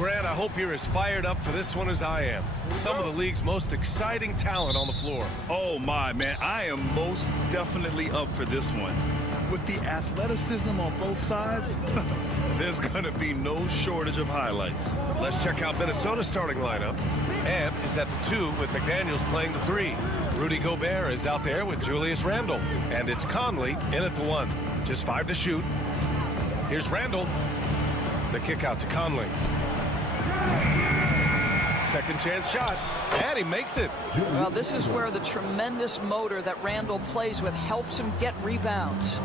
Grant, I hope you're as fired up for this one as I am. Some of the league's most exciting talent on the floor. Oh, my, man. I am most definitely up for this one. With the athleticism on both sides, there's going to be no shortage of highlights. Let's check out Minnesota's starting lineup. Ant is at the 2 with McDaniels playing the 3. Rudy Gobert is out there with Julius Randle. And it's Conley in at the 1. Just 5 to shoot. Here's Randle. The kick out to Conley. Second chance shot. And he makes it. Well, this is where the tremendous motor that Randle plays with helps him get rebounds.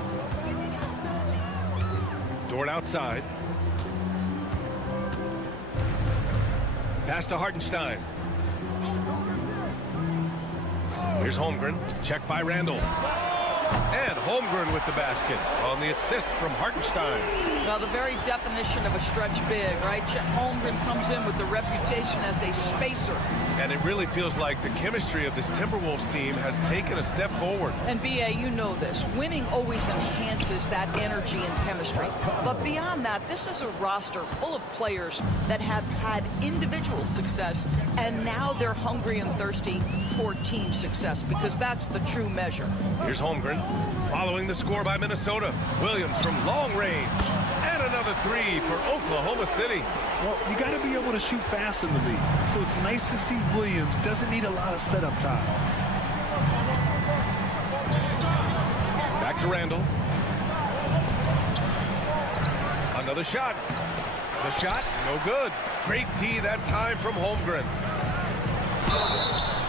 Dort outside. Pass to Hartenstein. Here's Holmgren. Check by Randle. And Holmgren with the basket on the assist from Hartenstein. Well, the very definition of a stretch big, right? Chet Holmgren comes in with the reputation as a spacer. And it really feels like the chemistry of this Timberwolves team has taken a step forward. And B.A., you know this. Winning always enhances that energy and chemistry. But beyond that, this is a roster full of players that have had individual success, and now they're hungry and thirsty for team success, because that's the true measure. Here's Holmgren following the score by Minnesota. Williams from long range. And another 3 for Oklahoma City. Well, you got to be able to shoot fast in the league. So it's nice to see Williams doesn't need a lot of setup time. Back to Randle. Another shot. The shot, no good. Great D that time from Holmgren.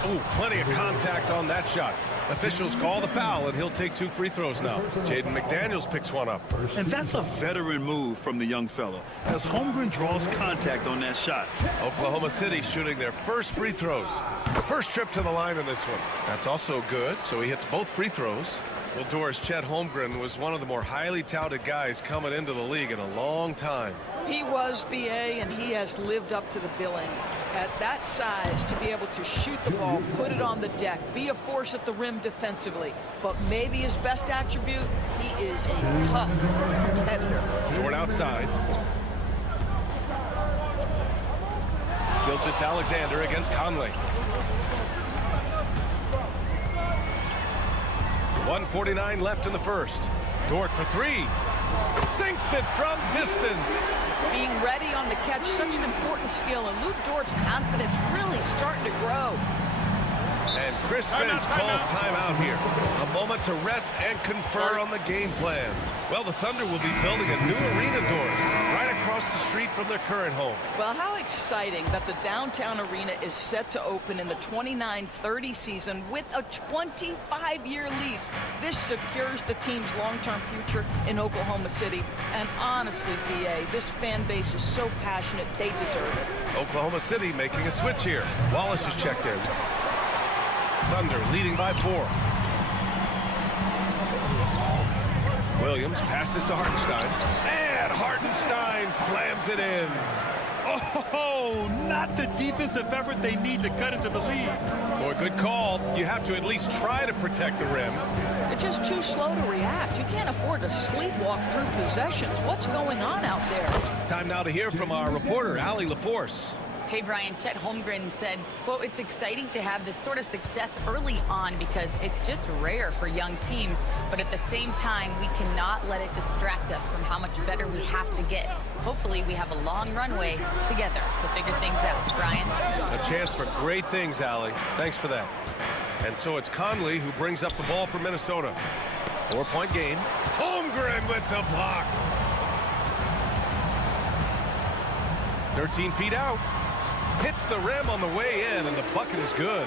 Oh, plenty of contact on that shot. Officials call the foul, and he'll take 2 free throws now. Jaden McDaniels picks one up. And that's a veteran move from the young fella, as Holmgren draws contact on that shot. Oklahoma City shooting their first free throws. First trip to the line in this one. That's also good, so he hits both free throws. Well, Doris, Chet Holmgren was one of the more highly touted guys coming into the league in a long time. He was, B.A., and he has lived up to the billing. At that size, to be able to shoot the ball, put it on the deck, be a force at the rim defensively. But maybe his best attribute, he is a tough competitor. Dort outside. Gilgeous Alexander against Conley. 1:49 left in the first. Dort for 3. Sinks it from distance. Being ready on the catch, such an important skill, and Luke Dort's confidence really starting to grow. And Chris Finch calls timeout here. A moment to rest and confer on the game plan. Well, the Thunder will be building a new arena, Doris, right across the street from their current home. Well, how exciting that the downtown arena is set to open in the 29-30 season with a 25-year lease. This secures the team's long-term future in Oklahoma City. And honestly, B.A., this fan base is so passionate, they deserve it. Oklahoma City making a switch here. Wallace is checked in. Thunder leading by 4. Williams passes to Hartenstein. And Hartenstein slams it in. Oh, not the defensive effort they need to cut into the lead. Boy, good call. You have to at least try to protect the rim. It's just too slow to react. You can't afford to sleepwalk through possessions. What's going on out there? Time now to hear from our reporter, Allie LaForce. Hey, Brian, Chet Holmgren said, quote, "It's exciting to have this sort of success early on because it's just rare for young teams. But at the same time, we cannot let it distract us from how much better we have to get. Hopefully, we have a long runway together to figure things out." Brian? A chance for great things, Allie. Thanks for that. And so it's Conley who brings up the ball for Minnesota. 4-point game. Holmgren with the block. 13 feet out. Hits the rim on the way in, and the bucket is good.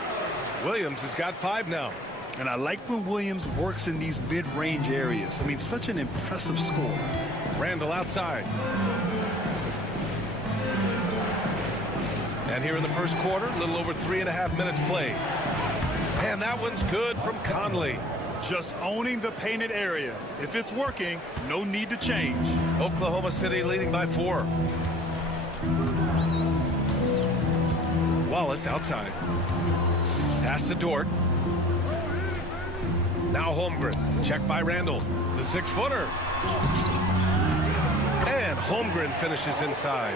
Williams has got 5 now. And I like when Williams works in these mid-range areas. I mean, such an impressive score. Randle outside. And here in the first quarter, a little over 3.5 minutes played. And that one's good from Conley. Just owning the painted area. If it's working, no need to change. Oklahoma City leading by 4. Wallace outside. Pass to Dort. Now Holmgren. Check by Randle. The 6-footer. And Holmgren finishes inside.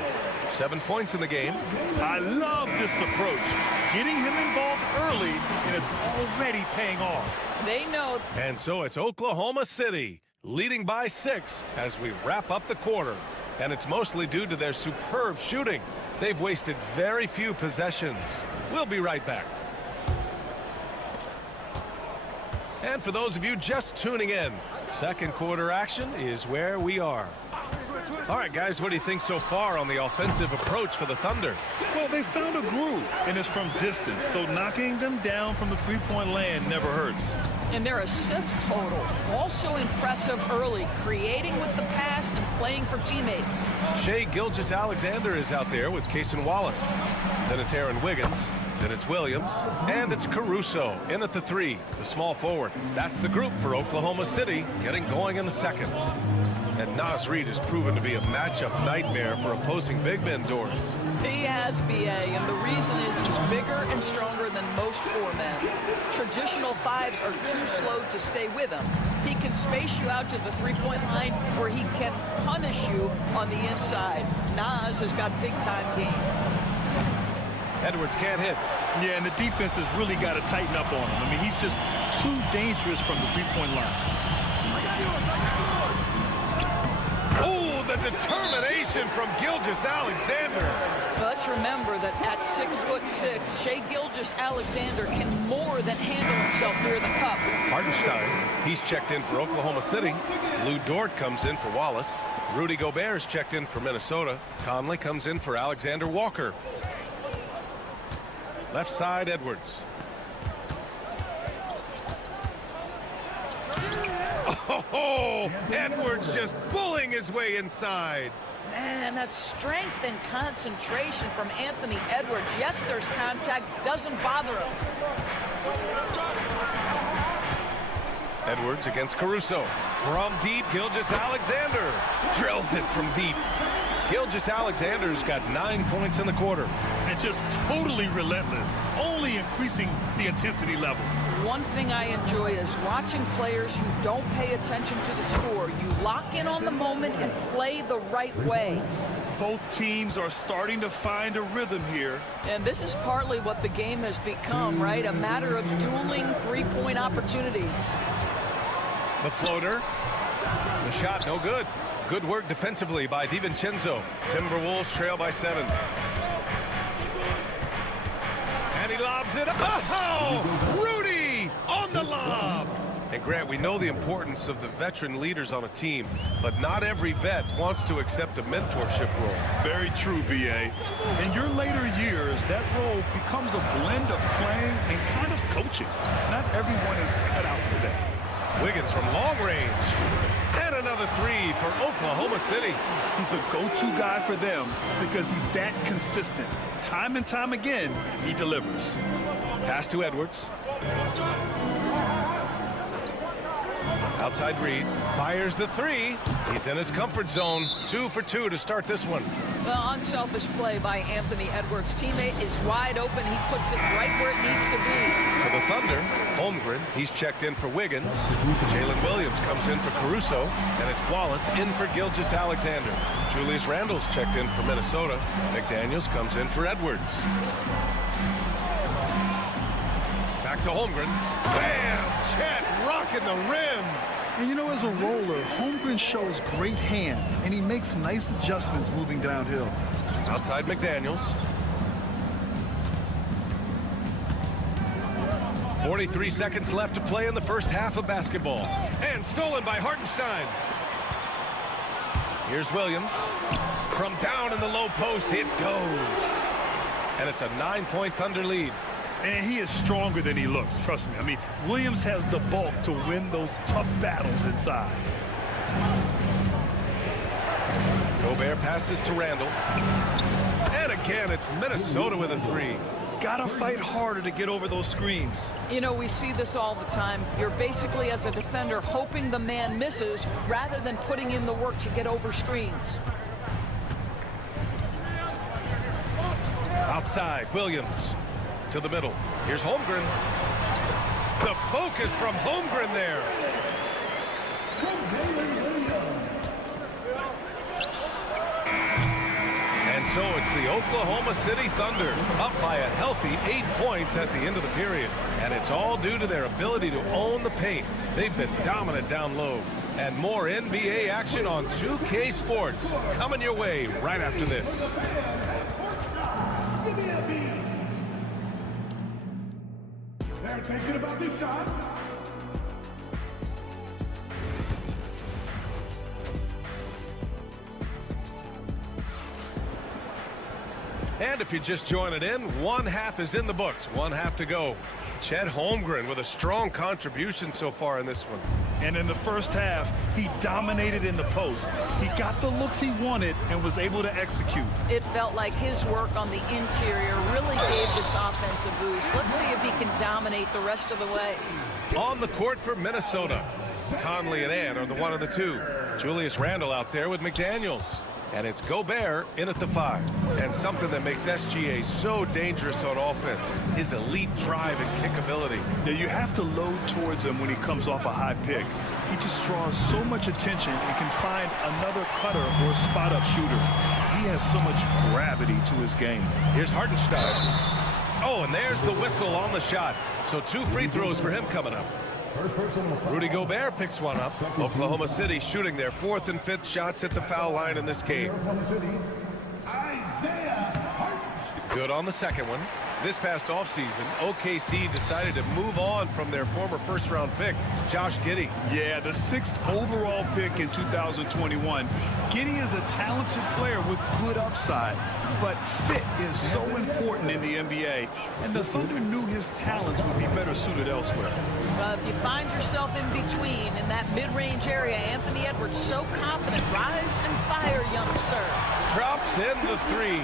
7 points in the game. I love this approach. Getting him involved early, and it's already paying off. They know. And so it's Oklahoma City leading by 6 as we wrap up the quarter. And it's mostly due to their superb shooting. They've wasted very few possessions. We'll be right back. And for those of you just tuning in, second quarter action is where we are. All right, guys, what do you think so far on the offensive approach for the Thunder? Well, they found a groove, and it's from distance, so knocking them down from the three-point land never hurts. And their assist total, also impressive early, creating with the pass and playing for teammates. Shai Gilgeous-Alexander is out there with Cason Wallace. Then it's Aaron Wiggins. Then it's Williams. And it's Caruso in at the 3, the small forward. That's the group for Oklahoma City getting going in the second. And Naz Reid has proven to be a matchup nightmare for opposing big men doors. He has, B.A., and the reason is he's bigger and stronger than most 4 men. Traditional 5s are too slow to stay with him. He can space you out to the three-point line, or he can punish you on the inside. Naz has got big-time game. Edwards can't hit. Yeah, and the defense has really got to tighten up on him. I mean, he's just too dangerous from the three-point line. Oh, the determination from Gilgeous-Alexander. Let's remember that at 6'6", Shai Gilgeous-Alexander can more than handle himself near the cup. Hartenstein, he's checked in for Oklahoma City. Lou Dort comes in for Wallace. Rudy Gobert is checked in for Minnesota. Conley comes in for Alexander Walker. Left side, Edwards. Oh, Edwards just bullying his way inside. Man, that strength and concentration from Anthony Edwards. Yes, there's contact, doesn't bother him. Edwards against Caruso. From deep, Gilgeous-Alexander drills it from deep. Gilgeous-Alexander's got 9 points in the quarter. And just totally relentless, only increasing the intensity level. One thing I enjoy is watching players who don't pay attention to the score. You lock in on the moment and play the right way. Both teams are starting to find a rhythm here. And this is partly what the game has become, right? A matter of dueling three-point opportunities. The floater. The shot, no good. Good work defensively by DiVincenzo. Timberwolves trail by 7. And he lobs it up. Oh! Rudy on the lob. And Grant, we know the importance of the veteran leaders on a team, but not every vet wants to accept a mentorship role. Very true, B.A. In your later years, that role becomes a blend of playing and kind of coaching. Not everyone is cut out for that. Wiggins from long range. And another 3 for Oklahoma City. He's a go-to guy for them because he's that consistent. Time and time again, he delivers. Pass to Edwards. Outside Reed. Fires the 3. He's in his comfort zone. 2 for 2 to start this one. Well, unselfish play by Anthony Edwards. Teammate is wide open. He puts it right where it needs to be. For the Thunder, Holmgren, he's checked in for Wiggins. Jalen Williams comes in for Caruso. And it's Wallace in for Gilgeous-Alexander. Julius Randle's checked in for Minnesota. McDaniels comes in for Edwards. Back to Holmgren. Bam! Chet rocking the rim. And you know, as a roller, Holmgren shows great hands, and he makes nice adjustments moving downhill. Outside McDaniels. 43 seconds left to play in the first half of basketball. And stolen by Hartenstein. Here's Williams. From down in the low post, it goes. And it's a 9-point Thunder lead. And he is stronger than he looks, trust me. I mean, Williams has the bulk to win those tough battles inside. Gobert passes to Randle. And again, it's Minnesota with a 3. Gotta fight harder to get over those screens. You know, we see this all the time. You're basically, as a defender, hoping the man misses rather than putting in the work to get over screens. Outside, Williams. To the middle. Here's Holmgren. The focus from Holmgren there. And so it's the Oklahoma City Thunder up by a healthy 8 points at the end of the period. And it's all due to their ability to own the paint. They've been dominant down low. And more NBA action on 2K Sports coming your way right after this. They're thinking about this shot. And if you're just joining in, one half is in the books, one half to go. Chet Holmgren with a strong contribution so far in this one. And in the first half, he dominated in the post. He got the looks he wanted and was able to execute. It felt like his work on the interior really gave this offense a boost. Let's see if he can dominate the rest of the way. On the court for Minnesota, Conley and Ant are the 1 and the 2. Julius Randle out there with McDaniels. And it's Gobert in at the 5. And something that makes SGA so dangerous on offense, his elite drive and kick ability. Now, you have to load towards him when he comes off a high pick. He just draws so much attention and can find another cutter or spot-up shooter. He has so much gravity to his game. Here's Hartenstein. Oh, and there's the whistle on the shot. So 2 free throws for him coming up. Rudy Gobert picks one up. Oklahoma City shooting their 4th and 5th shots at the foul line in this game. Good on the second one. This past offseason, OKC decided to move on from their former first-round pick, Josh Giddey. Yeah, the 6th overall pick in 2021. Giddey is a talented player with good upside, but fit is so important in the NBA, and the Thunder knew his talents would be better suited elsewhere. Well, if you find yourself in between in that mid-range area, Anthony Edwards so confident. Rise and fire, young sir. Drops in the 3.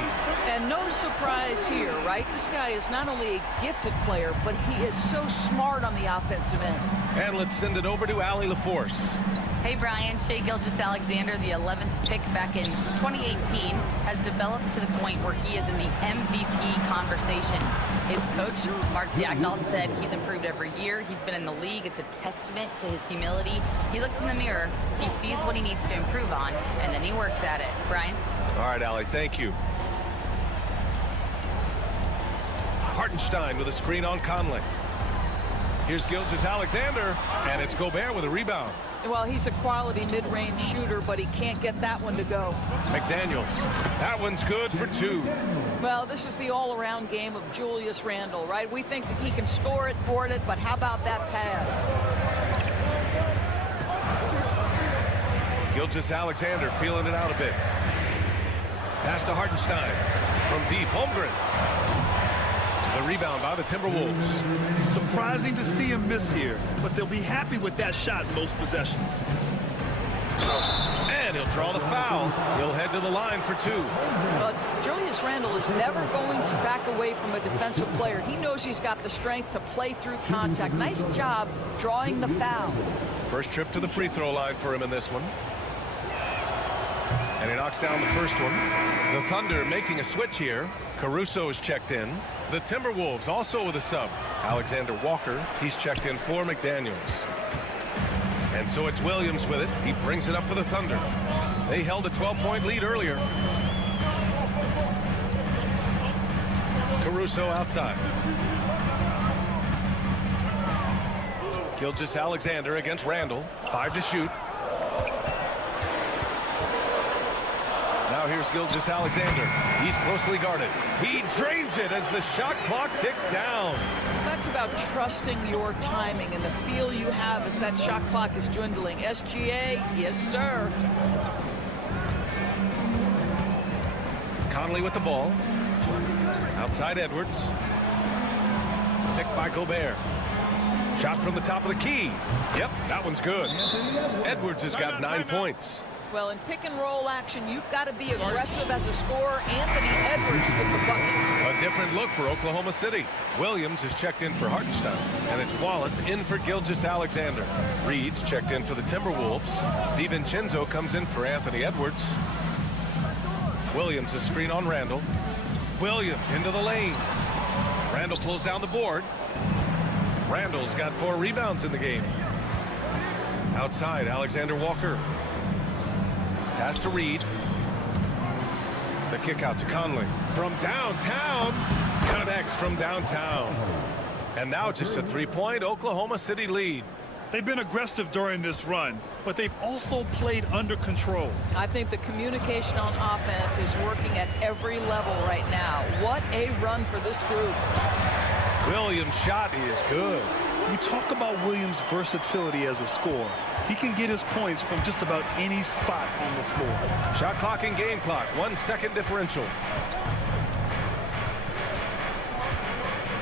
And no surprise here, right? This guy is not only a gifted player, but he is so smart on the offensive end. And let's send it over to Allie LaForce. Hey, Brian. Shai Gilgeous-Alexander, the 11th pick back in 2018, has developed to the point where he is in the MVP conversation. His coach, Mark Daigneault, said he's improved every year. He's been in the league. It's a testament to his humility. He looks in the mirror, he sees what he needs to improve on, and then he works at it. Brian? All right, Allie, thank you. Hartenstein with a screen on Conley. Here's Gilgeous-Alexander, and it's Gobert with a rebound. Well, he's a quality mid-range shooter, but he can't get that one to go. McDaniels. That one's good for 2. Well, this is the all-around game of Julius Randle, right? We think that he can score it, board it, but how about that pass? Gilgeous-Alexander feeling it out a bit. Pass to Hartenstein. From deep, Holmgren. The rebound by the Timberwolves. Surprising to see him miss here, but they'll be happy with that shot most possessions. And he'll draw the foul. He'll head to the line for 2. But Julius Randle is never going to back away from a defensive player. He knows he's got the strength to play through contact. Nice job drawing the foul. First trip to the free throw line for him in this one. And he knocks down the first one. The Thunder making a switch here. Caruso is checked in. The Timberwolves also with a sub. Alexander Walker, he's checked in for McDaniels. And so it's Williams with it. He brings it up for the Thunder. They held a 12-point lead earlier. Caruso outside. Gilgeous-Alexander against Randle. 5 to shoot. Now here's Gilgeous-Alexander. He's closely guarded. He drains it as the shot clock ticks down. That's about trusting your timing and the feel you have as that shot clock is dwindling. SGA, yes, sir. Conley with the ball. Outside Edwards. Picked by Gobert. Shot from the top of the key. Yep, that one's good. Edwards has got 9 points. Well, in pick and roll action, you've got to be aggressive as a scorer. Anthony Edwards with the bucket. A different look for Oklahoma City. Williams is checked in for Hartenstein, and it's Wallace in for Gilgeous-Alexander. Reed's checked in for the Timberwolves. DiVincenzo comes in for Anthony Edwards. Williams is screen on Randle. Williams into the lane. Randle pulls down the board. Randle's got 4 rebounds in the game. Outside, Alexander Walker. Pass to Reed. The kick out to Conley. From downtown. Connects from downtown. And now just a three-point Oklahoma City lead. They've been aggressive during this run, but they've also played under control. I think the communication on offense is working at every level right now. What a run for this group. Williams' shot is good. We talk about Williams' versatility as a scorer. He can get his points from just about any spot on the floor. Shot clock and game clock, 1 second differential.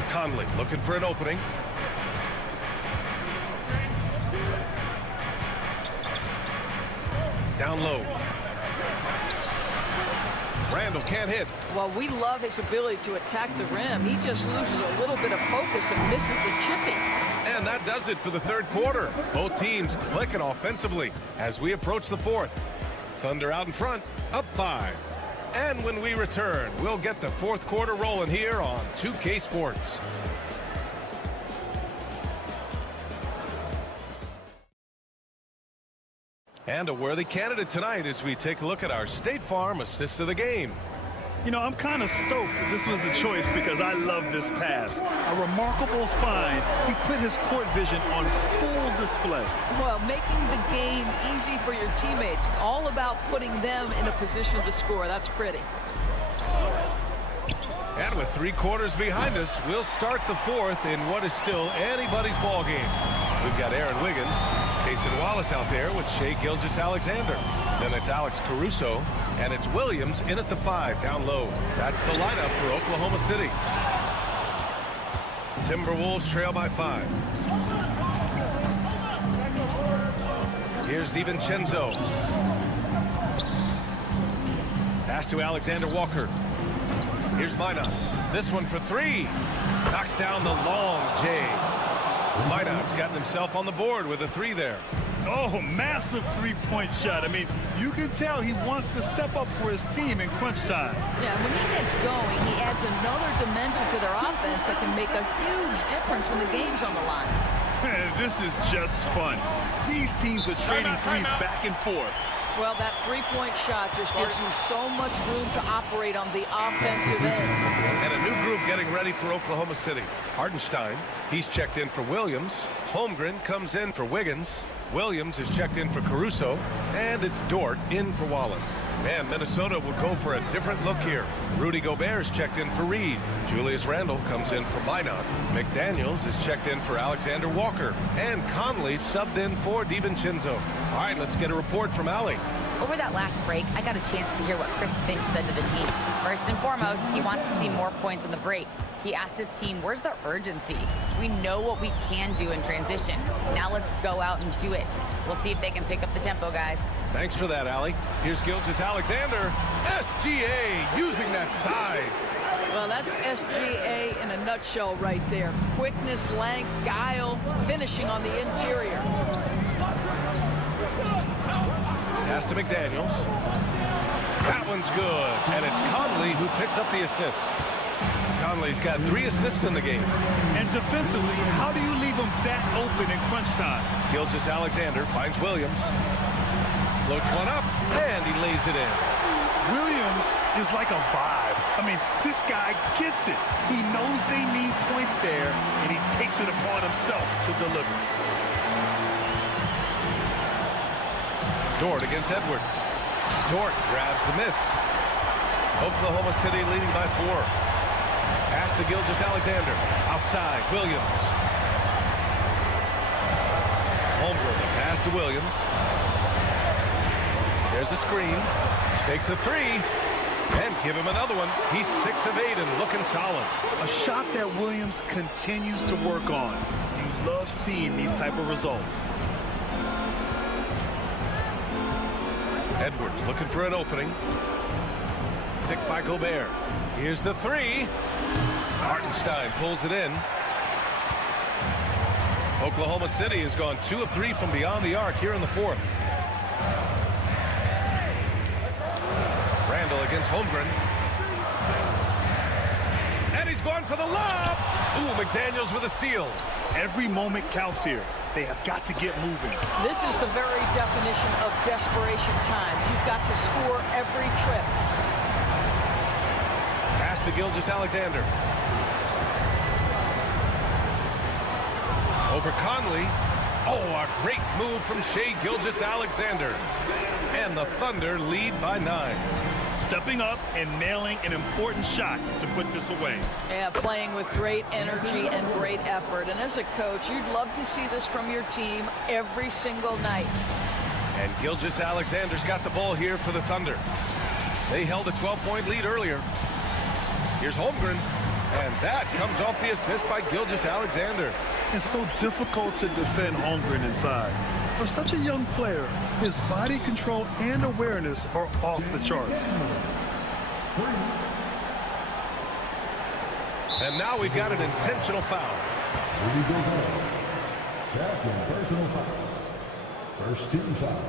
Conley looking for an opening. Down low. Randall can't hit. Well, we love his ability to attack the rim. He just loses a little bit of focus and misses the chipping. And that does it for the third quarter. Both teams clicking offensively as we approach the fourth. Thunder out in front, up 5. And when we return, we'll get the fourth quarter rolling here on 2K Sports. And a worthy candidate tonight as we take a look at our State Farm assist of the game. You know, I'm kind of stoked that this was a choice because I love this pass. A remarkable find. He put his court vision on full display. Well, making the game easy for your teammates. All about putting them in a position to score. That's pretty. And with 3 quarters behind us, we'll start the fourth in what is still anybody's ball game. We've got Aaron Wiggins, Cason Wallace out there with Shai Gilgeous-Alexander. Then it's Alex Caruso, and it's Williams in at the 5 down low. That's the lineup for Oklahoma City. Timberwolves trail by 5. Here's DiVincenzo. Pass to Alexander Walker. Here's Minot. This one for 3. Knocks down the long J. Minot's gotten himself on the board with a 3 there. Oh, massive three-point shot. I mean, you can tell he wants to step up for his team in crunch time. Yeah, when he gets going, he adds another dimension to their offense that can make a huge difference when the game's on the line. This is just fun. These teams are trading threes back and forth. Well, that three-point shot just gives you so much room to operate on the offensive end. And a new group getting ready for Oklahoma City. Hardenstein, he's checked in for Williams. Holmgren comes in for Wiggins. Williams is checked in for Caruso. And it's Dort in for Wallace. Man, Minnesota will go for a different look here. Rudy Gobert is checked in for Reed. Julius Randle comes in for Minot. McDaniels is checked in for Alexander Walker. And Conley subbed in for DiVincenzo. All right, let's get a report from Allie. Over that last break, I got a chance to hear what Chris Finch said to the team. First and foremost, he wants to see more points on the break. He asked his team, where's the urgency? We know what we can do in transition. Now let's go out and do it. We'll see if they can pick up the tempo, guys. Thanks for that, Allie. Here's Gilgeous-Alexander. SGA using that size. Well, that's SGA in a nutshell right there. Quickness, length, guile, finishing on the interior. Pass to McDaniels. That one's good. And it's Conley who picks up the assist. Conley's got 3 assists in the game. And defensively, how do you leave them that open in crunch time? Gilgeous-Alexander finds Williams. Floats one up, and he lays it in. Williams is like a vibe. I mean, this guy gets it. He knows they need points there, and he takes it upon himself to deliver. Dort against Edwards. Dort grabs the miss. Oklahoma City leading by 4. Pass to Gilgeous-Alexander. Outside, Williams. Holmgren, the pass to Williams. There's a screen. Takes a 3. And give him another one. He's 6 of 8 and looking solid. A shot that Williams continues to work on. You love seeing these type of results. Edwards looking for an opening. Picked by Gobert. Here's the 3. Hartenstein pulls it in. Oklahoma City has gone 2 of 3 from beyond the arc here in the fourth. Randall against Holmgren. And he's going for the lob. Ooh, McDaniels with a steal. Every moment counts here. They have got to get moving. This is the very definition of desperation time. You've got to score every trip. to Gilgeous-Alexander. Over Conley. Oh, a great move from Shai Gilgeous-Alexander. And the Thunder lead by 9. Stepping up and nailing an important shot to put this away. Yeah, playing with great energy and great effort. And as a coach, you'd love to see this from your team every single night. And Gilgeous-Alexander's got the ball here for the Thunder. They held a 12-point lead earlier. Here's Holmgren, and that comes off the assist by Gilgeous-Alexander. It's so difficult to defend Holmgren inside. For such a young player, his body control and awareness are off the charts. And now we've got an intentional foul. Rudy Gobert. Second personal foul. First team foul.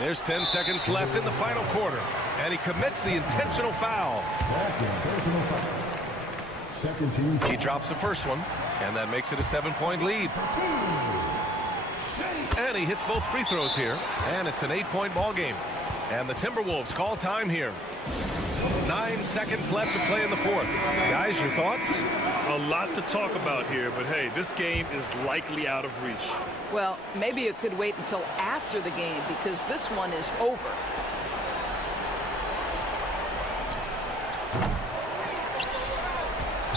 There's 10 seconds left in the final quarter, and he commits the intentional foul. Second personal foul. Second team foul. He drops the first one, and that makes it a 7-point lead. And he hits both free throws here, and it's an 8-point ball game. And the Timberwolves call time here. 9 seconds left to play in the fourth. Guys, your thoughts? A lot to talk about here, but hey, this game is likely out of reach. Well, maybe it could wait until after the game because this one is over.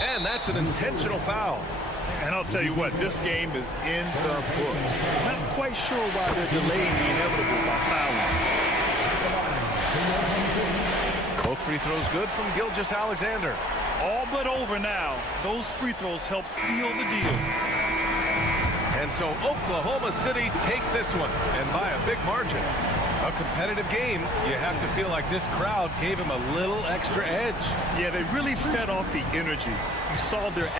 And that's an intentional foul. And I'll tell you what, this game is in the books. Not quite sure why they're delaying the inevitable by fouling. Both free throws good from Gilgeous-Alexander. All but over now. Those free throws help seal the deal. And so Oklahoma City takes this one, and by a big margin. A competitive game, you have to feel like this crowd gave him a little extra edge. Yeah, they really fed off the energy. You saw their...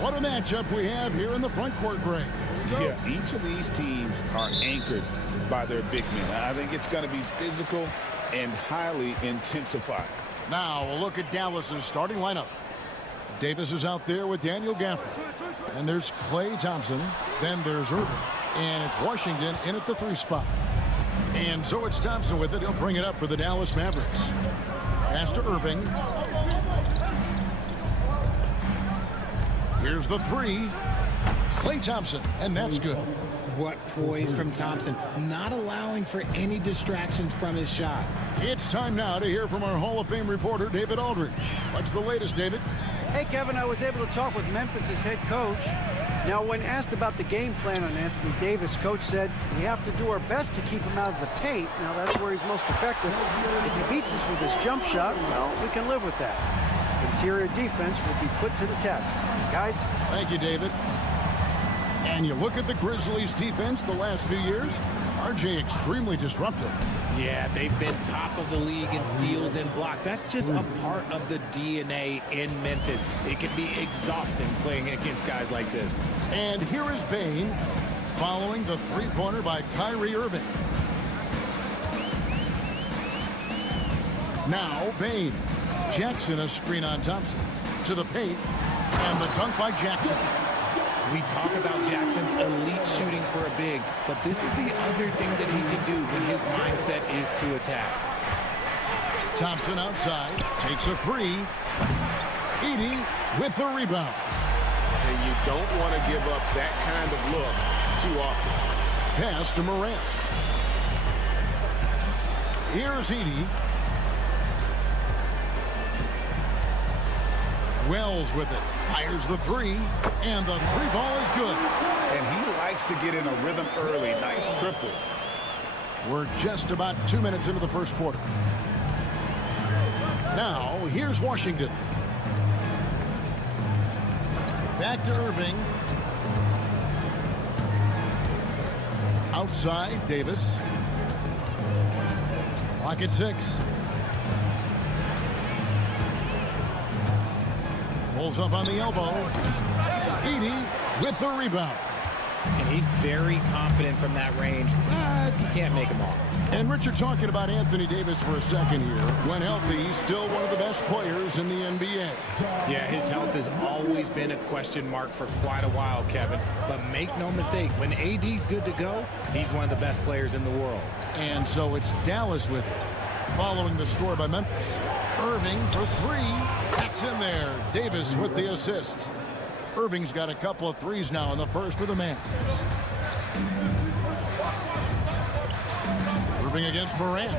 What a matchup we have here in the front court, Greg. Yeah, each of these teams are anchored by their big men. I think it's going to be physical and highly intensified. Now we'll look at Dallas's starting lineup. Davis is out there with Daniel Gafford. And there's Klay Thompson. Then there's Irving. And it's Washington in at the 3 spot. And so it's Thompson with it. He'll bring it up for the Dallas Mavericks. Pass to Irving. Here's the 3. Klay Thompson, and that's good. What poise from Thompson, not allowing for any distractions from his shot. It's time now to hear from our Hall of Fame reporter, David Aldridge. What's the latest, David? Hey, Kevin, I was able to talk with Memphis' head coach. Now, when asked about the game plan on Anthony Davis, coach said, we have to do our best to keep him out of the paint. Now, that's where he's most effective. If he beats us with his jump shot, well, we can live with that. Interior defense will be put to the test. Guys? Thank you, David. And you look at the Grizzlies' defense the last few years, RJ extremely disruptive. Yeah, they've been top of the league in steals and blocks. That's just a part of the DNA in Memphis. It can be exhausting playing against guys like this. And here is Bane following the three-pointer by Kyrie Irving. Now Bane. Jackson a screen on Thompson. To the paint. And the dunk by Jackson. We talk about Jackson's elite shooting for a big, but this is the other thing that he can do when his mindset is to attack. Thompson outside, takes a 3. Edey with the rebound. And you don't want to give up that kind of look too often. Pass to Morant. Here's Edey. Wells with it. Fires the 3. And the 3-ball is good. And he likes to get in a rhythm early. Nice triple. We're just about 2 minutes into the first quarter. Now, here's Washington. Back to Irving. Outside, Davis. Clock at 6. Pulls up on the elbow. Edey with the rebound. And he's very confident from that range, but he can't make them all. And Richard, talking about Anthony Davis for a second here. When healthy, he's still one of the best players in the NBA. Yeah, his health has always been a question mark for quite a while, Kevin. But make no mistake, when AD's good to go, he's one of the best players in the world. And so it's Dallas with it. following the score by Memphis. Irving for three. That's in there. Davis with the assist. Irving's got a couple of threes now in the first for the Mavs. Irving against Morant.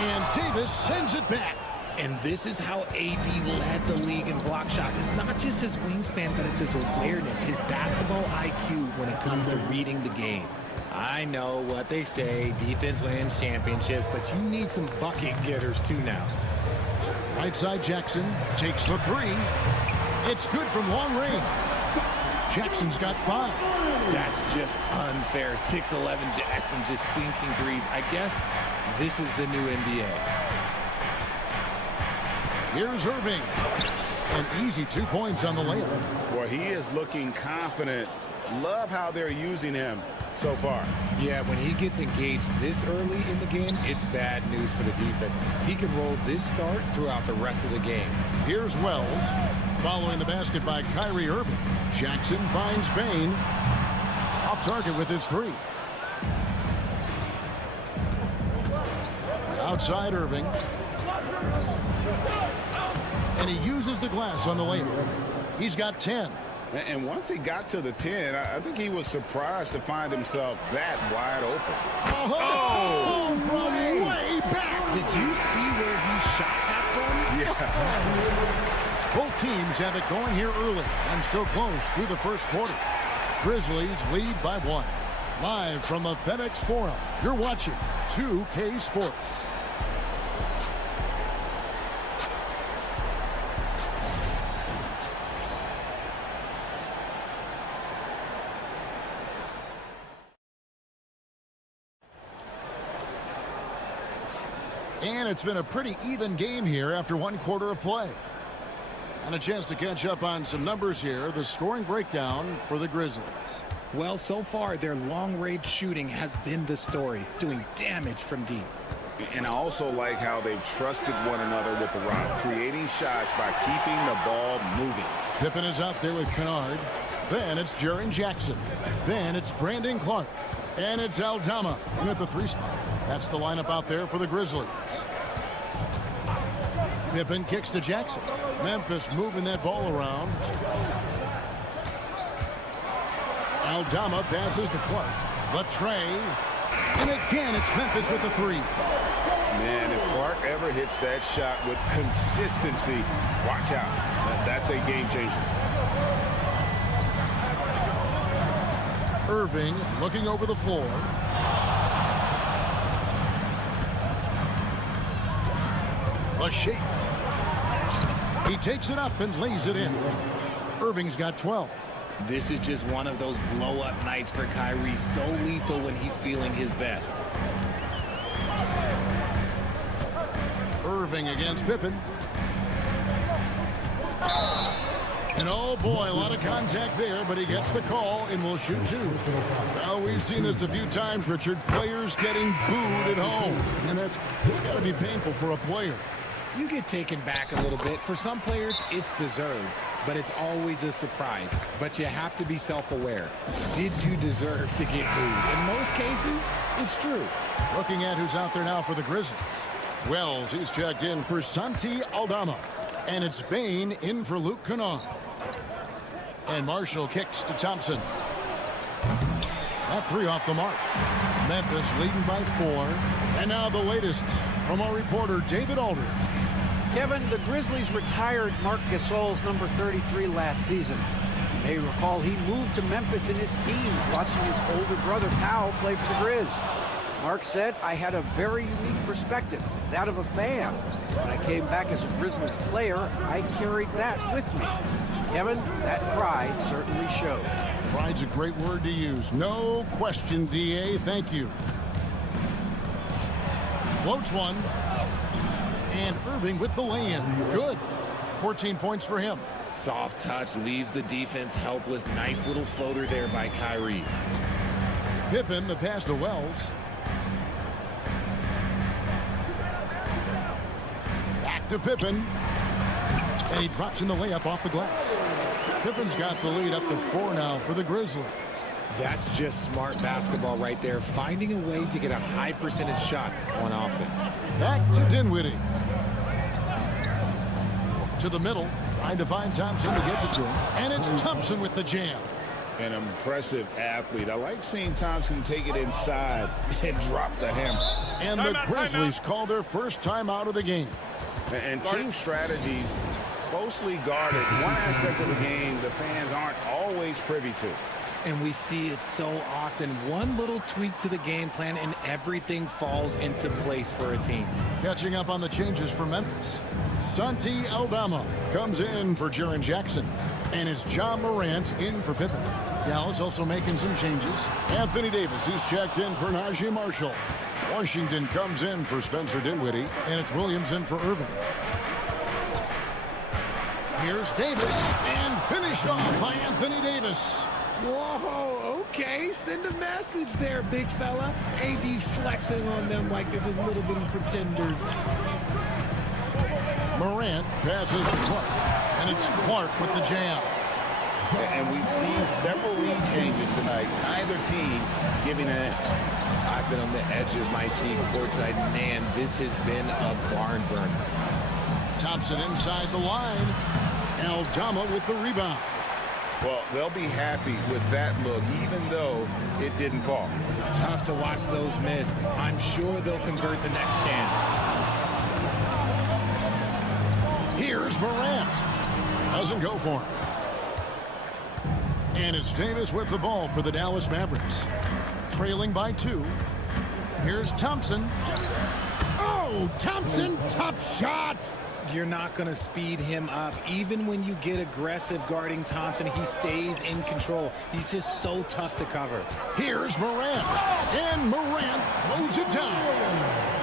And Davis sends it back. And this is how AD led the league in block shots. It's not just his wingspan, but it's his awareness, his basketball IQ when it comes to reading the game. I know what they say, defense wins championships, but you need some bucket getters too now. Right side Jackson takes the three. It's good from long range. Jackson's got 5. That's just unfair. 6'11" Jackson just sinking threes. I guess this is the new NBA. Here's Irving. An easy 2 points on the layup. Boy, he is looking confident. Love how they're using him so far. Yeah, when he gets engaged this early in the game, it's bad news for the defense. He can roll this start throughout the rest of the game. Here's Wells. Following the basket by Kyrie Irving. Jackson finds Bain. Off target with his 3. Outside Irving. And he uses the glass on the layup. He's got 10. And once he got to the 10, I think he was surprised to find himself that wide open. Oh, from way back. Did you see where he shot that from? Yeah. Both teams have it going here early and still close through the first quarter. Grizzlies lead by 1. Live from the FedEx Forum, you're watching 2K Sports. And it's been a pretty even game here after 1 quarter of play. And a chance to catch up on some numbers here. The scoring breakdown for the Grizzlies. Well, so far, their long-range shooting has been the story, doing damage from deep. And I also like how they've trusted one another with the rock, creating shots by keeping the ball moving. Pippen is out there with Kennard. Then it's Jaren Jackson. Then it's Brandon Clark. And it's Aldama in at the 3 spot. That's the lineup out there for the Grizzlies. Pippen kicks to Jackson. Memphis moving that ball around. Aldama passes to Clark. The tray. And again, it's Memphis with the 3. Man, if Clark ever hits that shot with consistency, watch out. That's a game changer. Irving looking over the floor. A shake. He takes it up and lays it in. Irving's got 12. This is just one of those blow-up nights for Kyrie, so lethal when he's feeling his best. Irving against Pippen. And oh boy, a lot of contact there, but he gets the call and will shoot 2. Well, we've seen this a few times, Richard. Players getting booed at home. And it's got to be painful for a player. You get taken back a little bit. For some players, it's deserved, but it's always a surprise. But you have to be self-aware. Did you deserve to get booed? In most cases, it's true. Looking at who's out there now for the Grizzlies. Wells, he's checked in for Santi Aldama. And it's Bain in for Luke Kennard. And Marshall kicks to Thompson. That 3 off the mark. Memphis leading by 4. And now the latest from our reporter, David Aldridge. Kevin, the Grizzlies retired Marc Gasol's number 33 last season. You may recall he moved to Memphis in his teens, watching his older brother Powell play for the Grizz. Mark said, I had a very unique perspective, that of a fan. When I came back as a Grizzlies player, I carried that with me. Kevin, that pride certainly showed. Pride's a great word to use. No question, D.A. Thank you. Floats one. And Irving with the lay-in. Good. 14 points for him. Soft touch leaves the defense helpless. Nice little floater there by Kyrie. Pippen, the pass to Wells. Back to Pippen. And he drops in the layup off the glass. Pippen's got the lead up to 4 now for the Grizzlies. That's just smart basketball right there, finding a way to get a high percentage shot on offense. Back to Dinwiddie. To the middle, trying to find Thompson who gets it to him. And it's Thompson with the jam. An impressive athlete. I like seeing Thompson take it inside and drop the hammer. And the Grizzlies call their first timeout of the game. And team strategies closely guarded. One aspect of the game the fans aren't always privy to. And we see it so often. One little tweak to the game plan and everything falls into place for a team. Catching up on the changes for Memphis. Santi Aldama comes in for Jaren Jackson. And it's John Morant in for Pippen. Dallas also making some changes. Anthony Davis is checked in for Najee Marshall. Washington comes in for Spencer Dinwiddie. And it's Williams in for Irving. Here's Davis. And finished off by Anthony Davis. Whoa, okay, send a message there, big fella. AD flexing on them like they're just little bitty pretenders. Morant passes to Clark, and it's Clark with the jam. And we've seen several lead changes tonight. Neither team giving in. I've been on the edge of my seat courtside. Man, this has been a barn burner. Thompson inside the line. Aldama with the rebound. Well, they'll be happy with that look, even though it didn't fall. Tough to watch those miss. I'm sure they'll convert the next chance. Here's Morant. Doesn't go for him. And it's Davis with the ball for the Dallas Mavericks. Trailing by 2. Here's Thompson. Oh, Thompson, tough shot. You're not going to speed him up. Even when you get aggressive guarding Thompson, he stays in control. He's just so tough to cover. Here's Morant. And Morant throws it down.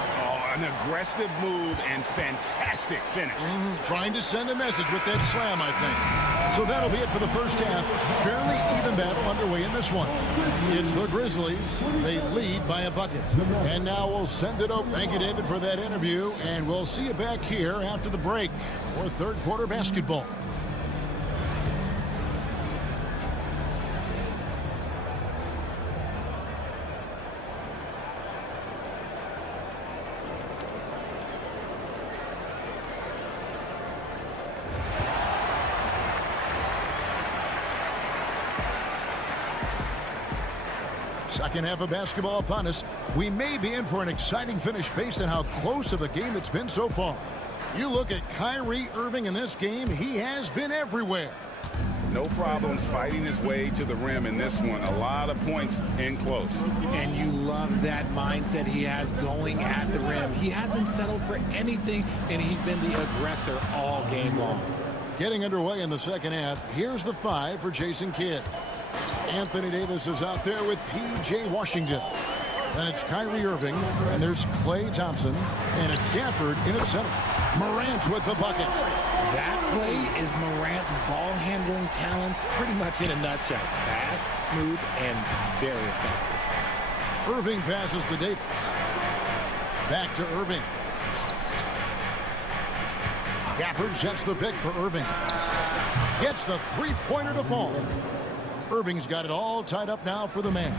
An aggressive move and fantastic finish. Trying to send a message with that slam, I think. So that'll be it for the first half. Fairly even battle underway in this one. It's the Grizzlies. They lead by a bucket. And now we'll send it over. Thank you, David, for that interview. And we'll see you back here after the break for third quarter basketball. Second half of basketball upon us. We may be in for an exciting finish based on how close of a game it's been so far. You look at Kyrie Irving in this game, he has been everywhere. No problems fighting his way to the rim in this one. A lot of points in close. And you love that mindset he has going at the rim. He hasn't settled for anything, and he's been the aggressor all game long. Getting underway in the second half, here's the 5 for Jason Kidd. Anthony Davis is out there with P.J. Washington. Then it's Kyrie Irving, and there's Klay Thompson, and it's Gafford in at center. Morant with the bucket. That play is Morant's ball handling talents pretty much in a nutshell. Fast, smooth, and very effective. Irving passes to Davis. Back to Irving. Gafford sets the pick for Irving. Gets the three-pointer to fall. Irving's got it all tied up now for the Mavs.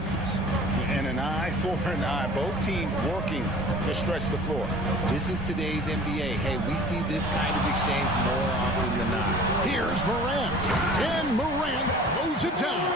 And an eye for an eye. Both teams working to stretch the floor. This is today's NBA. Hey, we see this kind of exchange more often than not. Here's Morant. And Morant throws it down.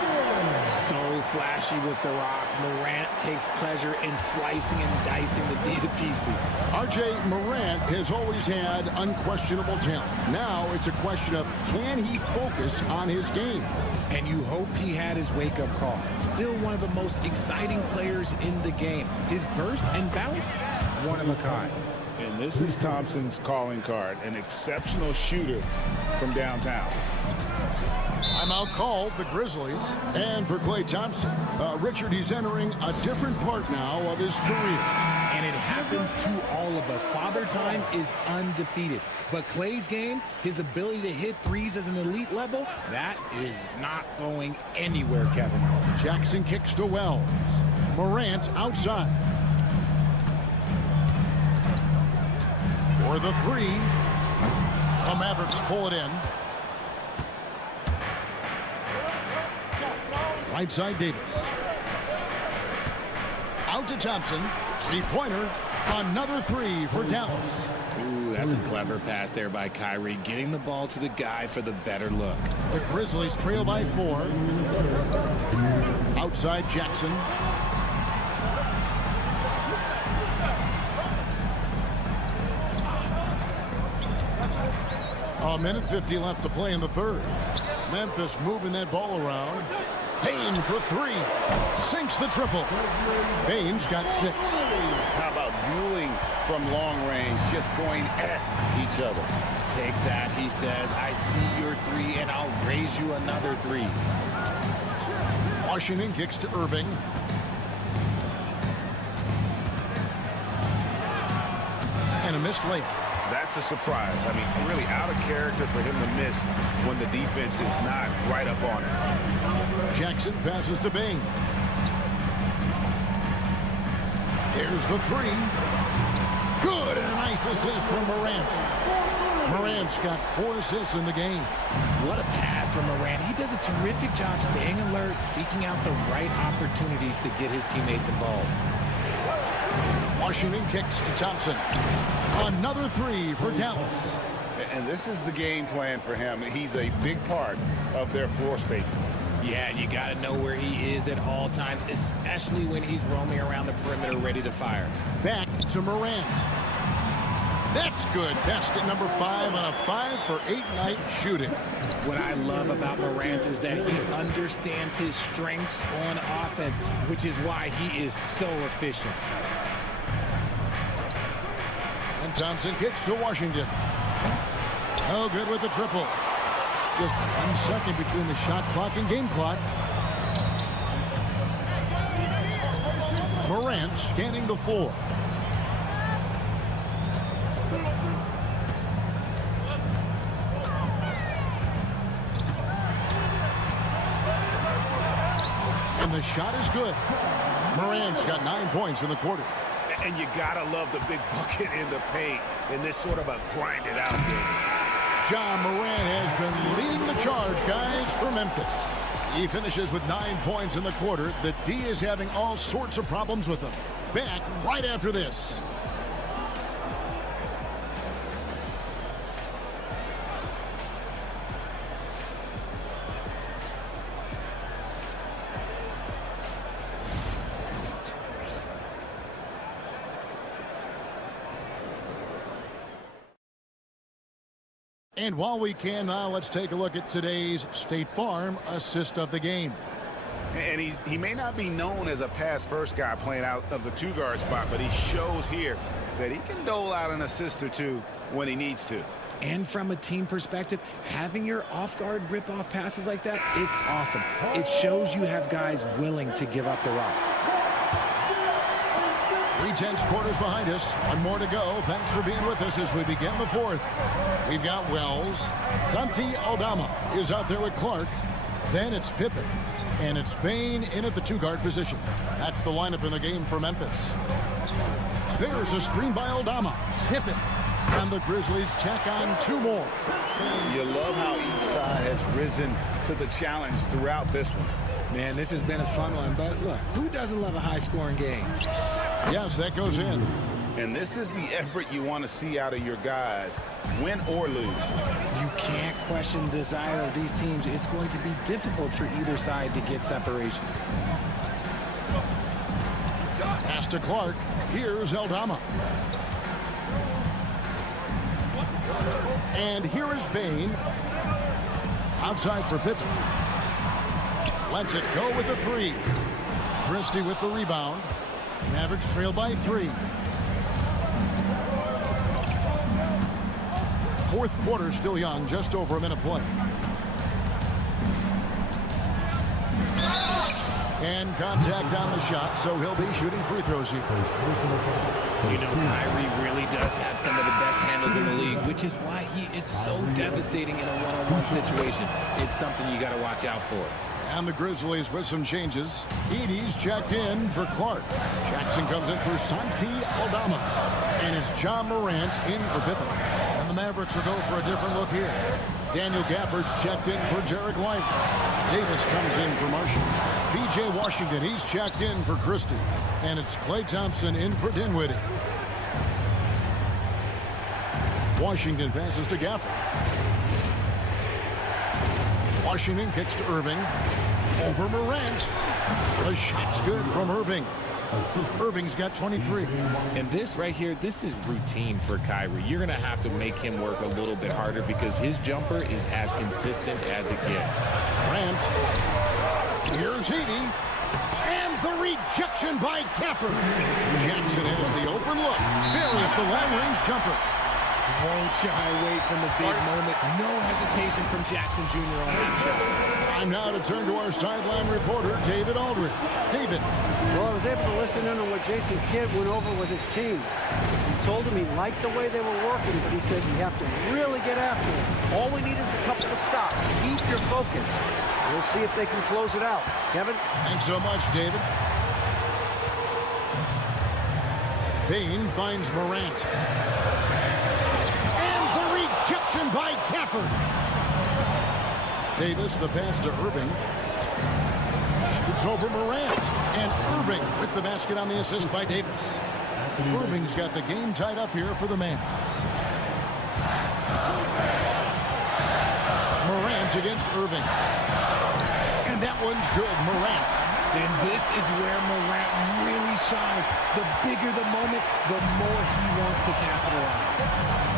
So flashy with the rock. Morant takes pleasure in slicing and dicing the D to pieces. R.J. Morant has always had unquestionable talent. Now it's a question of, can he focus on his game? And you hope he had his wake-up call. Still one of the most exciting players in the game. His burst and bounce, one of a kind. And this is Thompson's calling card, an exceptional shooter from downtown. Timeout called, the Grizzlies. And for Klay Thompson, Richard, he's entering a different part now of his career. And it happens to all of us. Father Time is undefeated. But Klay's game, his ability to hit threes as an elite level, that is not going anywhere, Kevin. Jackson kicks to Wells. Morant outside. For the 3. The Mavericks pull it in. Right side Davis. Out to Thompson. Three-pointer. Another three for Dallas. Ooh, that's a clever pass there by Kyrie, getting the ball to the guy for the better look. The Grizzlies trail by 4. Outside Jackson. A minute 50 left to play in the third. Memphis moving that ball around. Payne for 3. Sinks the triple. Payne's got 6. How about dueling from long range, just going at each other? Take that, he says. I see your 3, and I'll raise you another 3. Washington kicks to Irving. And a missed layup. That's a surprise. I mean, really out of character for him to miss when the defense is not right up on him. Jackson passes to Bing. Here's the 3. Good, and a nice assist from Morant. Morant's got 4 assists in the game. What a pass from Morant. He does a terrific job staying alert, seeking out the right opportunities to get his teammates involved. Washington kicks to Thompson. Another 3 for Dallas. And this is the game plan for him. He's a big part of their floor spacing. Yeah, and you got to know where he is at all times, especially when he's roaming around the perimeter ready to fire. Back to Morant. That's good. Basket number 5 on a 5-for-8 night shooting. What I love about Morant is that he understands his strengths on offense, which is why he is so efficient. And Thompson kicks to Washington. Oh, good with the triple. Just 1 second between the shot clock and game clock. Morant scanning the floor. And the shot is good. Morant's got 9 points in the quarter. And you gotta love the big bucket in the paint in this sort of a grind-it-out game. Ja Morant has been leading the charge, guys, for Memphis. He finishes with 9 points in the quarter. The D is having all sorts of problems with him. Back right after this. And while we can now, let's take a look at today's State Farm assist of the game. And he may not be known as a pass-first guy playing out of the 2-guard spot, but he shows here that he can dole out an assist or 2 when he needs to. And from a team perspective, having your off-guard rip-off passes like that, it's awesome. It shows you have guys willing to give up the rock. 3/10 quarters behind us. 1 more to go. Thanks for being with us as we begin the 4th. We've got Wells. Santi Aldama is out there with Clark. Then it's Pippen. And it's Payne in at the 2-guard position. That's the lineup in the game for Memphis. There's a screen by Aldama. Pippen. And the Grizzlies check on 2 more. You love how each side has risen to the challenge throughout this one. Man, this has been a fun one, but look, who doesn't love a high-scoring game? Yes, that goes in. And this is the effort you want to see out of your guys, win or lose. You can't question the desire of these teams. It's going to be difficult for either side to get separation. Pass to Clark. Here's Aldama. And here is Payne. Outside for Pippen. Lets it go with the 3. Christie with the rebound. Mavericks trail by 3. 4th quarter still young, just over a minute play. And contact on the shot, so he'll be shooting free throws here. You know, Kyrie really does have some of the best handles in the league, which is why he is so devastating in a one-on-one situation. It's something you got to watch out for. And the Grizzlies with some changes. Edey's checked in for Clark. Jackson comes in for Santi Aldama. And it's Ja Morant in for Pippen. And the Mavericks will go for a different look here. Daniel Gafford's checked in for Jarek Lively. Davis comes in for Marshall. P.J. Washington, he's checked in for Christie. And it's Klay Thompson in for Dinwiddie. Washington passes to Gafford. Washington kicks to Irving. Over Morant. The shot's good from Irving. Irving's got 23. And this right here, this is routine for Kyrie. You're going to have to make him work a little bit harder because his jumper is as consistent as it gets. Grant. Here's Heaney. And the rejection by Gafford. Jackson has the open look. There is the long-range jumper. Won't shy away from the big moment. No hesitation from Jackson Jr. on that shot. Time now to turn to our sideline reporter, David Aldridge. David. Well, I was able to listen in on what Jason Kidd went over with his team. He told him he liked the way they were working, but he said you have to really get after it. All we need is a couple of stops. Keep your focus. We'll see if they can close it out. Kevin? Thanks so much, David. Payne finds Morant. By Gafford. Davis, the pass to Irving. It's over Morant. And Irving with the basket on the assist by Davis. Irving's got the game tied up here for the Mavs. Morant against Irving. And that one's good. Morant. And this is where Morant really shines. The bigger the moment, the more he wants to capitalize.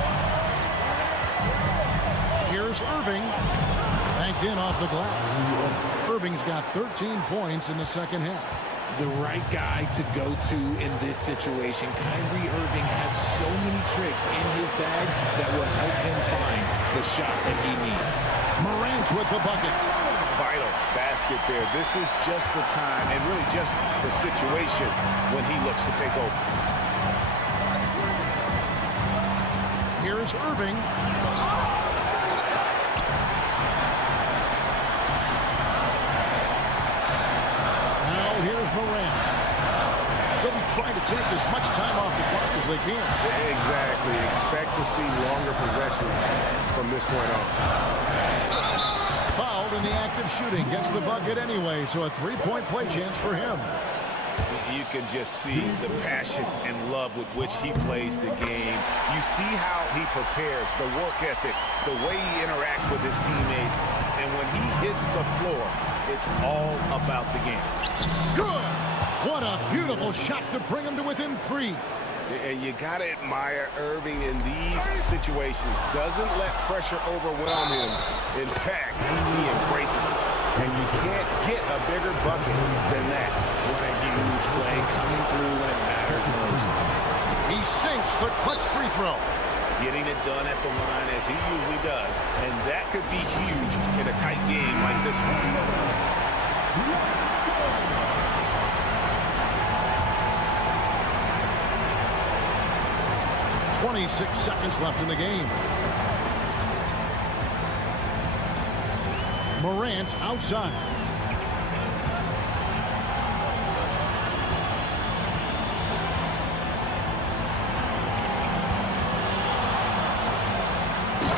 Here's Irving. Banked in off the glass. Irving's got 13 points in the second half. The right guy to go to in this situation. Kyrie Irving has so many tricks in his bag that will help him find the shot that he needs. Morant with the bucket. Vital basket there. This is just the time and really just the situation when he looks to take over. Here's Irving. Here's Morant. They'll be trying to take as much time off the clock as they can. Exactly. Expect to see longer possessions from this point on. Fouled in the act of shooting. Gets the bucket anyway, so a three-point play chance for him. You can just see the passion and love with which he plays the game. You see how he prepares, the work ethic, the way he interacts with his teammates. And when he hits the floor, it's all about the game. Good! What a beautiful shot to bring him to within 3. And you got to admire Irving in these situations. Doesn't let pressure overwhelm him. In fact, he embraces it. And you can't get a bigger bucket than that. What a huge play coming through when it matters most. He sinks the clutch free throw. Getting it done at the line as he usually does. And that could be huge in a tight game like this one. 26 seconds left in the game. Morant outside.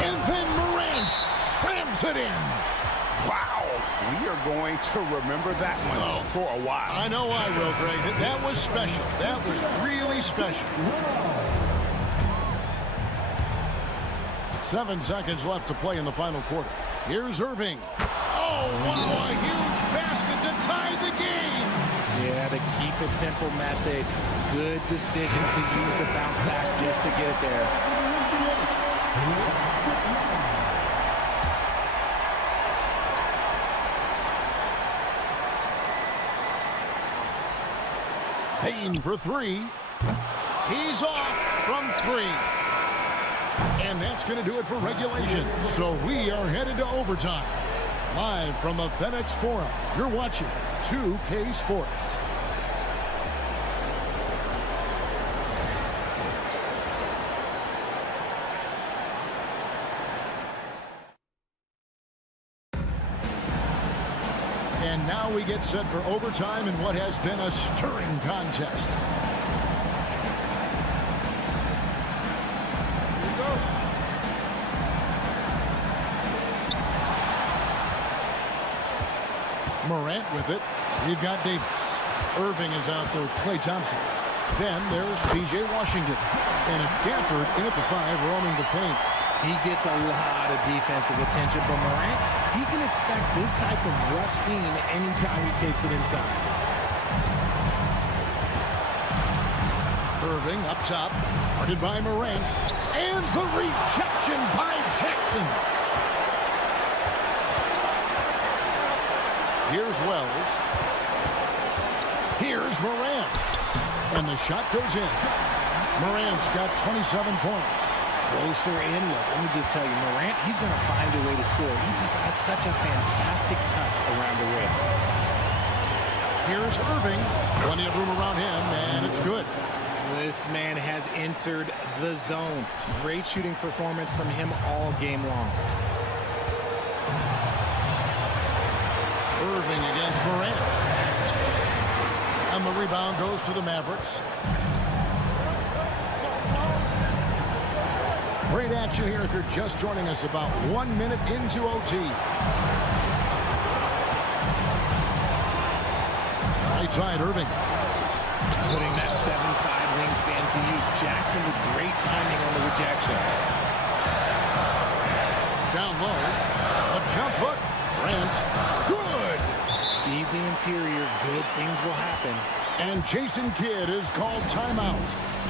And then Morant slams it in. Wow. We are going to remember that one for a while. I know I will, Greg. That was special. That was really special. 7 seconds left to play in the final quarter. Here's Irving. Oh, wow, a huge basket to tie the game. Yeah, the keep it simple method. Good decision to use the bounce pass just to get it there. Payne for 3. He's off from 3. And that's going to do it for regulation. So we are headed to overtime. Live from the FedEx Forum, you're watching 2K Sports. And now we get set for overtime in what has been a stirring contest. Morant with it. We've got Davis. Irving is out there with Klay Thompson. Then there's P.J. Washington. And it's Gafford in at the 5, roaming the paint. He gets a lot of defensive attention, but Morant, he can expect this type of rough scene anytime he takes it inside. Irving up top, guarded by Morant, and the rejection by Jackson. Here's Wells. Here's Morant. And the shot goes in. Morant's got 27 points. Closer in look. Let me just tell you, Morant, he's going to find a way to score. He just has such a fantastic touch around the rim. Here's Irving. Plenty of room around him, and it's good. This man has entered the zone. Great shooting performance from him all game long. Irving against Morant. And the rebound goes to the Mavericks. Great action here if you're just joining us, about 1 minute into OT. Right side, Irving. Putting that 7'5" wingspan to use. Jackson with great timing on the rejection. Down low. A jump hook. Grant. Good. Feed the interior. Good things will happen. And Jason Kidd is called timeout.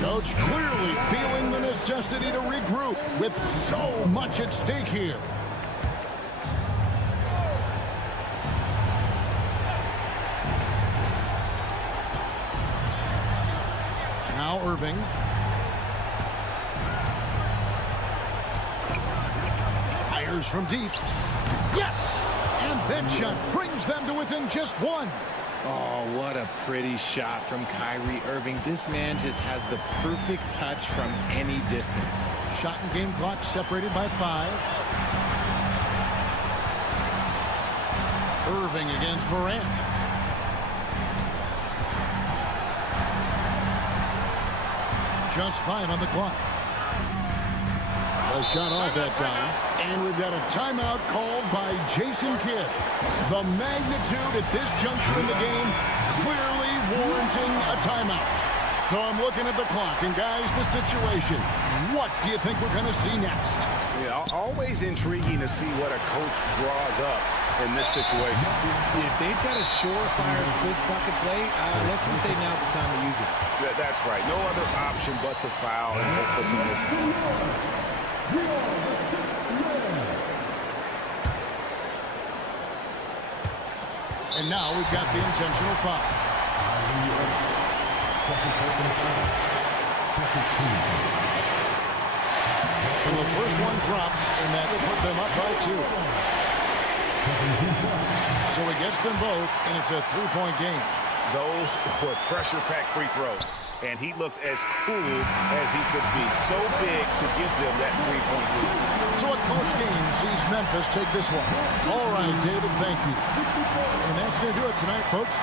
Coach clearly feeling the necessity to regroup with so much at stake here. Now Irving. Fires from deep. Yes! And that shot brings them to within just one. Oh, what a pretty shot from Kyrie Irving. This man just has the perfect touch from any distance. Shot and game clock separated by 5. Irving against Morant. Just 5 on the clock. A shot off that time. And we've got a timeout called by Jason Kidd. The magnitude at this juncture in the game clearly warranting a timeout. So I'm looking at the clock, and guys, the situation. What do you think we're going to see next? Yeah, always intriguing to see what a coach draws up in this situation. If they've got a surefire quick bucket play, let's just say now's the time to use it. That's right. No other option but to foul and hope for some misses. And now we've got the intentional foul. So the first one drops, and that put them up by 2. So he gets them both, and it's a 3-point game. Those were pressure-packed free throws, and he looked as cool as he could be. So big to give them that 3-point lead. So a close game sees Memphis take this one. All right, David, thank you. And that's going to do it tonight, folks.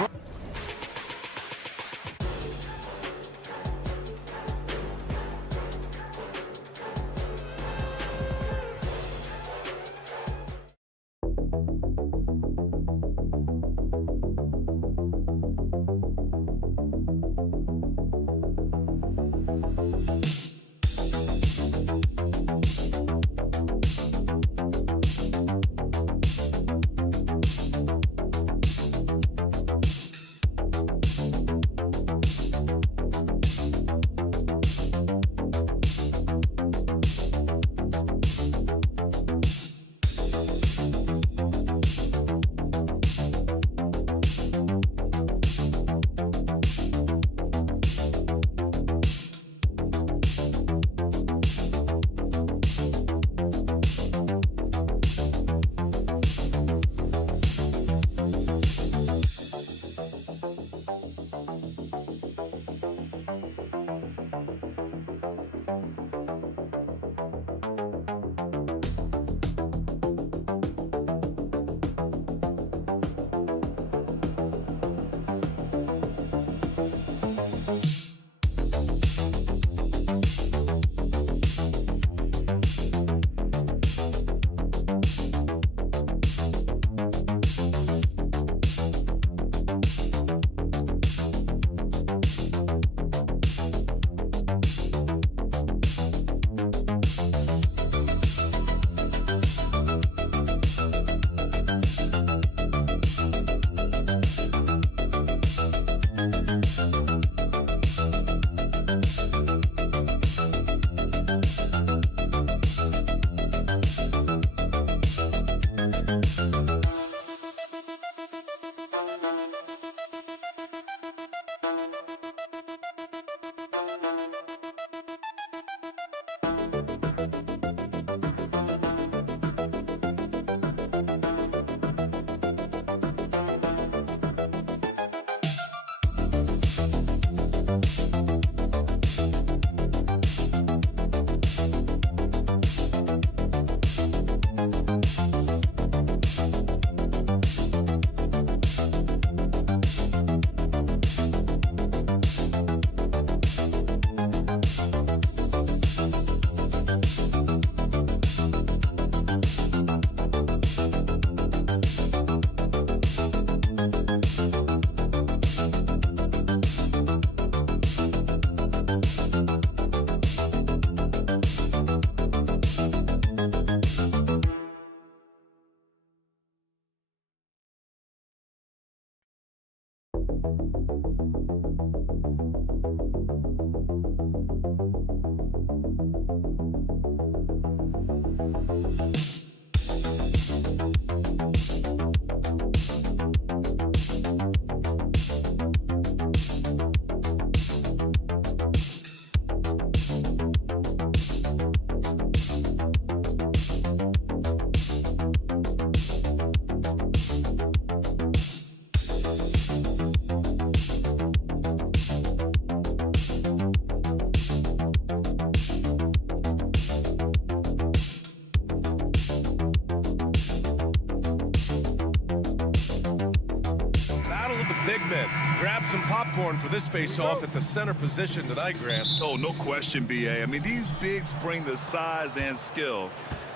admit, grab some popcorn for this face-off at the center position tonight, Grant. Oh, no question, B.A. I mean, these bigs bring the size and skill.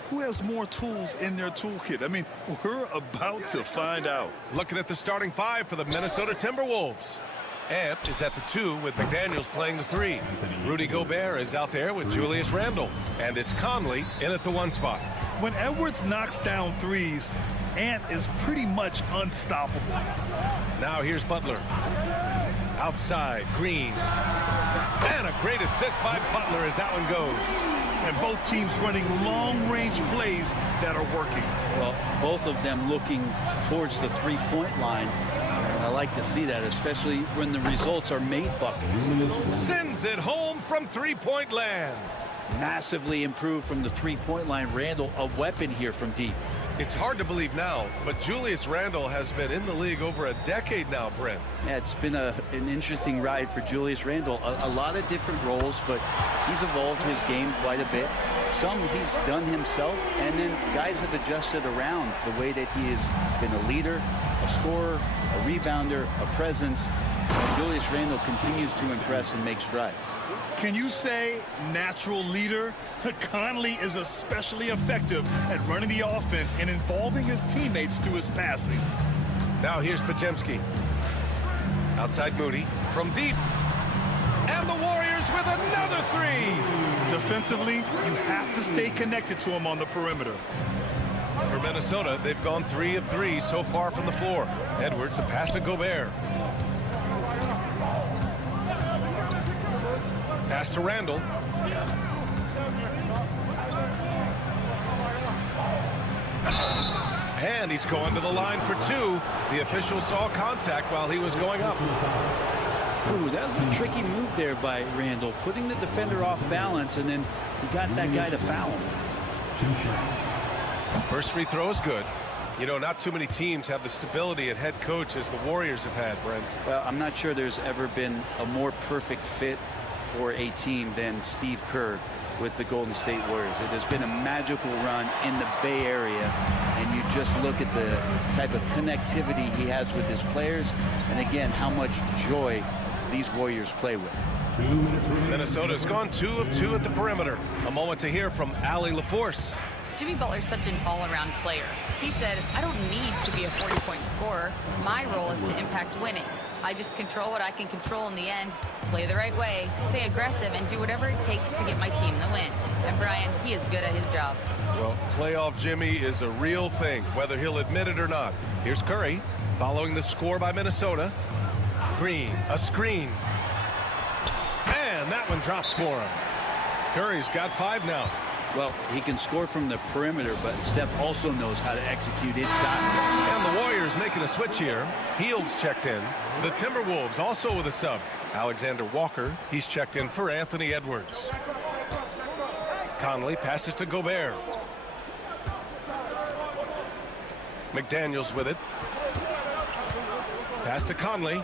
Who has more tools in their toolkit? I mean, we're about to find out. Looking at the starting five for the Minnesota Timberwolves. Ant is at the 2 with McDaniels playing the 3. Rudy Gobert is out there with Julius Randle. And it's Conley in at the 1 spot. When Edwards knocks down threes, Ant is pretty much unstoppable. Now here's Butler. Outside, Green. And a great assist by Butler as that one goes. And both teams running long-range plays that are working. Well, both of them looking towards the three-point line. And I like to see that, especially when the results are made buckets. Sends it home from three-point land. Massively improved from the three-point line. Randle, a weapon here from deep. It's hard to believe now, but Julius Randle has been in the league over a decade now, Brent. Yeah, it's been an interesting ride for Julius Randle. A lot of different roles, but he's evolved his game quite a bit. Some he's done himself, and then guys have adjusted around the way that he has been a leader, a scorer, a rebounder, a presence. Julius Randle continues to impress and make strides. Can you say natural leader? Conley is especially effective at running the offense and involving his teammates through his passing. Now here's Podziemski. Outside Moody from deep. And the Warriors with another 3. Defensively, you have to stay connected to him on the perimeter. For Minnesota, they've gone 3 of 3 so far from the floor. Edwards, a pass to Gobert. Pass to Randle. And he's going to the line for 2. The official saw contact while he was going up. Ooh, that was a tricky move there by Randle, putting the defender off balance, and then he got that guy to foul him. First free throw is good. You know, not too many teams have the stability at head coach as the Warriors have had, Brent. Well, I'm not sure there's ever been a more perfect fit for a team than Steve Kerr with the Golden State Warriors. It has been a magical run in the Bay Area, and you just look at the type of connectivity he has with his players, and again, how much joy these Warriors play with. Minnesota's gone 2 of 2 at the perimeter. A moment to hear from Allie LaForce. Jimmy Butler's such an all-around player. He said, I don't need to be a 40-point scorer. My role is to impact winning. I just control what I can control in the end, play the right way, stay aggressive, and do whatever it takes to get my team the win. And Brian, he is good at his job. Well, playoff Jimmy is a real thing, whether he'll admit it or not. Here's Curry, following the score by Minnesota. Green, a screen. And that one drops for him. Curry's got 5 now. Well, he can score from the perimeter, but Steph also knows how to execute inside. And the Warriors making a switch here. Hields checked in. The Timberwolves also with a sub. Alexander Walker, he's checked in for Anthony Edwards. Conley passes to Gobert. McDaniels with it. Pass to Conley.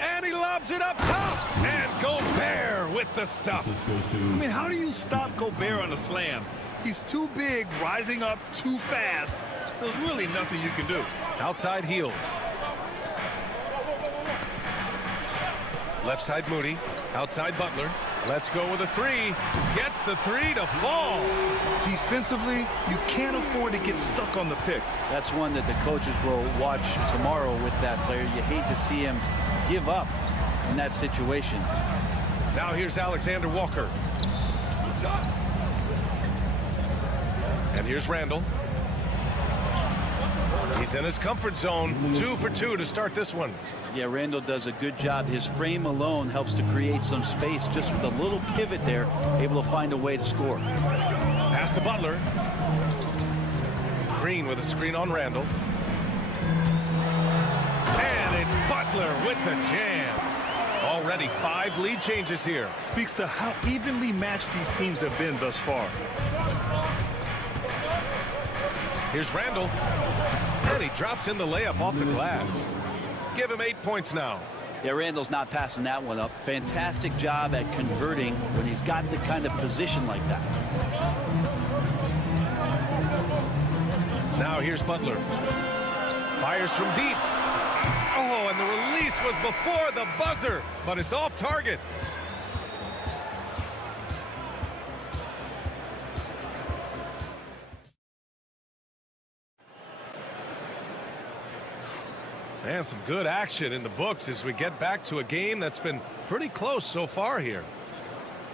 And he lobs it up top. And Gobert with the stuff. I mean, how do you stop Gobert on a slam? He's too big, rising up too fast. There's really nothing you can do. Outside heel. Left side Moody. Outside Butler. Let's go with a 3. Gets the 3 to fall. Defensively, you can't afford to get stuck on the pick. That's one that the coaches will watch tomorrow with that player. You hate to see him give up in that situation. Now here's Alexander Walker. And here's Randle. He's in his comfort zone. 2 for 2 to start this one. Yeah, Randle does a good job. His frame alone helps to create some space. Just with a little pivot there, able to find a way to score. Pass to Butler. Green with a screen on Randle. And it's Butler with the jam. Already 5 lead changes here. Speaks to how evenly matched these teams have been thus far. Here's Randle. And he drops in the layup off the glass. Give him 8 points now. Yeah, Randle's not passing that one up. Fantastic job at converting when he's got the kind of position like that. Now here's Butler. Fires from deep. Oh, and the release was before the buzzer, but it's off target. And some good action in the books as we get back to a game that's been pretty close so far here.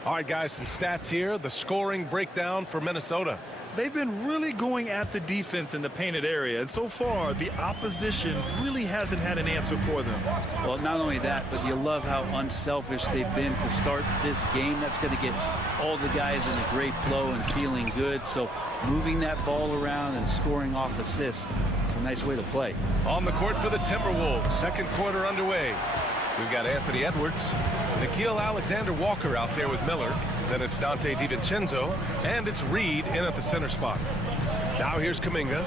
All right, guys, some stats here. The scoring breakdown for Minnesota. They've been really going at the defense in the painted area, and so far the opposition really hasn't had an answer for them. Well, not only that, but you love how unselfish they've been to start this game. That's going to get all the guys in a great flow and feeling good. So moving that ball around and scoring off assists, it's a nice way to play. On the court for the Timberwolves, second quarter underway. We've got Anthony Edwards, Nickeil Alexander-Walker out there with Miller. Then it's Dante DiVincenzo, and it's Reed in at the center spot. Now here's Kuminga,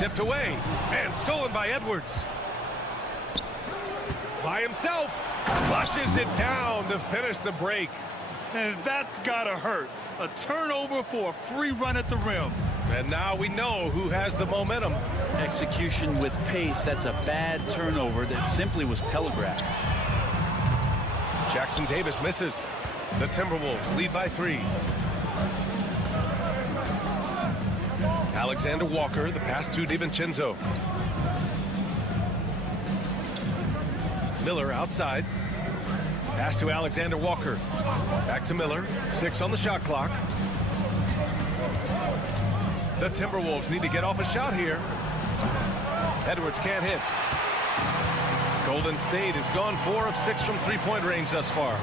tipped away, and stolen by Edwards. By himself, flushes it down to finish the break. And that's gotta hurt. A turnover for a free run at the rim. And now we know who has the momentum. Execution with pace, that's a bad turnover that simply was telegraphed. Jackson Davis misses. The Timberwolves lead by 3. Alexander Walker, the pass to DiVincenzo. Miller outside. Pass to Alexander Walker. Back to Miller. 6 on the shot clock. The Timberwolves need to get off a shot here. Edwards can't hit. Golden State has gone 4 of 6 from three-point range thus far.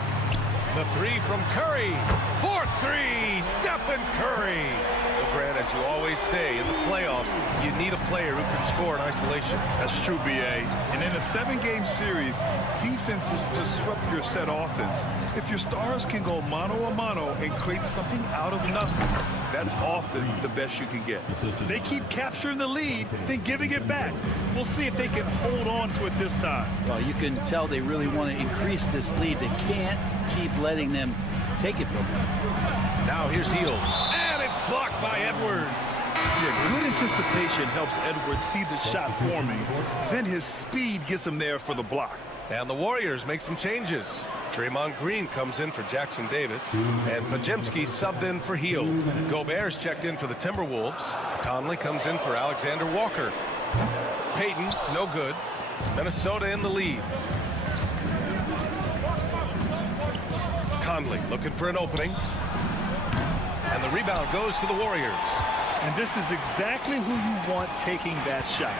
The 3 from Curry. 4-3, Stephen Curry. Well, Grant, as you always say, in the playoffs, you need a player who can score in isolation. That's true, B.A. And in a 7-game series, defense is to disrupt your set offense. If your stars can go mano-a-mano and create something out of nothing, that's often the best you can get. They keep capturing the lead, then giving it back. We'll see if they can hold on to it this time. Well, you can tell they really want to increase this lead. They can't keep letting them take it from them. Now here's Hield, and it's blocked by Edwards. Yeah, good anticipation helps Edwards see the shot forming. Then his speed gets him there for the block. And the Warriors make some changes. Draymond Green comes in for Jackson Davis, and Podziemski subbed in for Hield. Gobert's checked in for the Timberwolves. Conley comes in for Alexander Walker. Payton, no good. Minnesota in the lead. Conley looking for an opening. And the rebound goes to the Warriors. And this is exactly who you want taking that shot.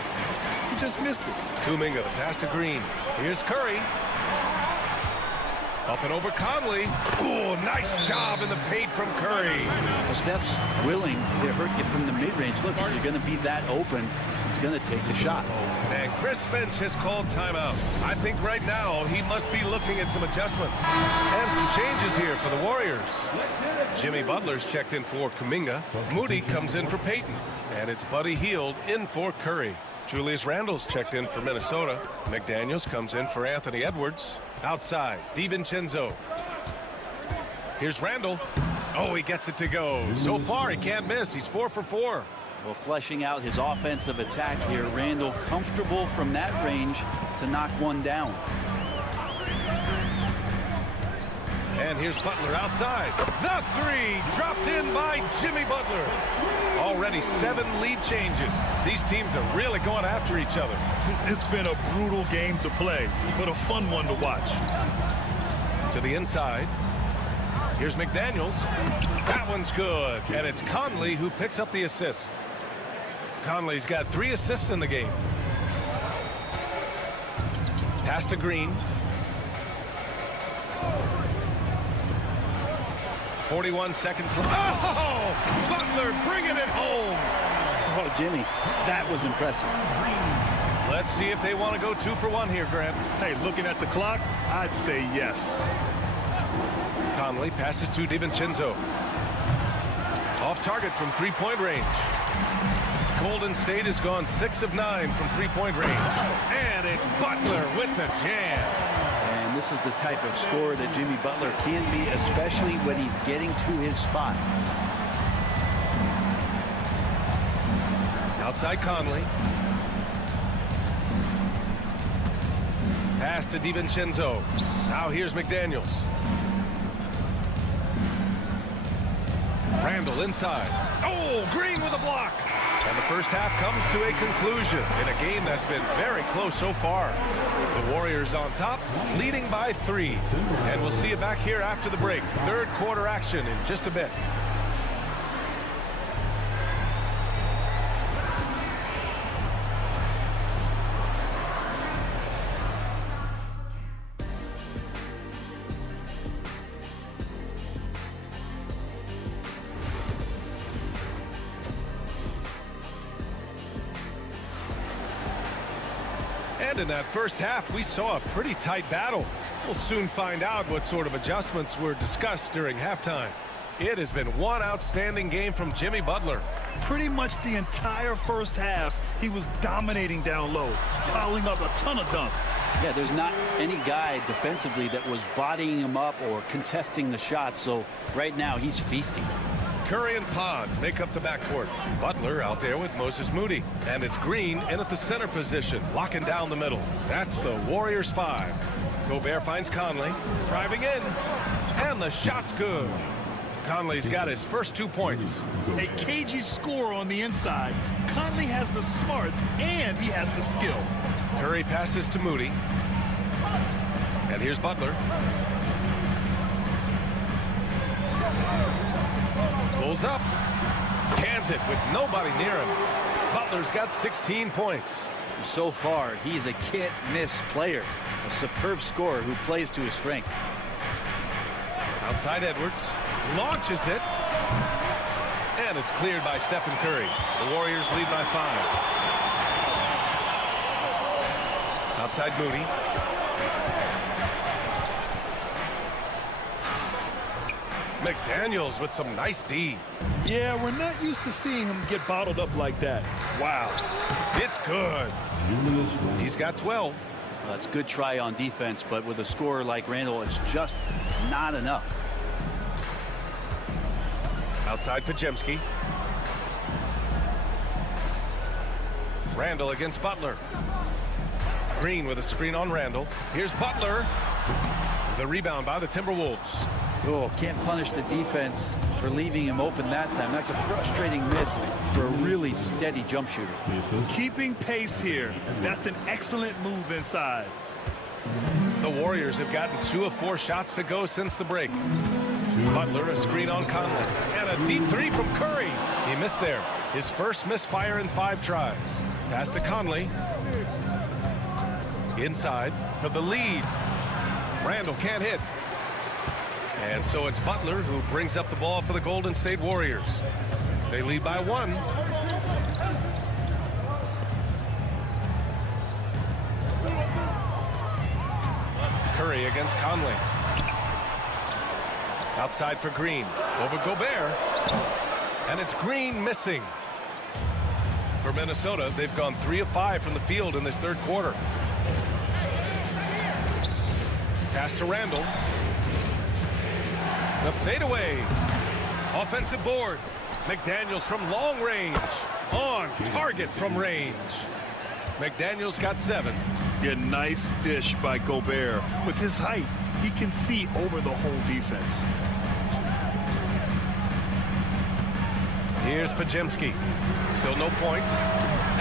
He just missed it. Kuminga, the pass to Green. Here's Curry. Up and over Conley. Ooh, nice job in the paint from Curry. Well, Steph's willing to hurt you from the mid-range. Look, if you're going to be that open, he's going to take the shot. And Chris Finch has called timeout. I think right now he must be looking at some adjustments. And some changes here for the Warriors. Jimmy Butler's checked in for Kuminga. Moody comes in for Payton. And it's Buddy Hield in for Curry. Julius Randle's checked in for Minnesota. McDaniels comes in for Anthony Edwards. Outside, DiVincenzo. Here's Randle. Oh, he gets it to go. So far, he can't miss. He's 4 for 4. Well, fleshing out his offensive attack here. Randle comfortable from that range to knock one down. And here's Butler outside. The 3 dropped in by Jimmy Butler. Already 7 lead changes. These teams are really going after each other. It's been a brutal game to play, but a fun one to watch. To the inside. Here's McDaniels. That one's good. And it's Conley who picks up the assist. Conley's got 3 assists in the game. Pass to Green. 41 seconds left. Oh! Butler bringing it home. Oh, Jimmy, that was impressive. Let's see if they want to go 2 for 1 here, Grant. Hey, looking at the clock, I'd say yes. Conley passes to DiVincenzo. Off target from three-point range. Golden State has gone 6 of 9 from three-point range. And it's Butler with the jam. And this is the type of scorer that Jimmy Butler can be, especially when he's getting to his spots. Now Outside Conley. Pass to DiVincenzo. Now here's McDaniels. Randall inside. Oh, Green with a block. And the first half comes to a conclusion in a game that's been very close so far. The Warriors on top, leading by 3. And we'll see you back here after the break. Third quarter action in just a bit. And in that first half, we saw a pretty tight battle. We'll soon find out what sort of adjustments were discussed during halftime. It has been one outstanding game from Jimmy Butler. Pretty much the entire first half, he was dominating down low, piling up a ton of dunks. Yeah, there's not any guy defensively that was bodying him up or contesting the shot, so right now he's feasting. Curry and Pods make up the backcourt. Butler out there with Moses Moody. And it's Green in at the center position, locking down the middle. That's the Warriors 5. Gobert finds Conley, driving in. And the shot's good. Conley's got his first 2 points. A cagey score on the inside. Conley has the smarts and he has the skill. Curry passes to Moody. And here's Butler. Pulls up. Cans it with nobody near him. Butler's got 16 points. So far, he's a can't-miss player. A superb scorer who plays to his strength. Outside Edwards. Launches it. And it's cleared by Stephen Curry. The Warriors lead by 5. Outside Moody. McDaniels with some nice D. Yeah, we're not used to seeing him get bottled up like that. Wow. It's good. He's got 12. It's a good try on defense, but with a scorer like Randall, it's just not enough. Outside Podziemski. Randall against Butler. Green with a screen on Randall. Here's Butler. The rebound by the Timberwolves. Oh, can't punish the defense for leaving him open that time. That's a frustrating miss for a really steady jump shooter. Keeping pace here. That's an excellent move inside. The Warriors have gotten 2 of 4 shots to go since the break. Butler, a screen on Conley. And a deep 3 from Curry. He missed there. His first misfire in 5 tries. Pass to Conley. Inside for the lead. Randall can't hit. And so it's Butler who brings up the ball for the Golden State Warriors. They lead by 1. Curry against Conley. Outside for Green. Over Gobert. And it's Green missing. For Minnesota, they've gone 3 of 5 from the field in this third quarter. Pass to Randall. The fadeaway. Offensive board. McDaniels from long range. On target from range. McDaniels got 7. A nice dish by Gobert. With his height, he can see over the whole defense. Here's Podziemski. Still no points.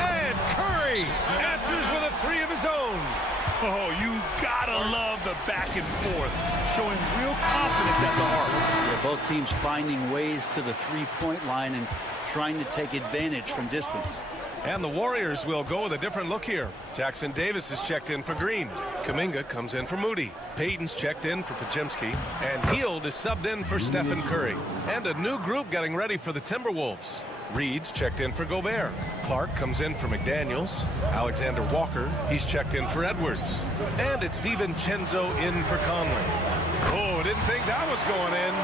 And Curry answers with a 3 of his own. Oh, you gotta love the back and forth, showing real confidence at the arc. Yeah, both teams finding ways to the three-point line and trying to take advantage from distance. And the Warriors will go with a different look here. Jackson Davis is checked in for Green. Kuminga comes in for Moody. Payton's checked in for Podziemski. And Hield is subbed in for Stephen Curry. And a new group getting ready for the Timberwolves. Reed's checked in for Gobert. Clark comes in for McDaniels. Alexander Walker, he's checked in for Edwards. And it's DiVincenzo in for Conley. Oh, didn't think that was going in.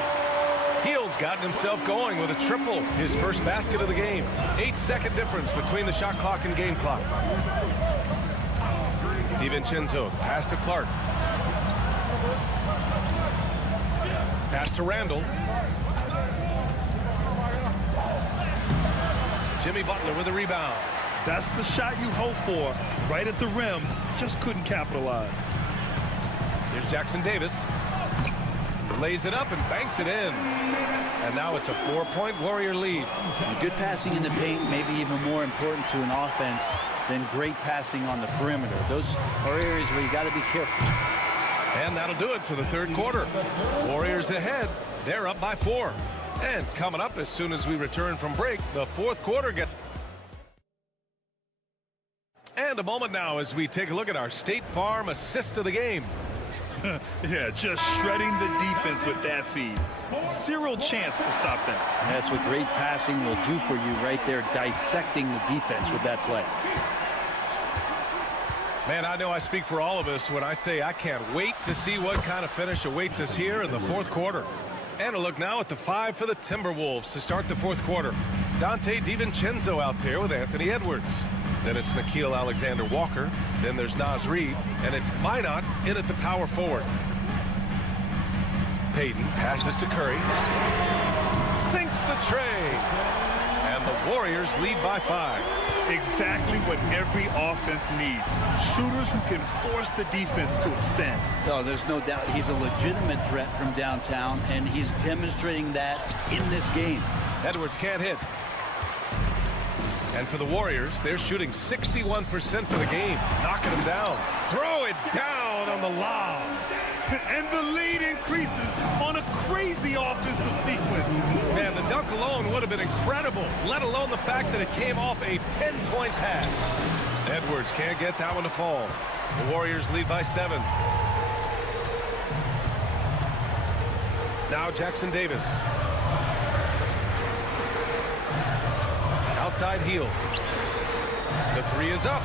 Hield's gotten himself going with a triple, his first basket of the game. 8-second difference between the shot clock and game clock. DiVincenzo, pass to Clark. Pass to Randall. Jimmy Butler with a rebound. That's the shot you hope for. Right at the rim, just couldn't capitalize. Here's Jackson Davis. Lays it up and banks it in. And now it's a 4-point Warrior lead. And good passing in the paint may be even more important to an offense than great passing on the perimeter. Those are areas where you got to be careful. And that'll do it for the third quarter. Warriors ahead. They're up by 4. And coming up as soon as we return from break, the fourth quarter gets. And a moment now as we take a look at our State Farm assist of the game. Yeah, just shredding the defense with that feed. Zero chance to stop that. And that's what great passing will do for you right there, dissecting the defense with that play. Man, I know I speak for all of us when I say I can't wait to see what kind of finish awaits us here in the fourth quarter. And a look now at the 5 for the Timberwolves to start the fourth quarter. Dante DiVincenzo out there with Anthony Edwards. Then it's Nickeil Alexander-Walker. Then there's Naz Reid. And it's Minot in at the power forward. Payton passes to Curry. Sinks the tray. And the Warriors lead by 5. Exactly what every offense needs. Shooters who can force the defense to extend. No, there's no doubt he's a legitimate threat from downtown, and he's demonstrating that in this game. Edwards can't hit. And for the Warriors, they're shooting 61% for the game. Knocking them down. Throw it down on the lob. And the lead increases on a crazy offensive sequence. Man, the dunk alone would have been incredible, let alone the fact that it came off a pinpoint pass. Edwards can't get that one to fall. The Warriors lead by 7. Now Jackson Davis. Outside heel. The 3 is up.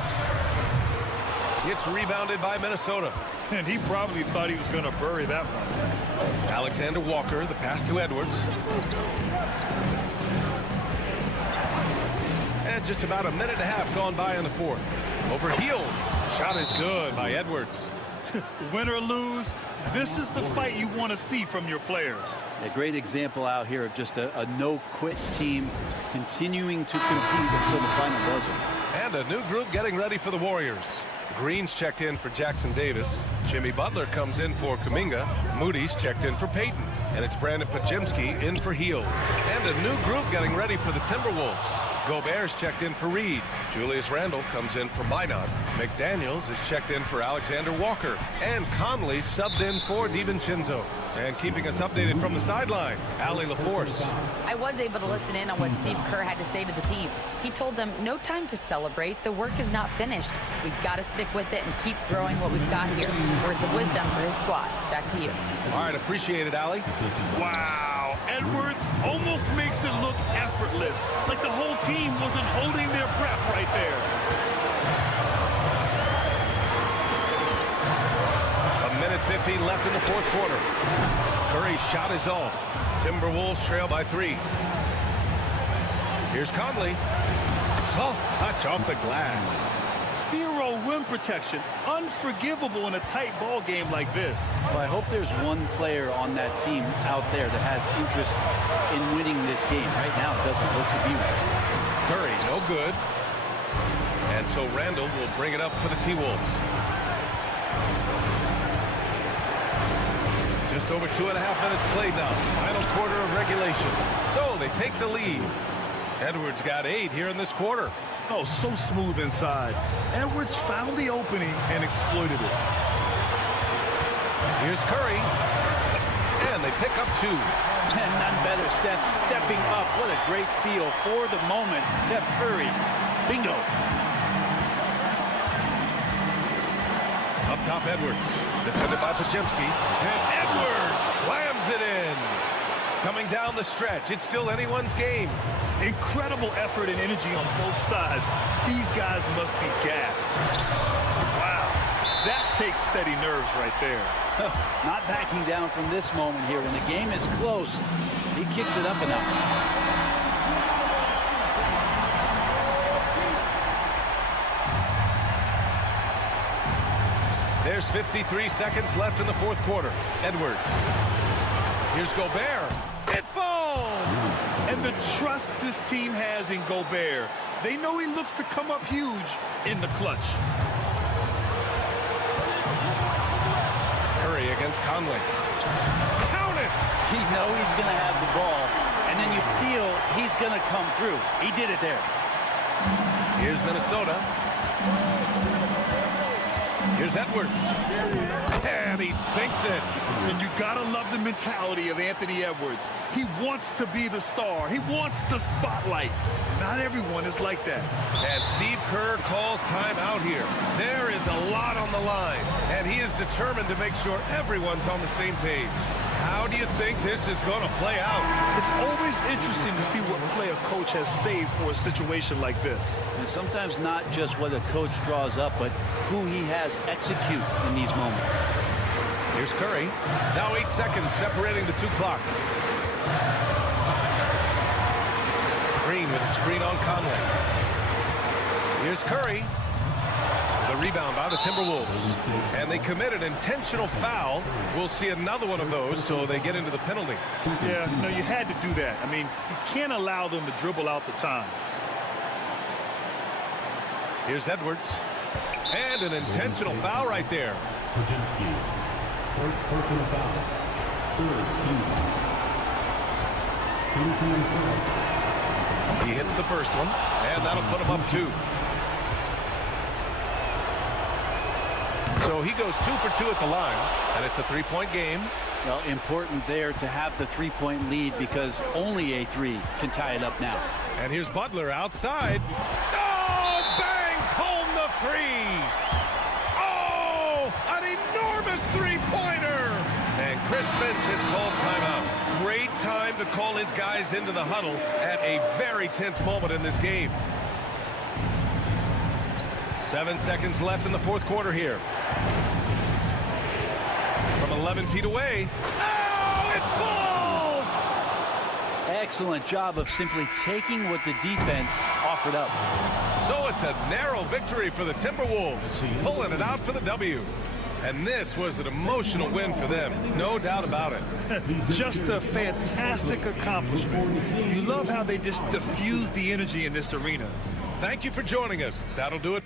It's rebounded by Minnesota. And he probably thought he was going to bury that one. Alexander Walker, the pass to Edwards. And just about a minute and a half gone by in the fourth. Over heel. Shot is good by Edwards. Win or lose, this is the fight you want to see from your players. A great example out here of just a no-quit team continuing to compete until the final buzzer. And a new group getting ready for the Warriors. Green's checked in for Jackson Davis. Jimmy Butler comes in for Kuminga. Moody's checked in for Payton. And it's Brandon Pajemski in for Heel. And a new group getting ready for the Timberwolves. Gobert's checked in for Reid. Julius Randle comes in for Minot. McDaniels is checked in for Alexander Walker. And Conley subbed in for DiVincenzo. And keeping us updated from the sideline, Allie LaForce. I was able to listen in on what Steve Kerr had to say to the team. He told them, no time to celebrate. The work is not finished. We've got to stick with it and keep growing what we've got here. Words of wisdom for his squad. Back to you. All right, appreciate it, Allie. Wow. Edwards almost makes it look effortless. Like the whole team wasn't holding their breath right there. A minute 15 left in the fourth quarter. Curry's shot is off. Timberwolves trail by 3. Here's Conley. Soft touch off the glass. Zero rim protection. Unforgivable in a tight ball game like this. Well, I hope there's one player on that team out there that has interest in winning this game. Right now, it doesn't look to be one. Curry, no good. And so Randle will bring it up for the T-Wolves. Just over 2.5 minutes played now. Final quarter of regulation. So they take the lead. Edwards got 8 here in this quarter. Oh, so smooth inside. Edwards found the opening and exploited it. Here's Curry. And they pick up 2. And none better. Steph stepping up. What a great feel for the moment. Steph Curry. Bingo. Up top, Edwards. Defended by Pajemski. And Edwards slams it in. Coming down the stretch. It's still anyone's game. Incredible effort and energy on both sides. These guys must be gassed. Wow. That takes steady nerves right there. Not backing down from this moment here. When the game is close, he kicks it up enough. There's 53 seconds left in the fourth quarter. Edwards. Here's Gobert. It falls! And And the trust this team has in Gobert. They know he looks to come up huge in the clutch. Curry against Conley. Count it! You know he's going to have the ball, and then you feel he's going to come through. He did it there. Here's Minnesota. Here's Edwards. And he sinks it. And you gotta love the mentality of Anthony Edwards. He wants to be the star. He wants the spotlight. Not everyone is like that. And Steve Kerr calls timeout here. There is a lot on the line, and he is determined to make sure everyone's on the same page. How do you think this is going to play out? It's always interesting to see what play a coach has saved for a situation like this. And sometimes not just what a coach draws up, but who he has execute in these moments. Here's Curry. Now 8 seconds separating the two clocks. Green with a screen on Conley. Here's Curry. The rebound by the Timberwolves. And they commit an intentional foul. We'll see another one of those, so they get into the penalty. Yeah, no, you had to do that. I mean, you can't allow them to dribble out the time. Here's Edwards. And an intentional foul right there. First personal foul. Third team foul. He hits the first one, and that'll put him up 2. So he goes 2 for 2 at the line, and it's a 3-point game. Well, important there to have the 3-point lead because only a 3 can tie it up now. And here's Butler outside. Oh, bangs home the 3. Oh, an enormous 3-pointer. And Chris Finch has called timeout. Great time to call his guys into the huddle at a very tense moment in this game. 7 seconds left in the fourth quarter here. From 11 feet away. Oh, it falls! Excellent job of simply taking what the defense offered up. So it's a narrow victory for the Timberwolves, pulling it out for the W. And this was an emotional win for them, no doubt about it. Just a fantastic accomplishment. You love how they just diffuse the energy in this arena. Thank you for joining us. That'll do it.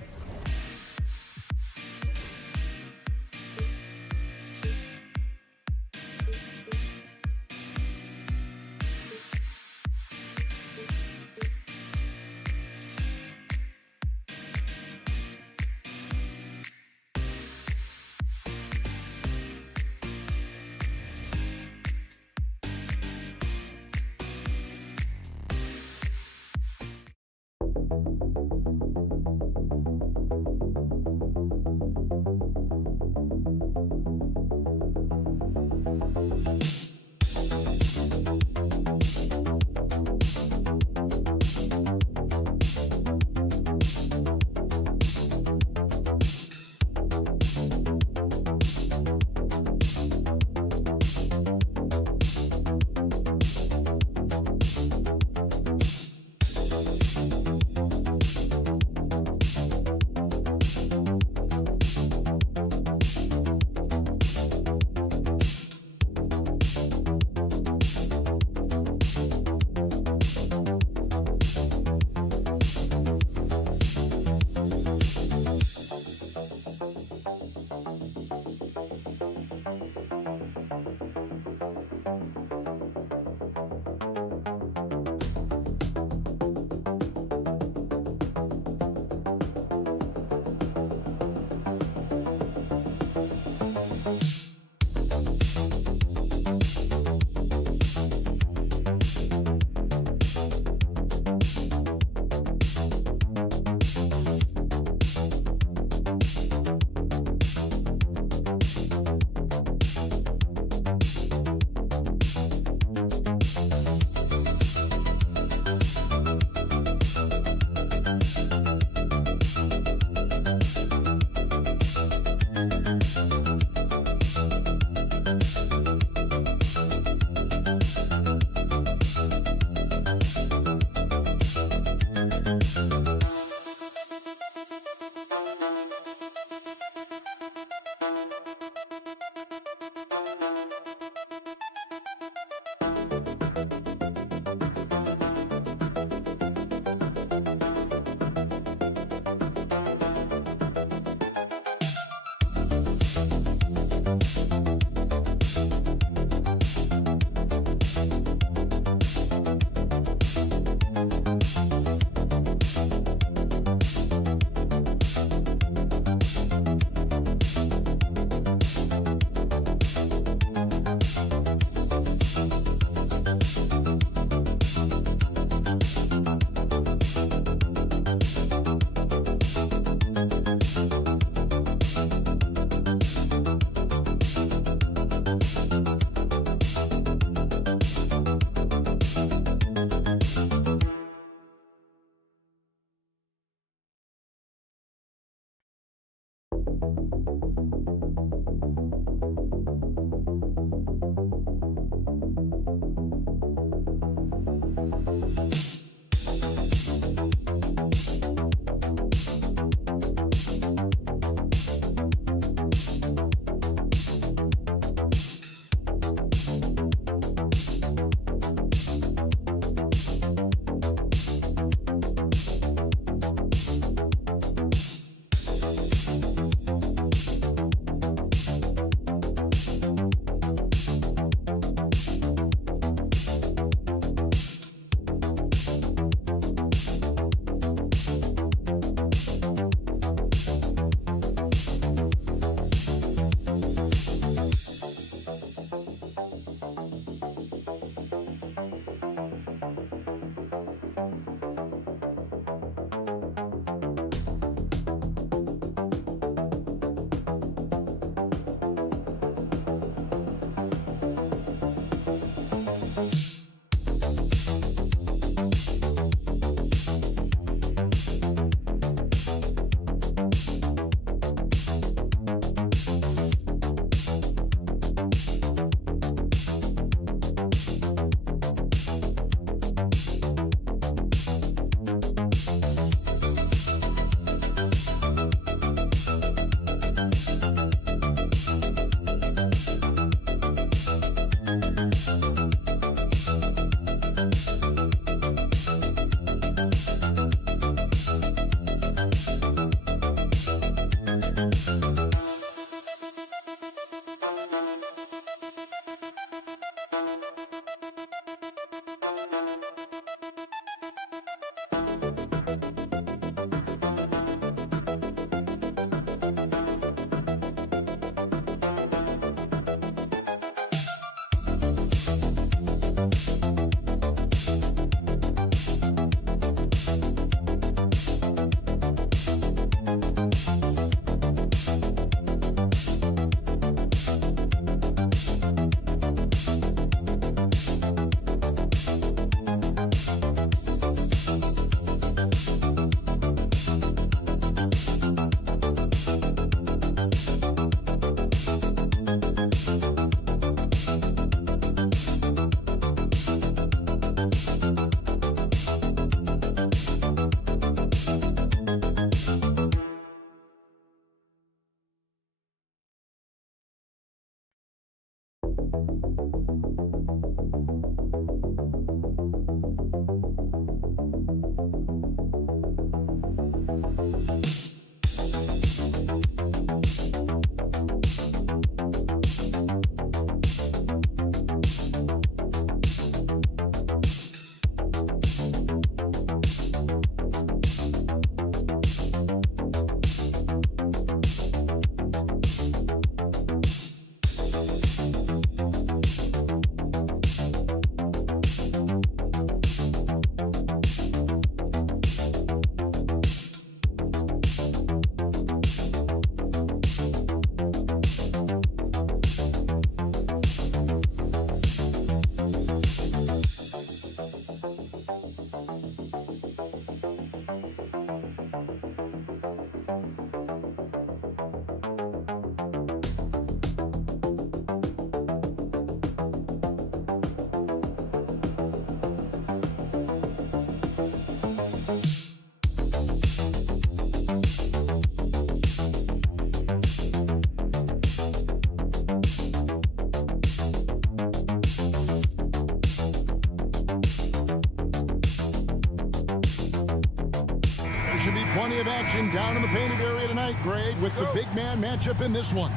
Plenty of action down in the painted area tonight, Greg, with the big man matchup in this one.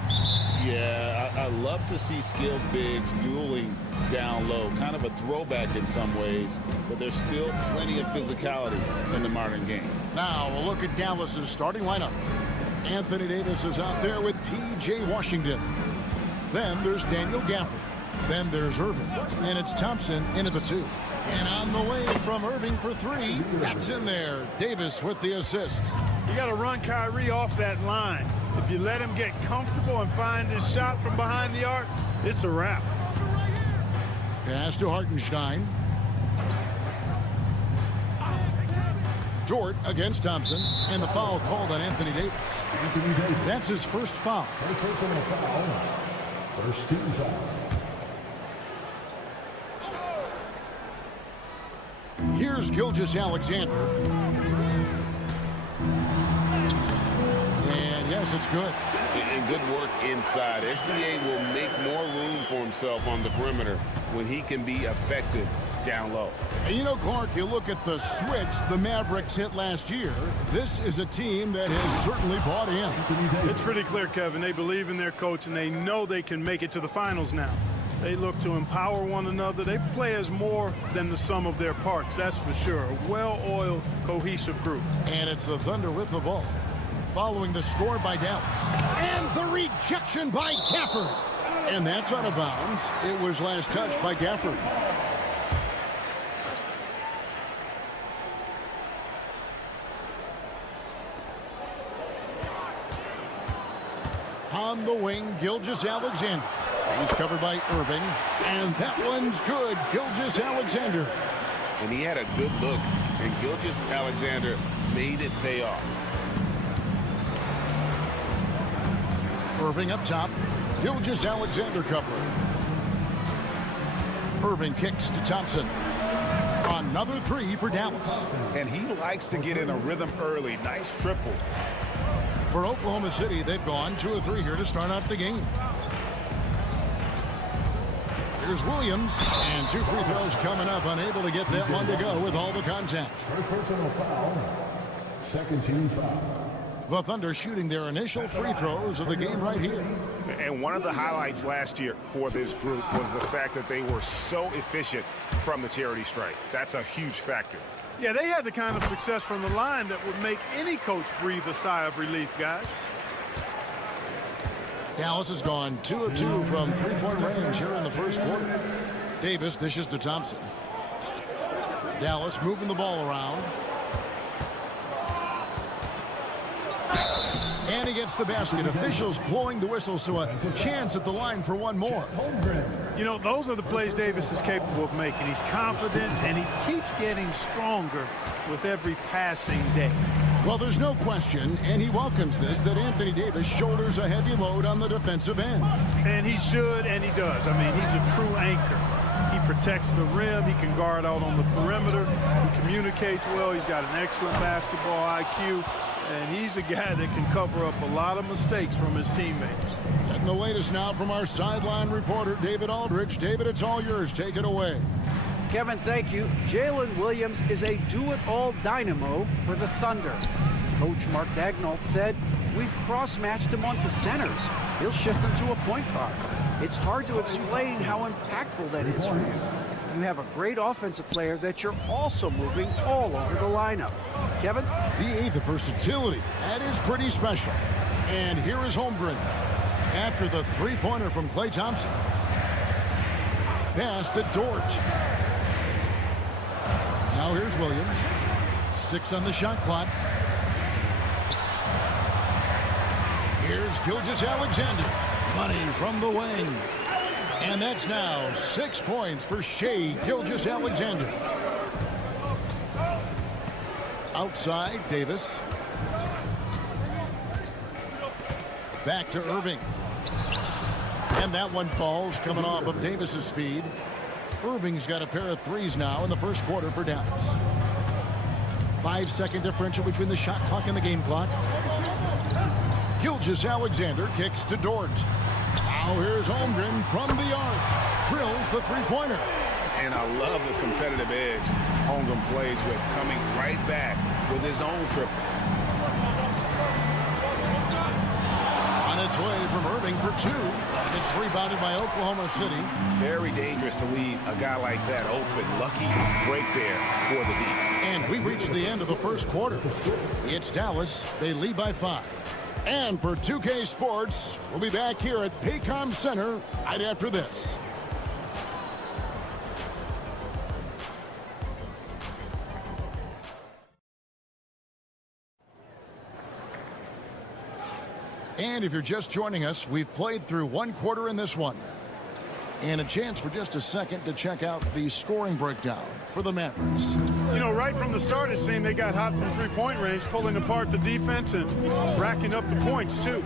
Yeah, I love to see skilled bigs dueling down low. Kind of a throwback in some ways, but there's still plenty of physicality in the modern game. Now, a look at Dallas's starting lineup. Anthony Davis is out there with P.J. Washington. Then there's Daniel Gafford. Then there's Irving. And it's Thompson into the 2. And on the way from Irving for 3, that's in there. Davis with the assist. You got to run Kyrie off that line. If you let him get comfortable and find his shot from behind the arc, it's a wrap. Pass to Hartenstein. Dort against Thompson, and the foul called on Anthony Davis. That's his first foul. First team foul. Here's Gilgeous-Alexander. And yes, it's good. And good work inside. SGA will make more room for himself on the perimeter when he can be effective down low. And you know, Clark, you look at the switch the Mavericks hit last year. This is a team that has certainly bought in. It's pretty clear, Kevin. They believe in their coach, and they know they can make it to the finals now. They look to empower one another. They play as more than the sum of their parts, that's for sure. A well-oiled, cohesive group. And it's the Thunder with the ball, following the score by Dallas. And the rejection by Gafford. And that's out of bounds. It was last touched by Gafford. On the wing, Gilgeous-Alexander. He's covered by Irving. And that one's good. Gilgeous-Alexander. And he had a good look, and Gilgeous-Alexander made it pay off. Irving up top. Gilgeous-Alexander covering. Irving kicks to Thompson. Another three for Dallas. And he likes to get in a rhythm early. Nice triple. For Oklahoma City, they've gone 2 of 3 here to start out the game. Here's Williams, and 2 free throws coming up, unable to get that one to go with all the contact. First personal foul. Second team foul. The Thunder shooting their initial free throws of the game right here. And one of the highlights last year for this group was the fact that they were so efficient from the charity stripe. That's a huge factor. Yeah, they had the kind of success from the line that would make any coach breathe a sigh of relief, guys. Dallas has gone 2 of 2 from three-point range here in the first quarter. Davis dishes to Thompson. Dallas moving the ball around. And he gets the basket. Officials blowing the whistle, so a chance at the line for one more. You know, those are the plays Davis is capable of making. He's confident, and he keeps getting stronger with every passing day. Well, there's no question, and he welcomes this, that Anthony Davis shoulders a heavy load on the defensive end. And he should, and he does. I mean, he's a true anchor. He protects the rim. He can guard out on the perimeter. He communicates well. He's got an excellent basketball IQ. And he's a guy that can cover up a lot of mistakes from his teammates. Getting the latest now from our sideline reporter, David Aldridge. David, it's all yours. Take it away. Kevin, thank you. Jalen Williams is a do-it-all dynamo for the Thunder. Coach Mark Daigneault said, we've cross-matched him onto centers. He'll shift him to a point guard. It's hard to explain how impactful that is for you. You have a great offensive player that you're also moving all over the lineup. Kevin? D.A. the versatility. That is pretty special. And here is Holmgren. After the three-pointer from Klay Thompson. Pass to Dort. Now here's Williams. 6 on the shot clock. Here's Gilgeous-Alexander. Money from the wing. And that's now 6 points for Shai Gilgeous-Alexander. Outside, Davis. Back to Irving. And that one falls, coming off of Davis's feed. Irving's got a pair of threes now in the first quarter for Dallas. 5-second differential between the shot clock and the game clock. Gilgeous-Alexander kicks to Dort. Now here's Holmgren from the arc. Drills the three-pointer. And I love the competitive edge Holmgren plays with, coming right back with his own triple. On its way from Irving for 2. It's rebounded by Oklahoma City. Very dangerous to leave a guy like that open. Lucky break there for the D. And we reach the end of the first quarter. It's Dallas. They lead by 5. And for 2K Sports, we'll be back here at Paycom Center right after this. And if you're just joining us, we've played through one quarter in this one. And a chance for just a second to check out the scoring breakdown for the Mavericks. You know, right from the start, it seemed they got hot from three-point range, pulling apart the defense and racking up the points, too.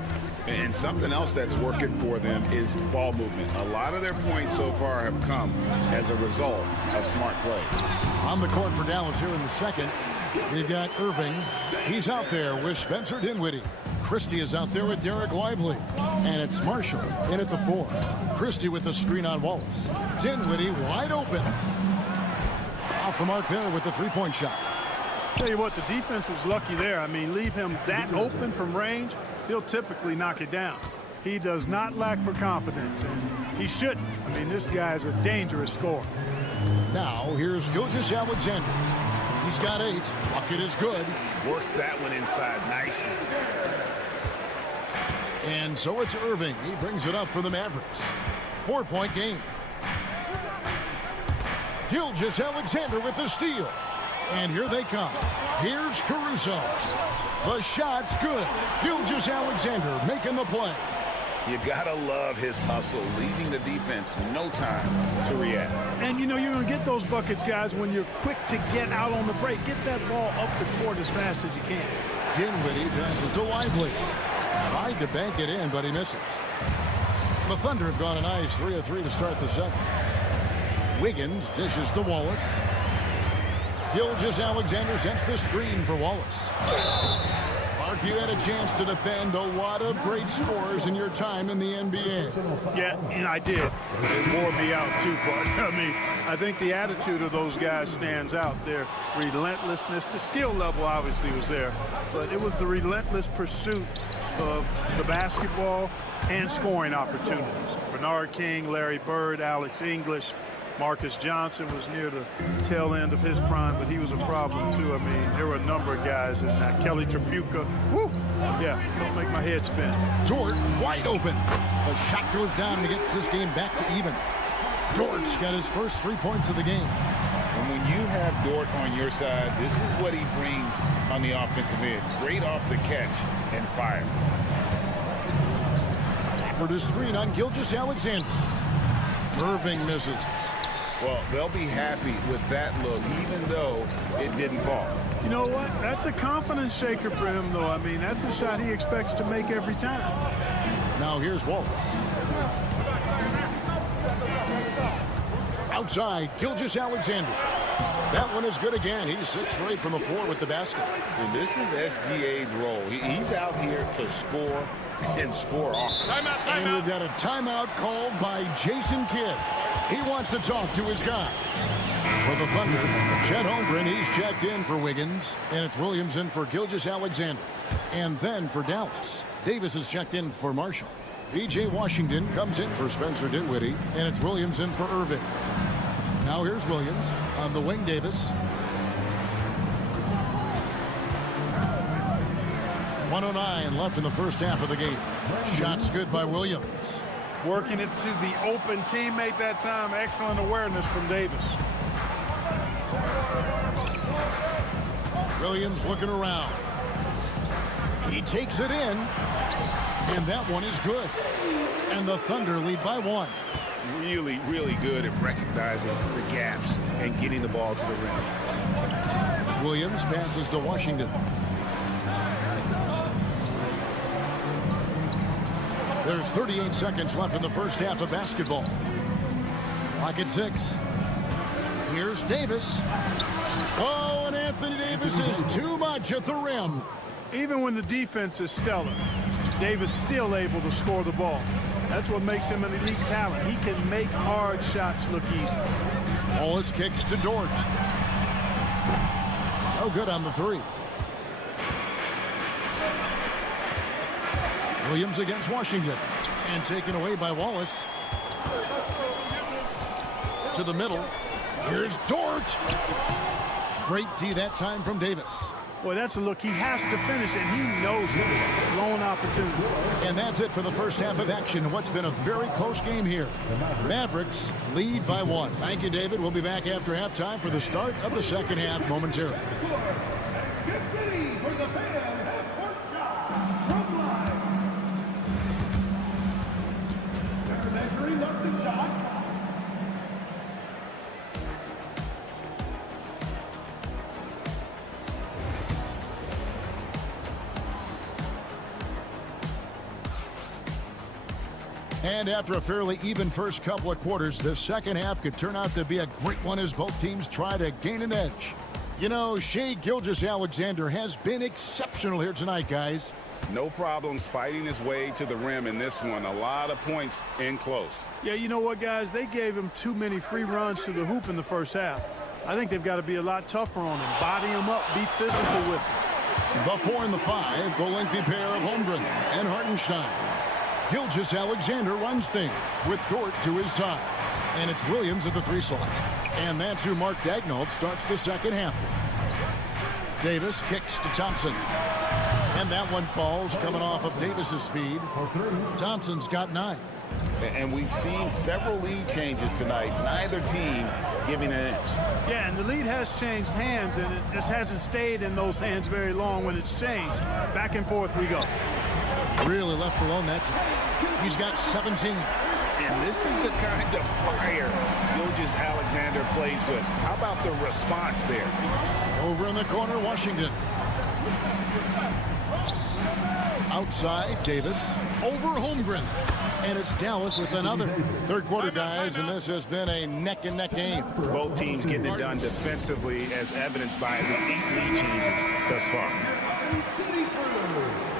And something else that's working for them is ball movement. A lot of their points so far have come as a result of smart play. On the court for Dallas here in the second, we've got Irving. He's out there with Spencer Dinwiddie. Christie is out there with Derek Lively. And it's Marshall in at the 4. Christie with the screen on Wallace. Dinwiddie wide open. Off the mark there with the three-point shot. Tell you what, the defense was lucky there. I mean, leave him that open from range, he'll typically knock it down. He does not lack for confidence, and he shouldn't. I mean, this guy is a dangerous scorer. Now, here's Gilgeous-Alexander. He's got 8. Bucket is good. Works that one inside nicely. And so it's Irving. He brings it up for the Mavericks. 4-point game. Gilgeous-Alexander with the steal. And here they come. Here's Caruso. The shot's good. Gilgeous-Alexander making the play. You gotta love his hustle, leaving the defense no time to react. And you know you're going to get those buckets, guys, when you're quick to get out on the break. Get that ball up the court as fast as you can. Dinwiddie passes to Lively. Tried to bank it in, but he misses. The Thunder have gone a nice 3 of 3 to start the second. Wiggins dishes to Wallace. Gilgeous-Alexander sends the screen for Wallace. Mark, you had a chance to defend a lot of great scores in your time in the NBA. Yeah, and I did. It wore me out too, Clark. I mean, I think the attitude of those guys stands out. Their relentlessness, the skill level obviously was there, but it was the relentless pursuit of the basketball and scoring opportunities. Bernard King, Larry Bird, Alex English, Marcus Johnson was near the tail end of his prime, but he was a problem too. I mean, there were a number of guys in that. Kelly Tripucka. Woo! Yeah, don't make my head spin. Dort wide open. The shot goes down and gets this game back to even. Dort's got his first 3 points of the game. And when you have Dort on your side, this is what he brings on the offensive end. Great off the catch and fire. For the screen on Gilgeous-Alexander. Irving misses. Well, they'll be happy with that look, even though it didn't fall. You know what? That's a confidence shaker for him, though. I mean, that's a shot he expects to make every time. Now here's Wallace. Outside, Gilgeous-Alexander. That one is good again. He's 6 straight from the floor with the basket. And this is SGA's role. He's out here to score and score often. Timeout. And we've got a timeout called by Jason Kidd. He wants to talk to his guy. For the Thunder, Chet Holmgren, he's checked in for Wiggins. And it's Williams in for Gilgeous-Alexander. And then for Dallas, Davis is checked in for Marshall. P.J. Washington comes in for Spencer Dinwiddie. And it's Williams in for Irving. Now here's Williams on the wing. Davis. 1:09 left in the first half of the game. Shots good by Williams. Working it to the open teammate that time. Excellent awareness from Davis. Williams looking around. He takes it in. And that one is good. And the Thunder lead by 1. Really, really good at recognizing the gaps and getting the ball to the rim. Williams passes to Washington. There's 38 seconds left in the first half of basketball. Clock at 6. Here's Davis. Oh, and Anthony Davis is too much at the rim. Even when the defense is stellar, Davis still able to score the ball. That's what makes him an elite talent. He can make hard shots look easy. Wallace kicks to Dort. No good on the 3. Williams against Washington. And taken away by Wallace. To the middle. Here's Dort. Great D that time from Davis. Boy, that's a look. He has to finish, and he knows it. Lone opportunity. And that's it for the first half of action. What's been a very close game here. Mavericks lead by 1. Thank you, David. We'll be back after halftime for the start of the second half momentarily. Get ready for the fan half-court shot from line. They're measuring up the shot. And after a fairly even first couple of quarters, the second half could turn out to be a great one as both teams try to gain an edge. You know, Shai Gilgeous-Alexander has been exceptional here tonight, guys. No problems fighting his way to the rim in this one. A lot of points in close. Yeah, you know what, guys? They gave him too many free runs to the hoop in the first half. I think they've got to be a lot tougher on him. Body him up, be physical with him. The 4 and the 5, the lengthy pair of Holmgren and Hartenstein. Gilgeous-Alexander runs things with Dort to his side. And it's Williams at the 3 slot. And that's who Mark Daigneault starts the second half with. Davis kicks to Thompson. And that one falls coming off of Davis's feed. Thompson's got 9. And we've seen several lead changes tonight. Neither team giving an inch. Yeah, and the lead has changed hands, and it just hasn't stayed in those hands very long when it's changed. Back and forth we go. Really left alone that time. He's got 17. And this is the kind of fire Gilgeous-Alexander plays with. How about the response there? Over in the corner, Washington. Outside, Davis. Over Holmgren. And it's Dallas with another. Third quarter, guys, and this has been a neck-and-neck game. Both teams getting it done defensively, as evidenced by the 8 lead changes thus far.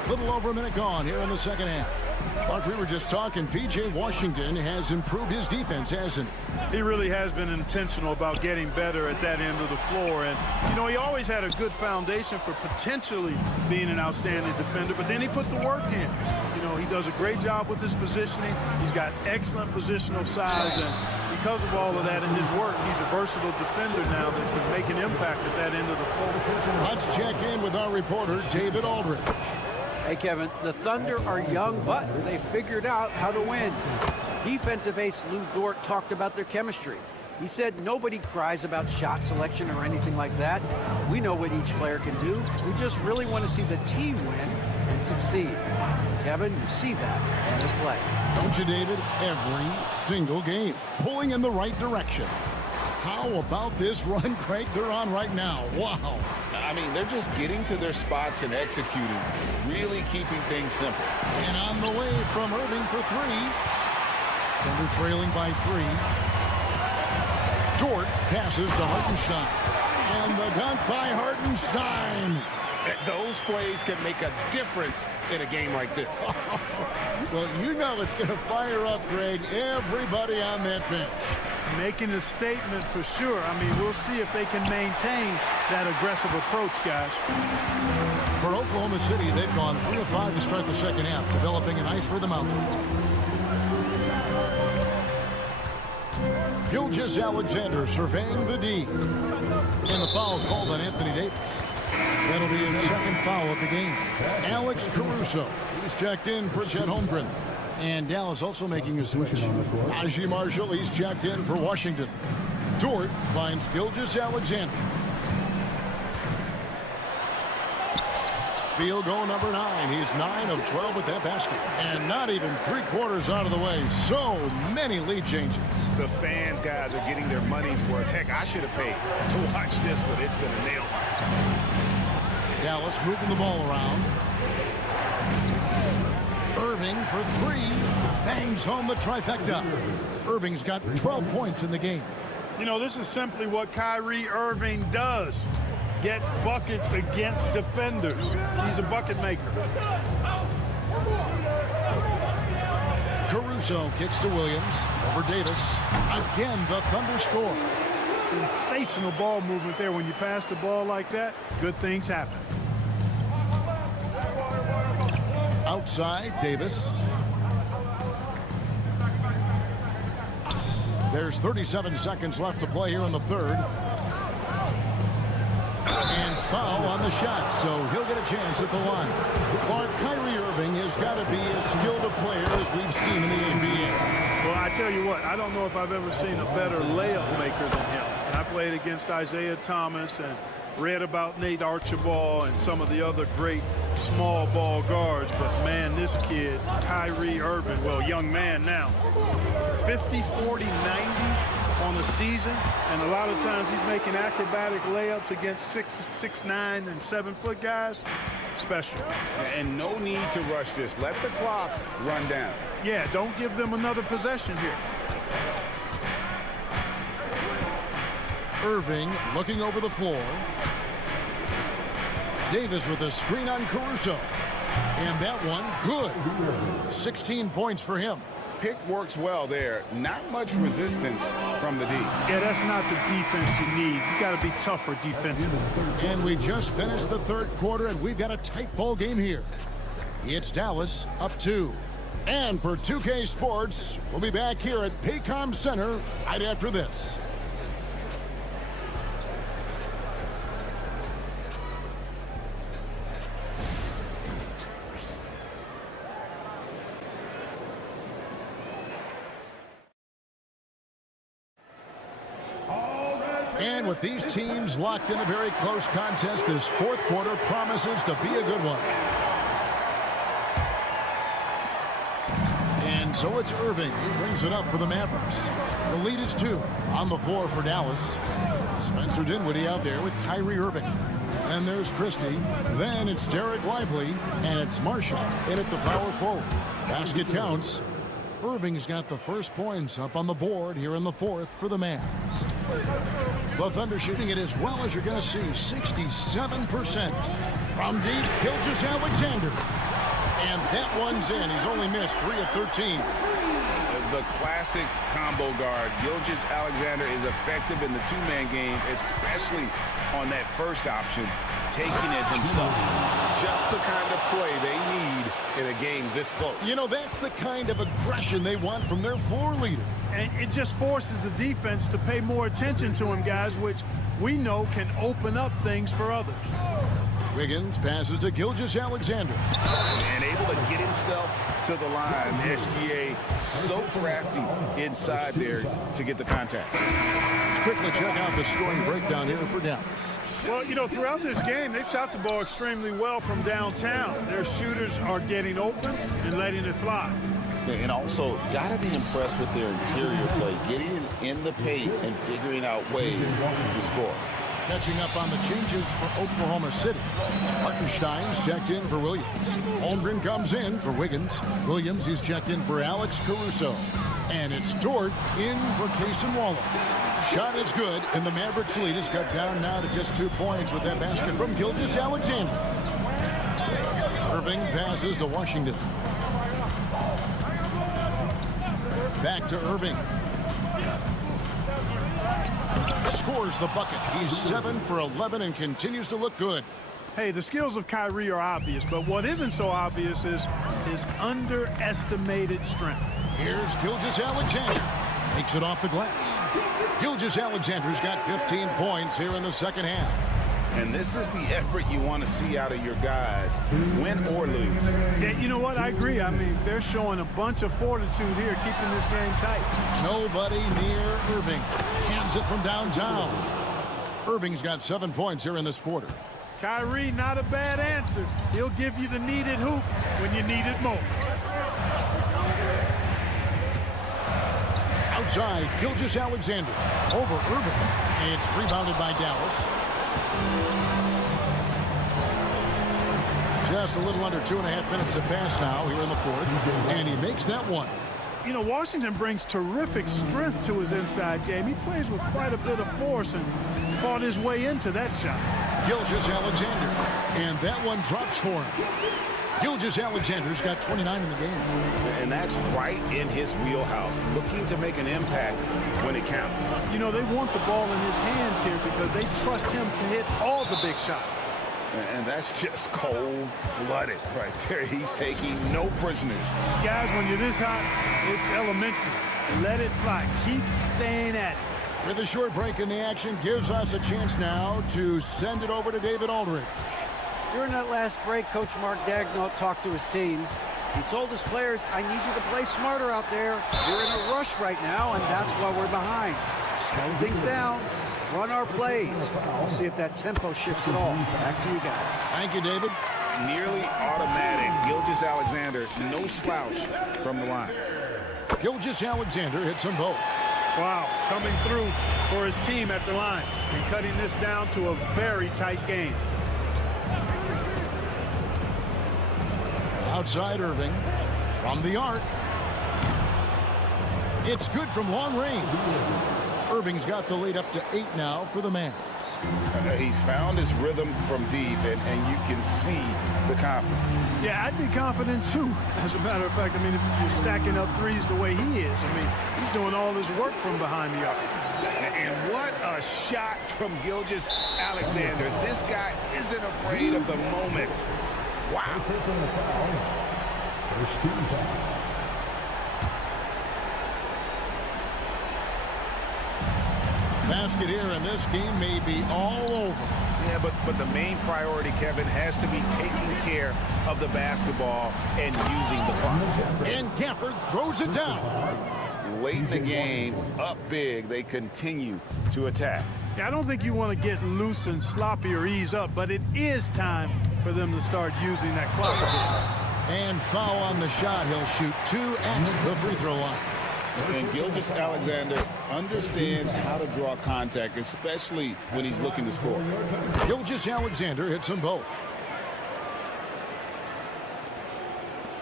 Little over a minute gone here in the second half. Like we were just talking, P.J. Washington has improved his defense, hasn't he? He really has been intentional about getting better at that end of the floor. And, you know, he always had a good foundation for potentially being an outstanding defender, but then he put the work in. You know, he does a great job with his positioning. He's got excellent positional size, and because of all of that in his work, he's a versatile defender now that can make an impact at that end of the floor. Let's check in with our reporter, David Aldridge. Hey, Kevin, the Thunder are young, but they figured out how to win. Defensive ace Lou Dort talked about their chemistry. He said nobody cries about shot selection or anything like that. We know what each player can do. We just really want to see the team win and succeed. Kevin, you see that in their play. Don't you, David? Every single game, pulling in the right direction. How about this run, Craig, they're on right now? Wow. I mean, they're just getting to their spots and executing, really keeping things simple. And on the way from Irving for 3. And they're trailing by 3. Dort passes to Hartenstein. And the dunk by Hartenstein. Those plays can make a difference in a game like this. Well, you know it's going to fire up, Greg, everybody on that bench. Making a statement for sure. I mean, we'll see if they can maintain that aggressive approach, guys. For Oklahoma City, they've gone 3 of 5 to start the second half, developing a nice rhythm out there. Gilgeous-Alexander surveying the D. And the foul called on Anthony Davis. That'll be his second foul of the game. Alex Caruso, he's checked in for Chet Holmgren. And Dallas also making a switch. Najee Marshall, he's checked in for Washington. Dort finds Gilgeous-Alexander. Field goal number 9. He's 9 of 12 with that basket. And not even 3/4 out of the way. So many lead changes. The fans, guys, are getting their money's worth. Heck, I should have paid to watch this one. It's been a nail biter. Dallas moving the ball around. Irving for 3. Bangs home the trifecta. Irving's got 12 points in the game. You know, this is simply what Kyrie Irving does. Get buckets against defenders. He's a bucket maker. Caruso kicks to Williams. Over Davis. Again, the Thunder score. Sensational ball movement there. When you pass the ball like that, good things happen. Outside, Davis. There's 37 seconds left to play here in the third. And foul on the shot, so he'll get a chance at the line. Clark, Kyrie Irving has got to be as skilled a player as we've seen in the NBA. Well, I tell you what, I don't know if I've ever seen a better layup maker than him. And I played against Isaiah Thomas and read about Nate Archibald and some of the other great small ball guards, but man, this kid, Kyrie Irving, well, young man now, 50, 40, 90 on the season, and a lot of times he's making acrobatic layups against 6'9" and 7-foot guys. Special. And no need to rush this. Let the clock run down. Yeah, don't give them another possession here. Irving looking over the floor. Davis with a screen on Caruso. And that one, good. 16 points for him. Pick works well there. Not much resistance from the D. Yeah, that's not the defense you need. You got to be tougher defensively. And we just finished the third quarter, and we've got a tight ball game here. It's Dallas up 2. And for 2K Sports, we'll be back here at Paycom Center right after this. And with these teams locked in a very close contest, this fourth quarter promises to be a good one. And so it's Irving who brings it up for the Mavericks. The lead is 2 on the floor for Dallas. Spencer Dinwiddie out there with Kyrie Irving. And there's Christie. Then it's Derek Lively. And it's Marshall in at the power forward. Basket counts. Irving's got the first points up on the board here in the fourth for the Mavs. The Thunder shooting it as well as you're going to see, 67%. From deep, Gilgeous-Alexander. And that one's in. He's only missed 3 of 13. The classic combo guard. Gilgeous-Alexander is effective in the two-man game, especially on that first option, taking it himself. Just the kind of play they need in a game this close. You know, that's the kind of aggression they want from their floor leader. And it just forces the defense to pay more attention to him, guys, which we know can open up things for others. Wiggins passes to Gilgeous-Alexander. And able to get himself to the line. SGA so crafty inside there to get the contact. Let's quickly check out the scoring breakdown here for Dallas. Well, you know, throughout this game, they've shot the ball extremely well from downtown. Their shooters are getting open and letting it fly. And also, got to be impressed with their interior play, getting in the paint and figuring out ways to score. Catching up on the changes for Oklahoma City. Hartenstein's checked in for Williams. Holmgren comes in for Wiggins. Williams, he's checked in for Alex Caruso. And it's Dort in for Cason Wallace. Shot is good, and the Mavericks lead is cut down now to just 2 points with that basket from Gilgeous-Alexander. Irving passes to Washington. Back to Irving. Scores the bucket. He's 7 for 11 and continues to look good. Hey, the skills of Kyrie are obvious, but what isn't so obvious is his underestimated strength. Here's Gilgeous-Alexander. Takes it off the glass. Gilgeous-Alexander's got 15 points here in the second half. And this is the effort you want to see out of your guys, win or lose. Yeah, you know what? I agree. I mean, they're showing a bunch of fortitude here, keeping this game tight. Nobody near Irving. Cans it from downtown. Irving's got 7 points here in this quarter. Kyrie, not a bad answer. He'll give you the needed hoop when you need it most. Outside, Gilgeous-Alexander over Irving. It's rebounded by Dallas. Just a little under 2.5 minutes have passed now here in the fourth, and he makes that one. You know, Washington brings terrific strength to his inside game. He plays with quite a bit of force and fought his way into that shot. Gilgeous-Alexander, and that one drops for him. Gilgeous-Alexander's got 29 in the game. And that's right in his wheelhouse, looking to make an impact when it counts. You know, they want the ball in his hands here because they trust him to hit all the big shots. And that's just cold-blooded right there. He's taking no prisoners. Guys, when you're this hot, it's elementary. Let it fly. Keep staying at it. With a short break in the action, gives us a chance now to send it over to David Aldridge. During that last break, Coach Mark Daigneault talked to his team. He told his players, I need you to play smarter out there. You're in a rush right now, and that's why we're behind. Slow things down. Run our plays. We'll see if that tempo shifts at all. Back to you guys. Thank you, David. Nearly automatic. Gilgeous-Alexander, no slouch from the line. Gilgeous-Alexander hits them both. Wow, coming through for his team at the line and cutting this down to a very tight game. Outside Irving from the arc. It's good from long range. Irving's got the lead up to 8 now for the Mavs. He's found his rhythm from deep, and you can see the confidence. Yeah, I'd be confident too. As a matter of fact, I mean, if you're stacking up threes the way he is, I mean, he's doing all his work from behind the arc. And what a shot from Gilgeous-Alexander. This guy isn't afraid of the moment. Wow. First team foul. Basket here, and this game may be all over. Yeah, but the main priority, Kevin, has to be taking care of the basketball and using the clock. And Gafford throws it down. Late in the game, up big, they continue to attack. Yeah, I don't think you want to get loose and sloppy or ease up, but it is time for them to start using that clock again. And foul on the shot. He'll shoot 2 at the free throw line. And Gilgeous-Alexander understands how to draw contact, especially when he's looking to score. Gilgeous-Alexander hits them both.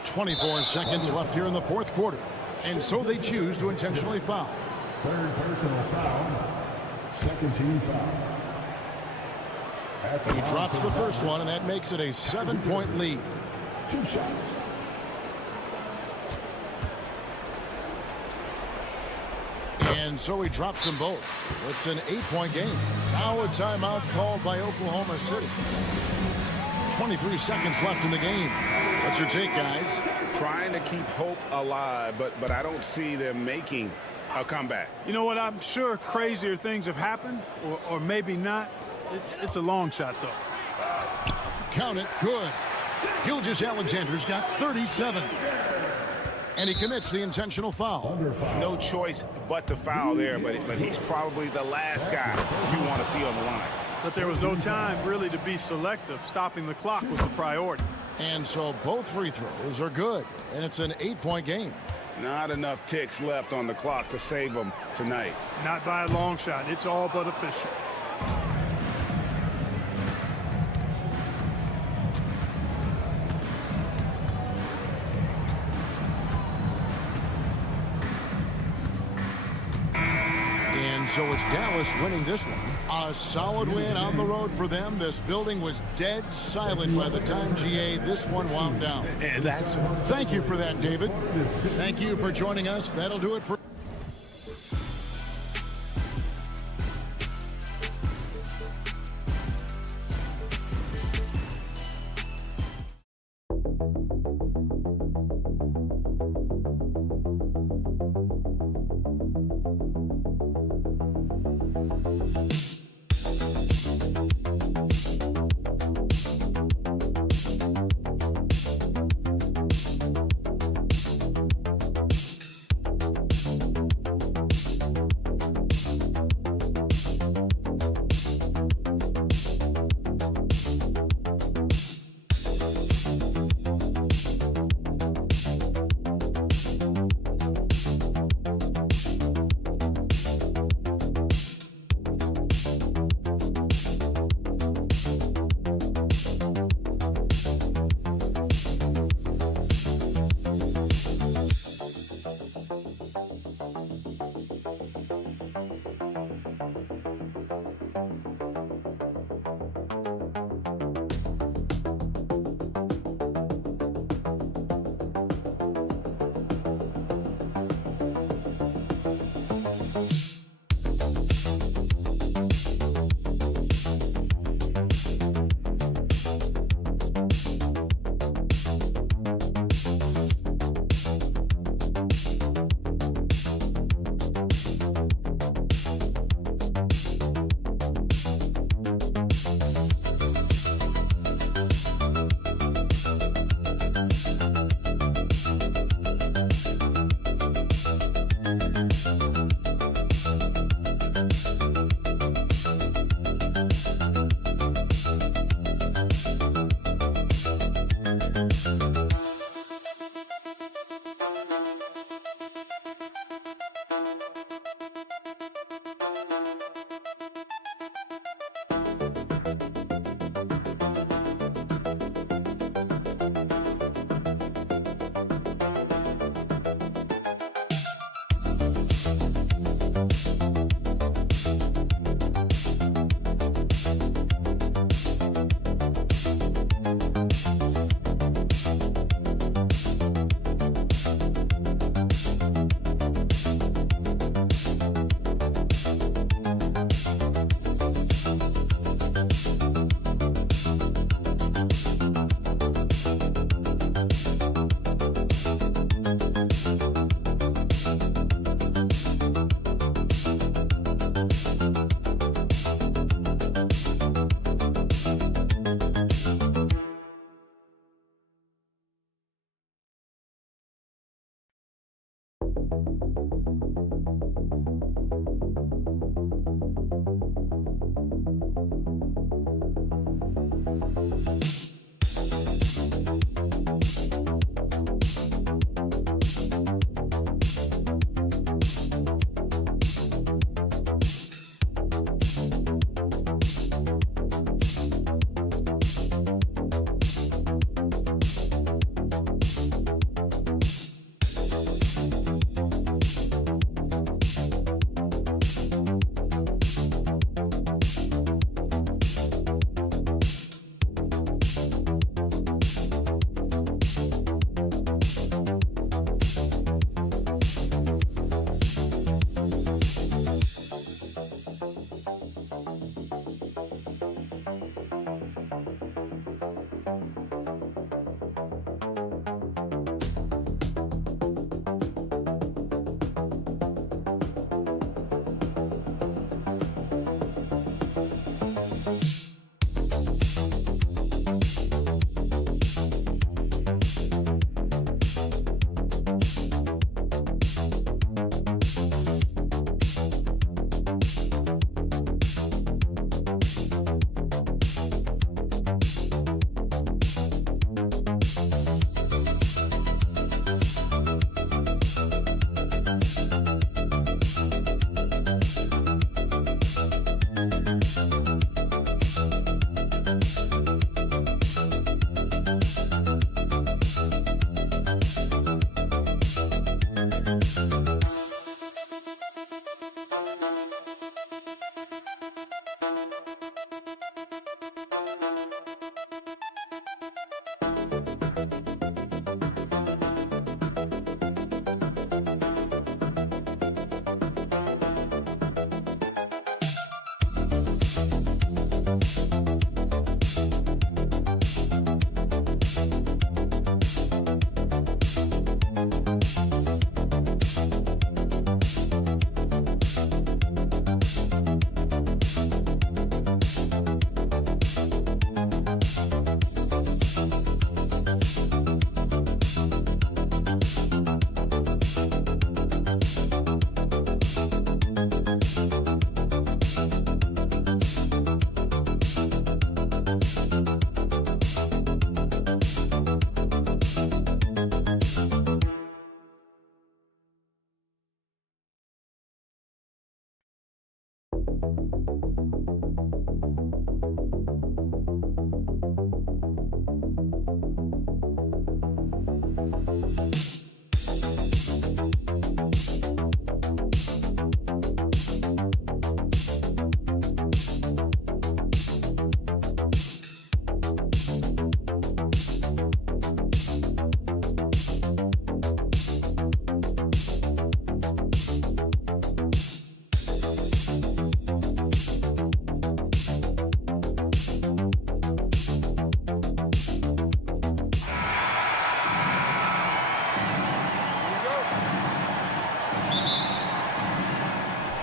24 seconds left here in the fourth quarter. And so they choose to intentionally foul. Third personal foul. Second team foul. He drops the first one, and that makes it a 7-point lead. 2 shots. And so he drops them both. It's an 8-point game. Now a timeout called by Oklahoma City. 23 seconds left in the game. What's your take, guys? Trying to keep hope alive, but I don't see them making a comeback. You know what? I'm sure crazier things have happened, or maybe not. It's a long shot, though. Count it. Good. Gilgeous-Alexander's got 37. And he commits the intentional foul. No choice but to foul there, but he's probably the last guy you want to see on the line. But there was no time really to be selective. Stopping the clock was the priority. And so both free throws are good, and it's an 8-point game. Not enough ticks left on the clock to save them tonight. Not by a long shot. It's all but official. So it's Dallas winning this one. A solid win on the road for them. This building was dead silent by the time, GA, this one wound down. And that's... Thank you for that, David. Thank you for joining us. That'll do it for...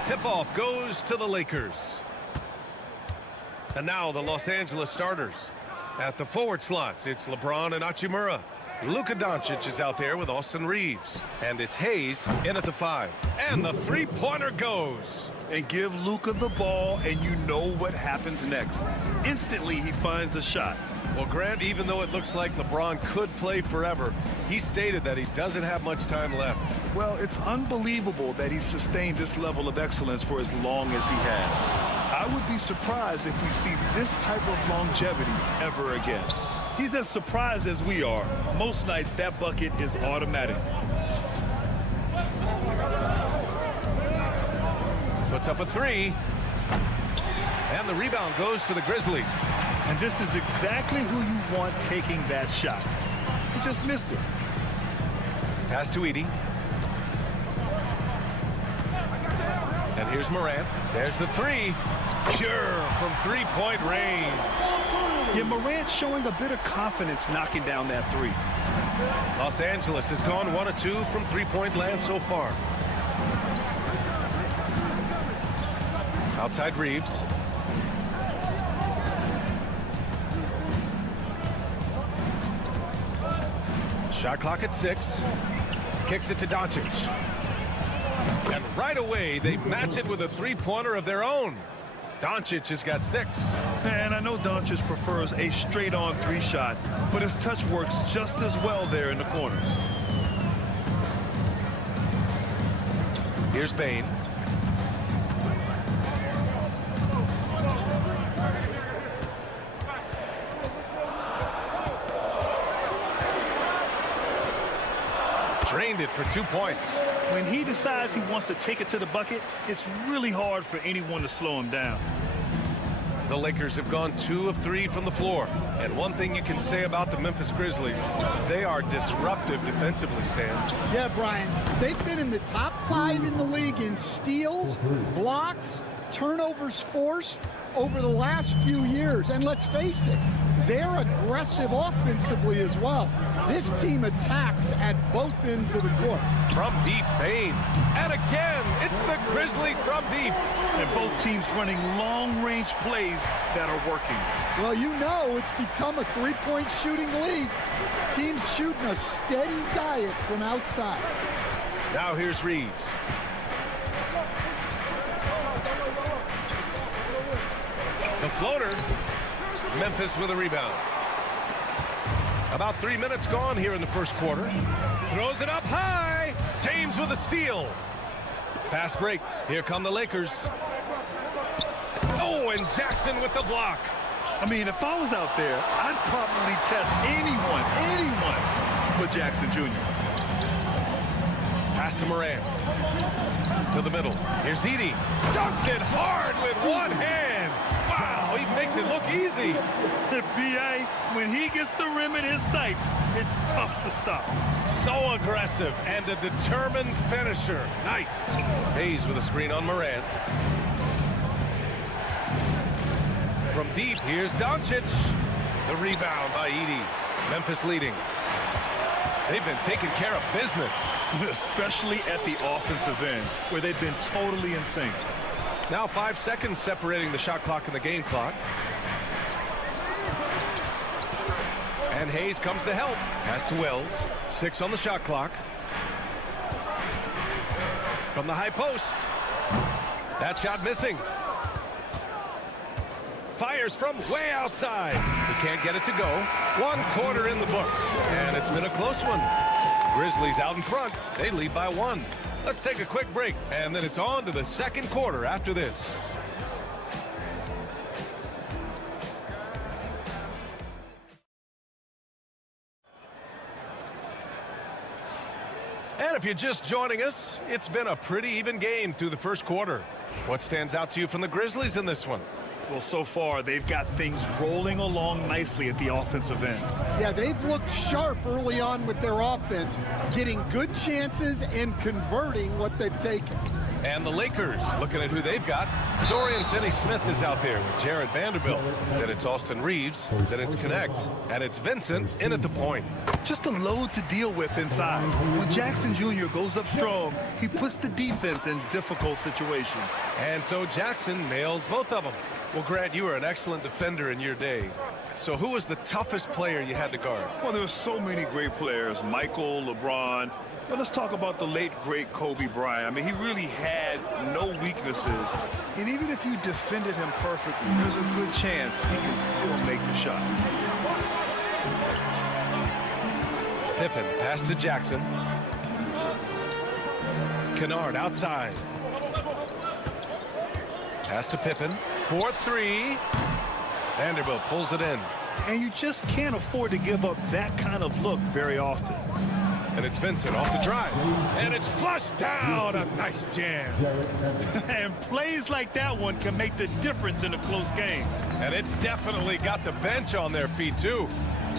Tip-off goes to the Lakers. And now the Los Angeles starters. At the forward slots, it's LeBron and Hachimura. Luka Doncic is out there with Austin Reeves. And it's Hayes in at the 5. And the three-pointer goes. And give Luka the ball, and you know what happens next. Instantly, he finds a shot. Well, Grant, even though it looks like LeBron could play forever, he stated that he doesn't have much time left. Well, it's unbelievable that he's sustained this level of excellence for as long as he has. I would be surprised if we see this type of longevity ever again. He's as surprised as we are. Most nights, that bucket is automatic. Puts up a 3. And the rebound goes to the Grizzlies. And this is exactly who you want taking that shot. He just missed it. Pass to Edie. And here's Morant. There's the 3. Pure from three-point range. Yeah, Morant showing a bit of confidence knocking down that 3. Los Angeles has gone 1 of 2 from three-point land so far. Outside Reeves. Shot clock at 6. Kicks it to Doncic. And right away, they match it with a three-pointer of their own. Doncic has got 6. And I know Doncic prefers a straight-on 3-shot, but his touch works just as well there in the corners. Here's Bane. Drained it for 2 points. When he decides he wants to take it to the bucket, it's really hard for anyone to slow him down. The Lakers have gone 2 of 3 from the floor. And one thing you can say about the Memphis Grizzlies, they are disruptive defensively, Stan. Yeah, Brian, they've been in the top 5 in the league in steals, blocks, turnovers forced over the last few years. And let's face it, they're aggressive offensively as well. This team attacks at both ends of the court. From deep, Bane. And again, it's the Grizzlies from deep. And both teams running long-range plays that are working. Well, you know it's become a three-point shooting league. Teams shooting a steady diet from outside. Now here's Reeves. The floater. Memphis with a rebound. About 3 minutes gone here in the first quarter. Throws it up high. James with a steal. Fast break. Here come the Lakers. Oh, and Jackson with the block. I mean, if I was out there, I'd probably test anyone but Jackson Jr. Pass to Moran. To the middle. Here's Edey. Dunks it hard with one hand. Wow, he makes it look easy. B.A., when he gets the rim in his sights, it's tough to stop. So aggressive and a determined finisher. Nice. Hayes with a screen on Moran. From deep, here's Doncic. The rebound by Edey. Memphis leading. They've been taking care of business. Especially at the offensive end, where they've been totally in sync. Now 5 seconds separating the shot clock and the game clock. And Hayes comes to help. Pass to Wells. 6 on the shot clock. From the high post. That shot missing. Fires from way outside. He can't get it to go. 1 quarter in the books. And it's been a close one. Grizzlies out in front. They lead by 1. Let's take a quick break, and then it's on to the second quarter after this. And if you're just joining us, it's been a pretty even game through the first quarter. What stands out to you from the Grizzlies in this one? Well, so far, they've got things rolling along nicely at the offensive end. Yeah, they've looked sharp early on with their offense, getting good chances and converting what they've taken. And the Lakers, looking at who they've got. Dorian Finney-Smith is out there with Jared Vanderbilt. Then it's Austin Reeves. Then it's Connect. And it's Vincent in at the point. Just a load to deal with inside. When Jackson Jr. goes up strong, he puts the defense in difficult situations. And so Jackson nails both of them. Well, Grant, you were an excellent defender in your day. So who was the toughest player you had to guard? Well, there were so many great players. Michael, LeBron. But let's talk about the late, great Kobe Bryant. I mean, he really had no weaknesses. And even if you defended him perfectly, there's a good chance he can still make the shot. Pippen, pass to Jackson. Kennard outside. Pass to Pippen. 4-3. Vanderbilt pulls it in. And you just can't afford to give up that kind of look very often. And it's Vincent off the drive. And it's flushed down. A nice jam. And plays like that one can make the difference in a close game. And it definitely got the bench on their feet, too.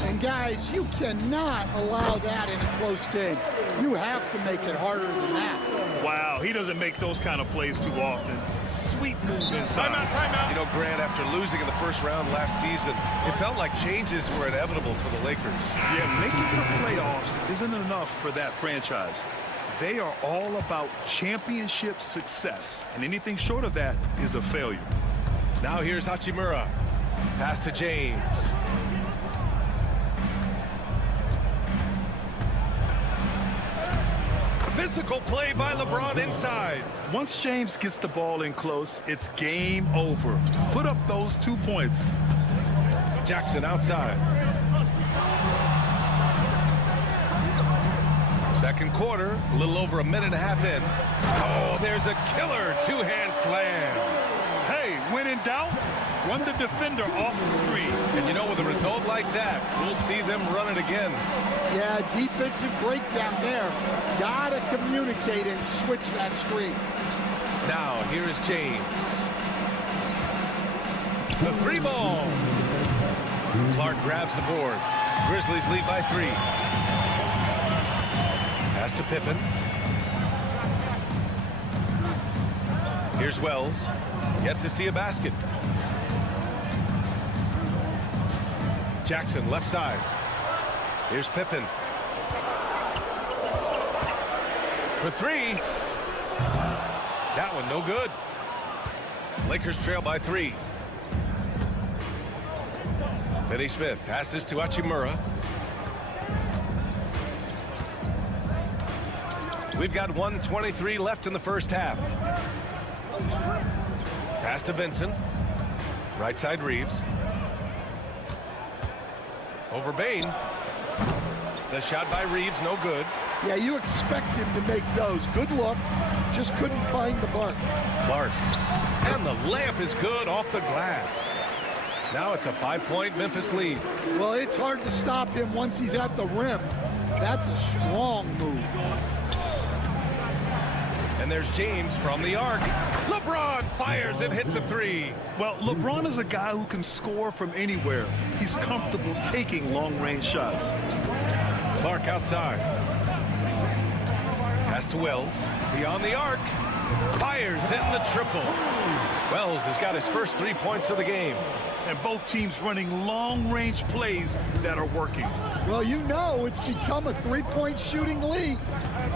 And, guys, you cannot allow that in a close game. You have to make it harder than that. Wow, he doesn't make those kind of plays too often. Sweet move inside. Timeout. You know, Grant, after losing in the first round last season, it felt like changes were inevitable for the Lakers. Yeah, making the playoffs isn't enough for that franchise. They are all about championship success, and anything short of that is a failure. Now here's Hachimura. Pass to James. Physical play by LeBron inside. Once James gets the ball in close, it's game over. Put up those 2 points. Jackson outside. Second quarter, a little over a minute and a half in. Oh, there's a killer two-hand slam. Hey, when in doubt, run the defender off the screen. And you know, with a result like that, we'll see them run it again. Yeah, defensive breakdown there. Gotta communicate and switch that screen. Now, here's James. The three ball. Clark grabs the board. Grizzlies lead by 3. Pass to Pippen. Here's Wells. Yet to see a basket. Jackson left side. Here's Pippen. For 3. That one no good. Lakers trail by 3. Finney Smith passes to Hachimura. We've got 1:23 left in the first half. Pass to Vincent. Right side Reeves. Over Bain. The shot by Reeves, no good. Yeah, you expect him to make those. Good look. Just couldn't find the mark. Clark. And the layup is good off the glass. Now it's a 5-point Memphis lead. Well, it's hard to stop him once he's at the rim. That's a strong move. And there's James from the arc. LeBron fires and hits a 3. Well, LeBron is a guy who can score from anywhere. He's comfortable taking long-range shots. Clark outside. Pass to Wells. Beyond the arc. Fires in the triple. Wells has got his first 3 points of the game. And both teams running long-range plays that are working. Well, you know it's become a three-point shooting league.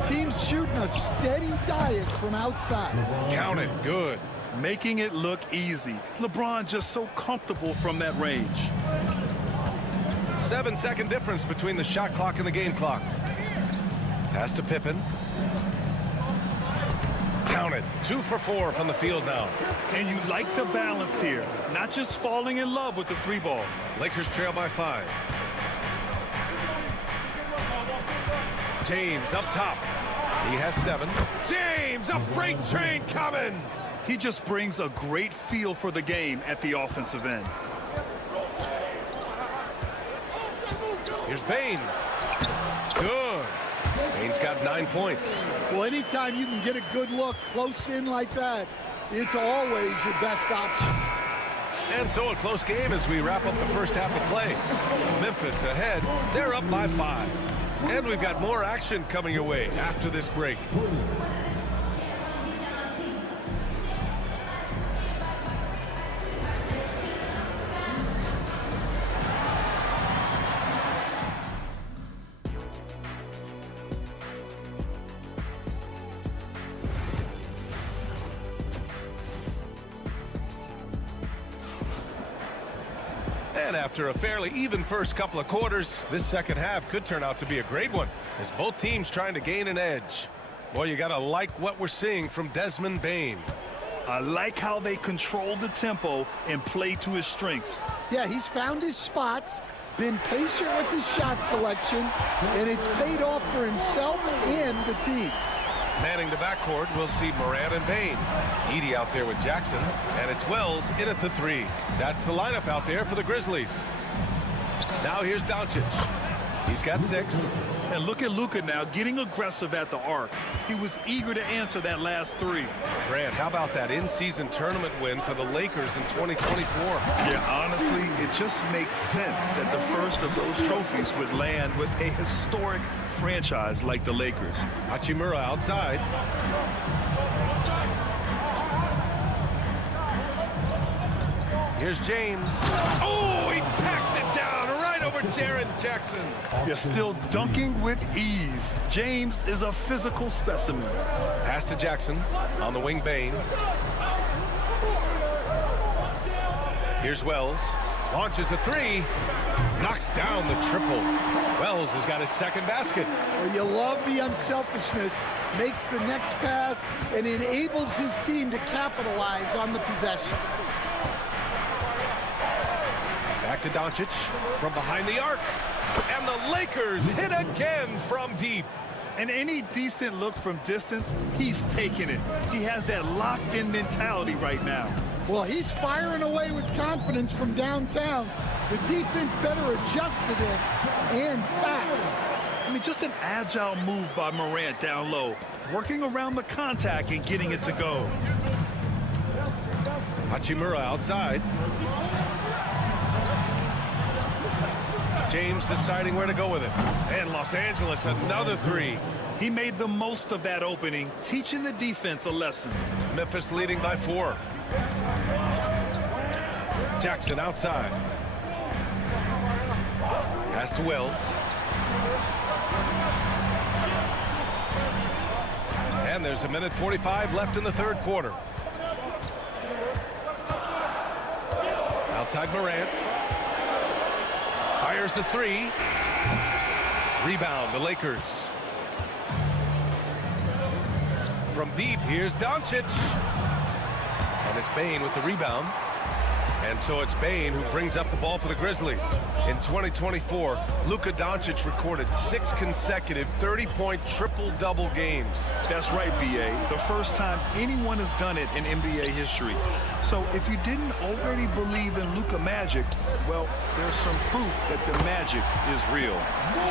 Teams shooting a steady diet from outside. Count it. Good. Making it look easy. LeBron just so comfortable from that range. 7-second difference between the shot clock and the game clock. Pass to Pippen. Count it. 2 for 4 from the field now. And you like the balance here. Not just falling in love with the 3 ball. Lakers trail by 5. James up top. He has 7. James, a freight train coming. He just brings a great feel for the game at the offensive end. Here's Bain. Good. Bain's got 9 points. Well, anytime you can get a good look close in like that, it's always your best option. And so a close game as we wrap up the first half of play. Memphis ahead. They're up by 5. And we've got more action coming your way after this break. And after a fairly even first couple of quarters, this second half could turn out to be a great one as both teams trying to gain an edge. Boy, you gotta like what we're seeing from Desmond Bain. I like how they control the tempo and play to his strengths. Yeah, he's found his spots, been patient with his shot selection, and it's paid off for himself and the team. Manning the backcourt, we'll see Morant and Bain. Edey out there with Jackson, and it's Wells in at the 3. That's the lineup out there for the Grizzlies. Now here's Doncic. He's got 6. And look at Luka now getting aggressive at the arc. He was eager to answer that last 3. Grant, how about that in-season tournament win for the Lakers in 2024? Yeah, honestly, it just makes sense that the first of those trophies would land with a historic franchise like the Lakers. Hachimura outside. Here's James. Oh, he packs it down right over Jaren Jackson. You're still dunking with ease. James is a physical specimen. Pass to Jackson on the wing. Bain. Here's Wells. Launches a three. Knocks down the triple. Wells has got his second basket. Well, you love the unselfishness. Makes the next pass and enables his team to capitalize on the possession. Back to Doncic from behind the arc. And the Lakers hit again from deep. And any decent look from distance, he's taking it. He has that locked-in mentality right now. Well, he's firing away with confidence from downtown. The defense better adjust to this, and fast. I mean, just an agile move by Morant down low, working around the contact and getting it to go. Hachimura outside. James deciding where to go with it. And Los Angeles, another three. He made the most of that opening, teaching the defense a lesson. Memphis leading by 4. Jackson outside. Pass to Wells. And there's 1:45 left in the third quarter. Outside Morant. Fires the three. Rebound, the Lakers. From deep, here's Doncic. And it's Bane with the rebound. And so it's Bane who brings up the ball for the Grizzlies. In 2024, Luka Doncic recorded 6 consecutive 30-point triple-double games. That's right, B.A. The first time anyone has done it in NBA history. So if you didn't already believe in Luka magic, well, there's some proof that the magic is real.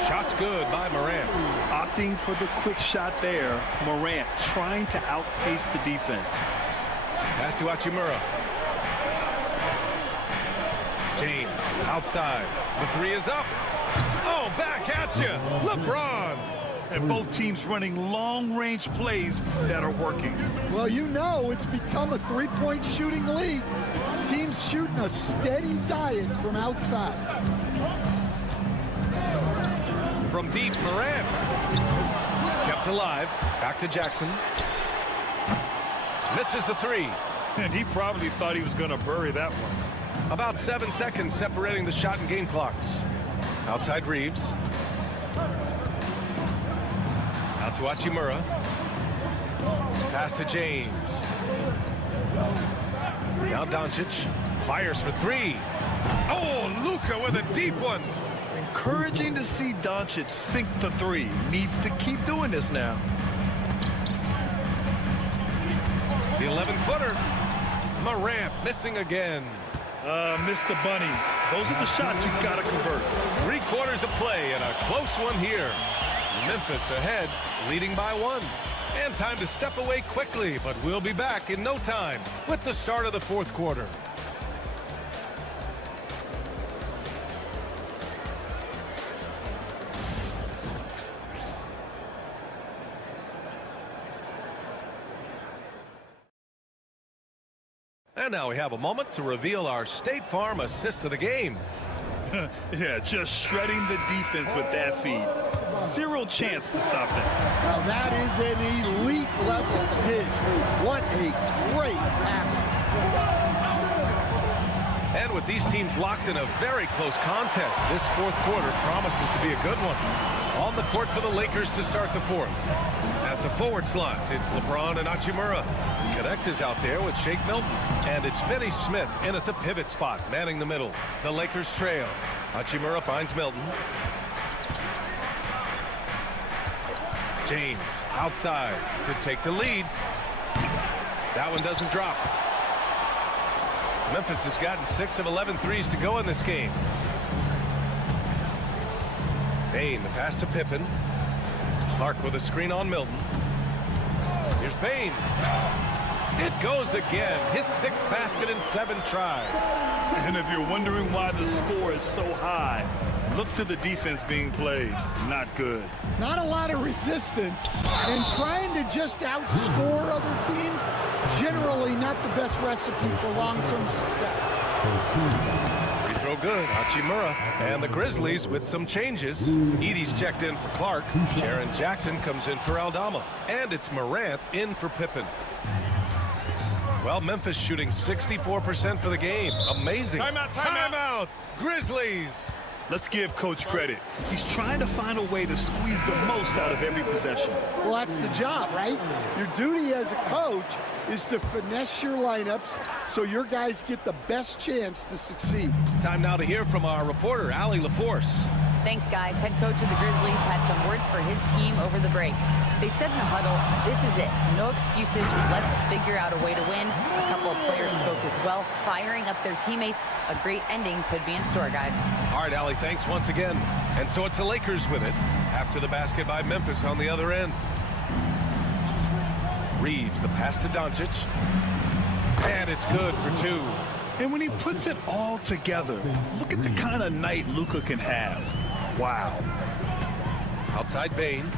Shot's good by Morant. Opting for the quick shot there, Morant trying to outpace the defense. Pass to Hachimura. James outside. The three is up. Oh, back at you. LeBron. And both teams running long-range plays that are working. Well, you know it's become a three-point shooting league. Teams shooting a steady diet from outside. From deep, Morant. Kept alive. Back to Jackson. Misses the three. And he probably thought he was going to bury that one. About 7 seconds separating the shot and game clocks. Outside Reeves. Out to Hachimura. Pass to James. Now Doncic. Fires for three. Oh, Luka with a deep one. Encouraging to see Doncic sink the three. Needs to keep doing this now. The 11-footer. Morant missing again. Missed the bunny. Those are the shots you gotta convert. 3 quarters of play and a close one here. Memphis ahead, leading by 1. And time to step away quickly, but we'll be back in no time with the start of the fourth quarter. And now we have a moment to reveal our State Farm assist of the game. Yeah, just shredding the defense with that feed. Zero chance to stop that. Now that is an elite level dig. What a great pass. And with these teams locked in a very close contest, this fourth quarter promises to be a good one. On the court for the Lakers to start the fourth. At the forward slots, it's LeBron and Hachimura. Connect is out there with Shake Milton. And it's Finney-Smith in at the pivot spot, manning the middle. The Lakers trail. Hachimura finds Milton. James outside to take the lead. That one doesn't drop. Memphis has gotten 6 of 11 threes to go in this game. Bane, the pass to Pippen. Clark with a screen on Milton. Here's Bane. It goes again. His 6th basket in 7 tries. And if you're wondering why the score is so high, look to the defense being played. Not good. Not a lot of resistance. And trying to just outscore other teams, generally not the best recipe for long-term success. Free throw good. Hachimura. And the Grizzlies with some changes. Edey's checked in for Clark. Jaren Jackson comes in for Aldama. And it's Morant in for Pippen. Well, Memphis shooting 64% for the game. Amazing. Timeout. Timeout. Grizzlies. Let's give Coach credit. He's trying to find a way to squeeze the most out of every possession. Well, that's the job, right? Your duty as a coach is to finesse your lineups so your guys get the best chance to succeed. Time now to hear from our reporter, Allie LaForce. Thanks, guys. Head coach of the Grizzlies had some words for his team over the break. They said in the huddle, this is it. No excuses. Let's figure out a way to win. A couple of players spoke as well, firing up their teammates. A great ending could be in store, guys. All right, Allie, thanks once again. And so it's the Lakers with it after the basket by Memphis on the other end. Reeves, the pass to Doncic. And it's good for two. And when he puts it all together, look at the kind of night Luka can have. Wow. Outside Bane.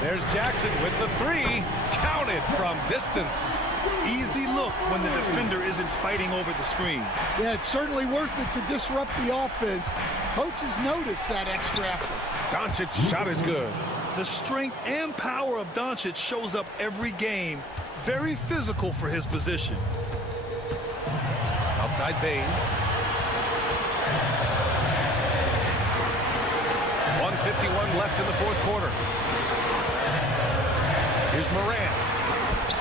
There's Jackson with the three. Counted from distance. Easy look when the defender isn't fighting over the screen. Yeah, it's certainly worth it to disrupt the offense. Coaches notice that extra effort. Doncic shot is good. The strength and power of Doncic shows up every game. Very physical for his position. Outside Bane. 1:51 left in the fourth quarter. Here's Morant.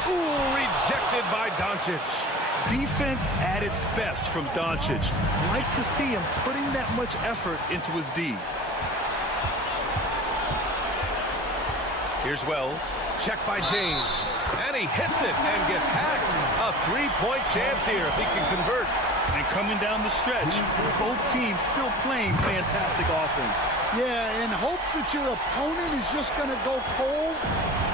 Ooh, rejected by Doncic. Defense at its best from Doncic. Like to see him putting that much effort into his D. Here's Wells. Check by James. And he hits it and gets hacked. A three-point chance here if he can convert. And coming down the stretch, both teams still playing fantastic offense. Yeah, in hopes that your opponent is just going to go cold.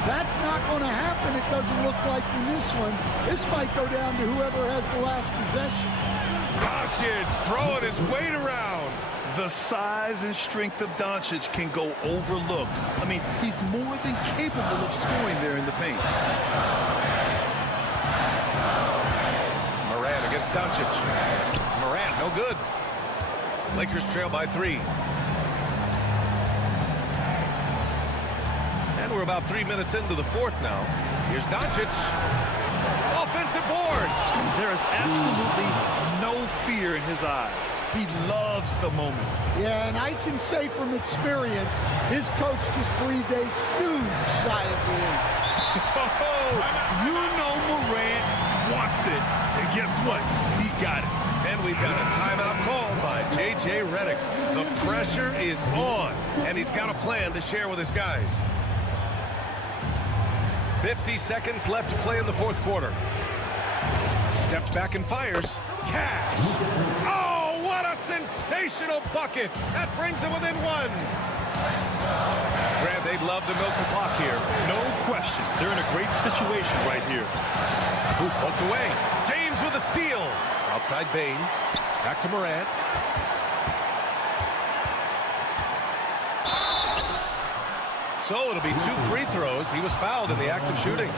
That's not going to happen, it doesn't look like in this one. This might go down to whoever has the last possession. Doncic throwing his weight around. The size and strength of Doncic can go overlooked. I mean, he's more than capable of scoring there in the paint. Morant against Doncic. Morant, no good. Lakers trail by 3. And we're about 3 minutes into the fourth now. Here's Doncic. Offensive board. There is absolutely no fear in his eyes. He loves the moment. Yeah, and I can say from experience, his coach just breathed a huge sigh of relief. You know Morant wants it. And guess what? He got it. And we've got a timeout called by J.J. Redick. The pressure is on, and he's got a plan to share with his guys. 50 seconds left to play in the fourth quarter. Steps back and fires. Cash. Oh, what a sensational bucket. That brings him within 1. Grant, they'd love to milk the clock here. No question. They're in a great situation right here. Who poked away. James with a steal. Outside Bane. Back to Morant. So it'll be 2 free throws. He was fouled in the act of shooting.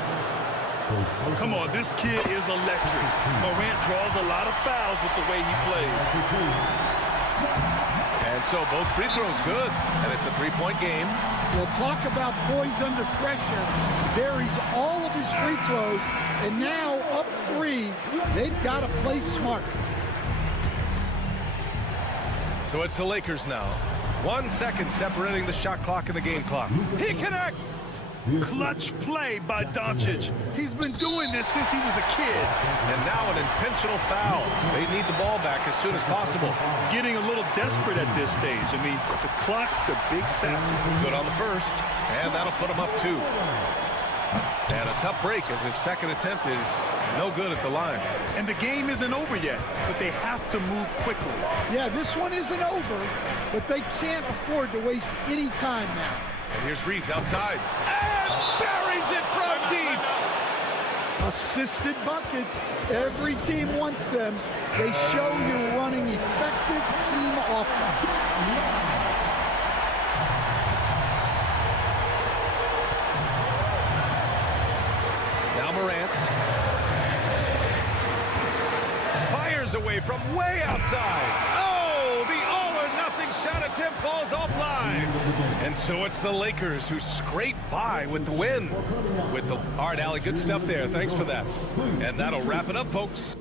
Come on, this kid is electric. Morant draws a lot of fouls with the way he plays. And so both free throws good. And it's a 3-point game. We'll talk about boys under pressure. Buries all of his free throws. And now up 3, they've got to play smart. So it's the Lakers now. 1 second separating the shot clock and the game clock. He connects! Clutch play by Doncic. He's been doing this since he was a kid. And now an intentional foul. They need the ball back as soon as possible. Getting a little desperate at this stage. I mean, the clock's the big factor. Good on the first, and that'll put him up 2. And a tough break as his second attempt is no good at the line. And the game isn't over yet, but they have to move quickly. Yeah, this one isn't over, but they can't afford to waste any time now. And here's Reeves outside. And buries it from deep. Assisted buckets. Every team wants them. They show you're running effective team offense. Now Morant. Fires away from way outside. Oh, the all-or-nothing shot attempt falls offline. And so it's the Lakers who scrape by with the win. All right, Allie, good stuff there. Thanks for that. And that'll wrap it up, folks.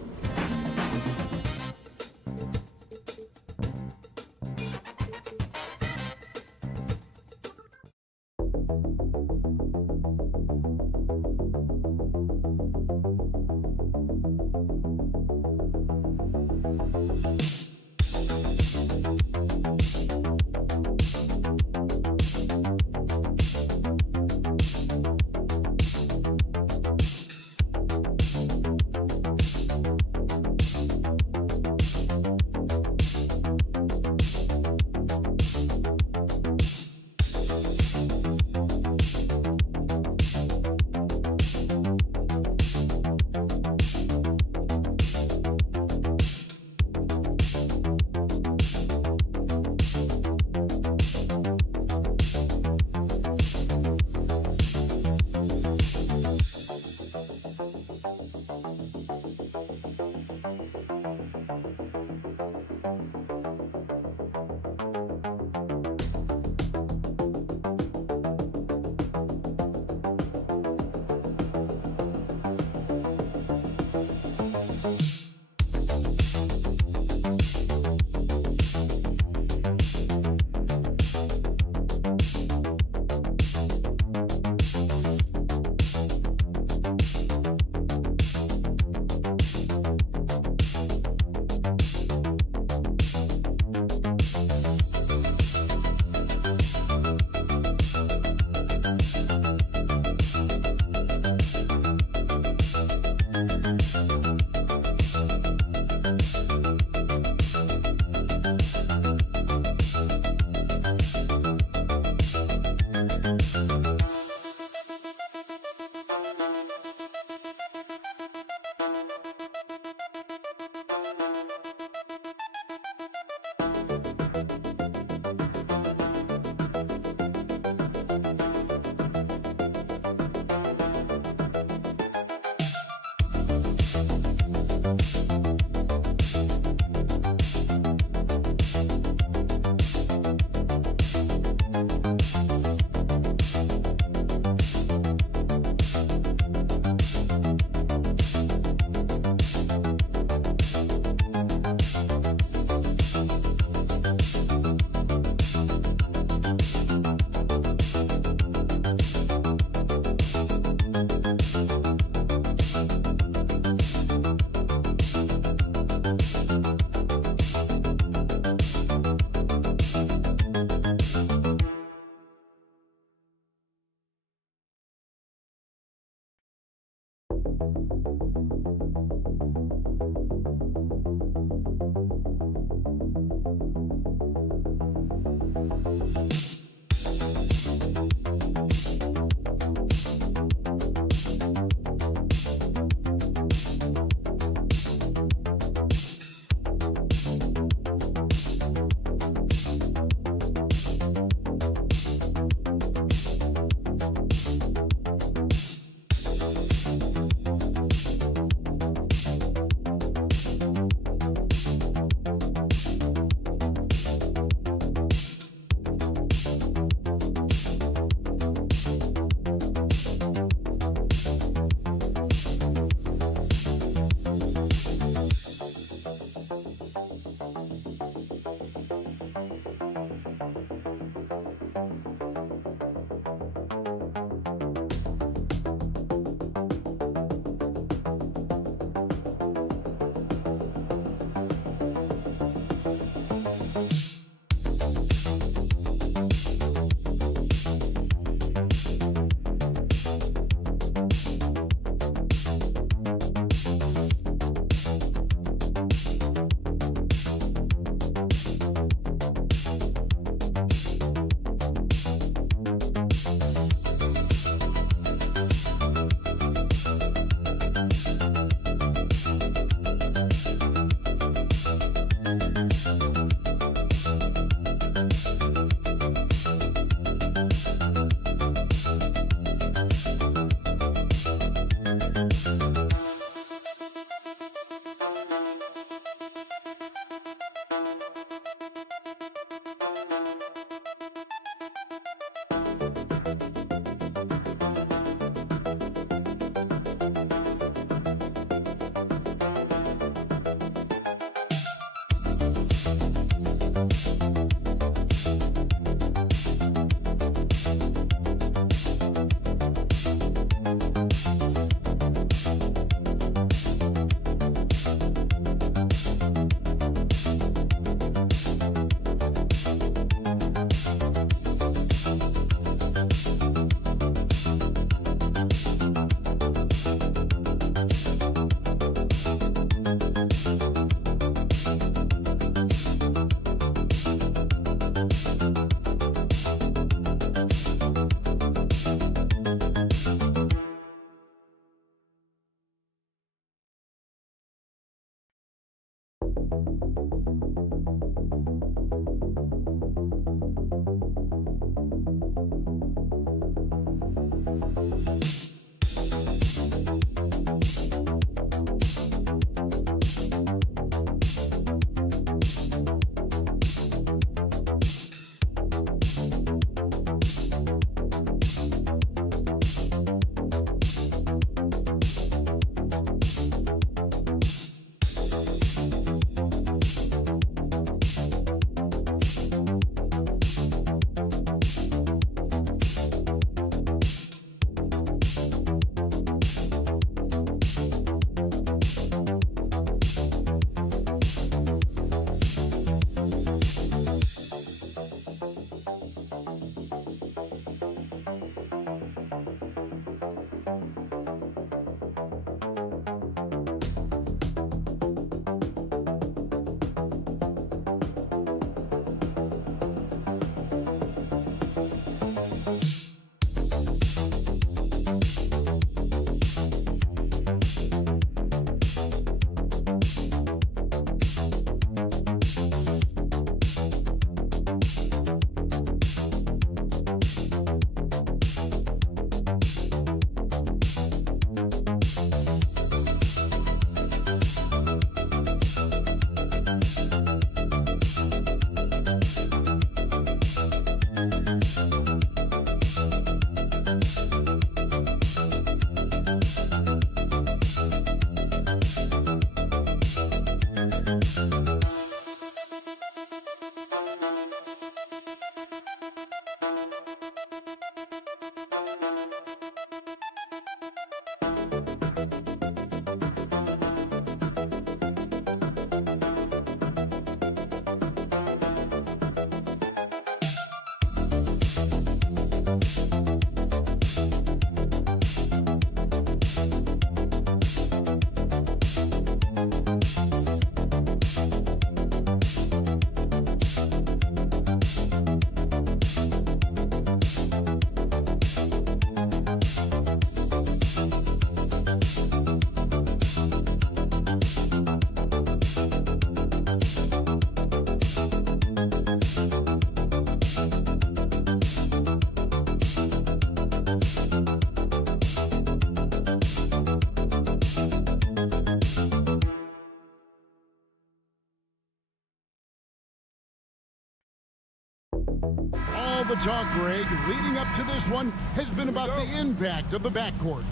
All the talk, Greg, leading up to this one has been about the impact of the backcourt.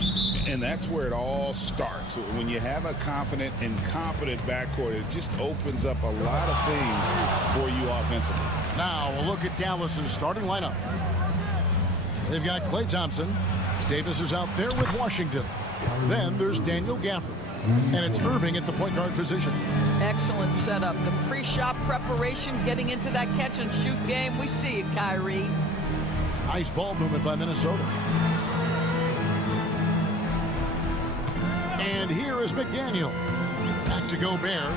And that's where it all starts. When you have a confident and competent backcourt, it just opens up a lot of things for you offensively. Now a look at Dallas's starting lineup. They've got Klay Thompson. Davis is out there with Washington. Then there's Daniel Gafford. And it's Irving at the point guard position. Excellent setup. The pre-shot preparation, getting into that catch-and-shoot game. We see it, Kyrie. Nice ball movement by Minnesota. And here is McDaniel. Back to Gobert.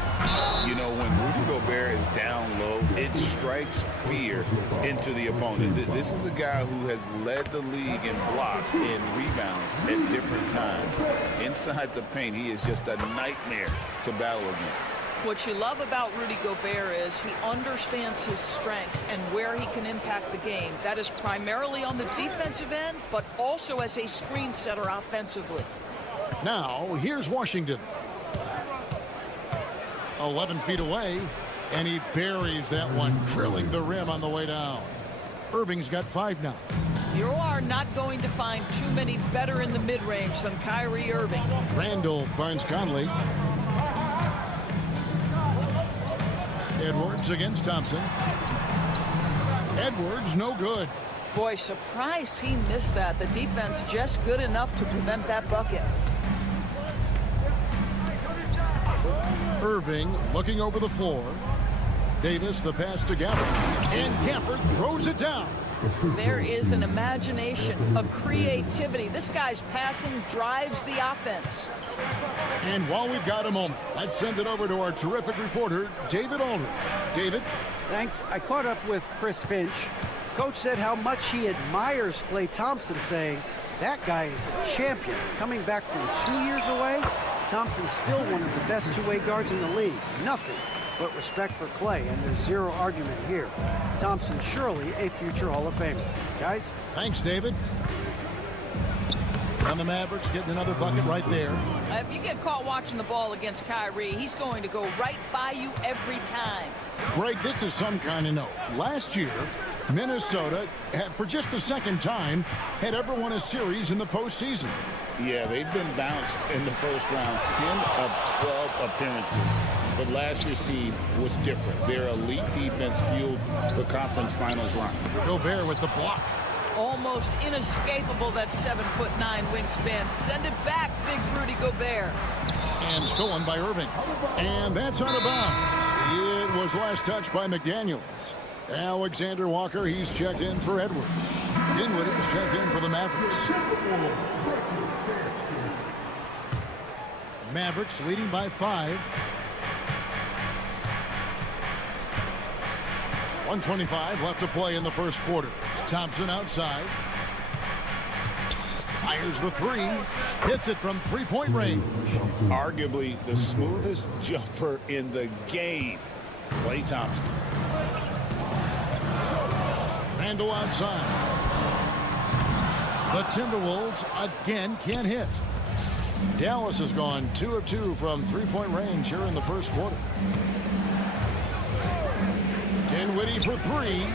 You know, when Rudy Gobert is down low, it strikes fear into the opponent. This is a guy who has led the league in blocks and rebounds at different times. Inside the paint, he is just a nightmare to battle against. What you love about Rudy Gobert is he understands his strengths and where he can impact the game. That is primarily on the defensive end, but also as a screen setter offensively. Now, here's Washington. 11 feet away, and he buries that one, drilling the rim on the way down. Irving's got 5 now. You are not going to find too many better in the mid-range than Kyrie Irving. Randall finds Conley. Edwards Edwards against Thompson. Edwards, no good. Boy, surprised he missed that. The defense just good enough to prevent that bucket. Irving looking over the floor. Davis, the pass to Gafford. And Gafford throws it down. There is an imagination, a creativity. This guy's passing drives the offense. And while we've got a moment, let's send it over to our terrific reporter, David Aldridge. David? Thanks. I caught up with Chris Finch. Coach said how much he admires Klay Thompson, saying that guy is a champion. Coming back from 2 years away, Thompson's still one of the best two-way guards in the league. Nothing but respect for Klay, and there's zero argument here. Thompson surely a future Hall of Famer. Guys? Thanks, David. And the Mavericks getting another bucket right there. If you get caught watching the ball against Kyrie, he's going to go right by you every time. Greg, this is some kind of note. Last year, Minnesota, for just the second time, had ever won a series in the postseason. Yeah, they've been bounced in the first round, 10 of 12 appearances. But last year's team was different. Their elite defense fueled the conference finals run. Gobert with the block. Almost inescapable, that 7'9" wingspan. Send it back, big Rudy Gobert. And stolen by Irving. And that's out of bounds. It was last touched by McDaniels. Alexander Walker, he's checked in for Edwards. Dinwiddie's checked in for the Mavericks. Mavericks leading by 5. 1:25 left to play in the first quarter. Thompson outside. Fires the three. Hits it from three-point range. Arguably the smoothest jumper in the game. Klay Thompson. Randle outside. The Timberwolves again can't hit. Dallas has gone 2 of 2 from three-point range here in the first quarter. Dinwiddie for 3.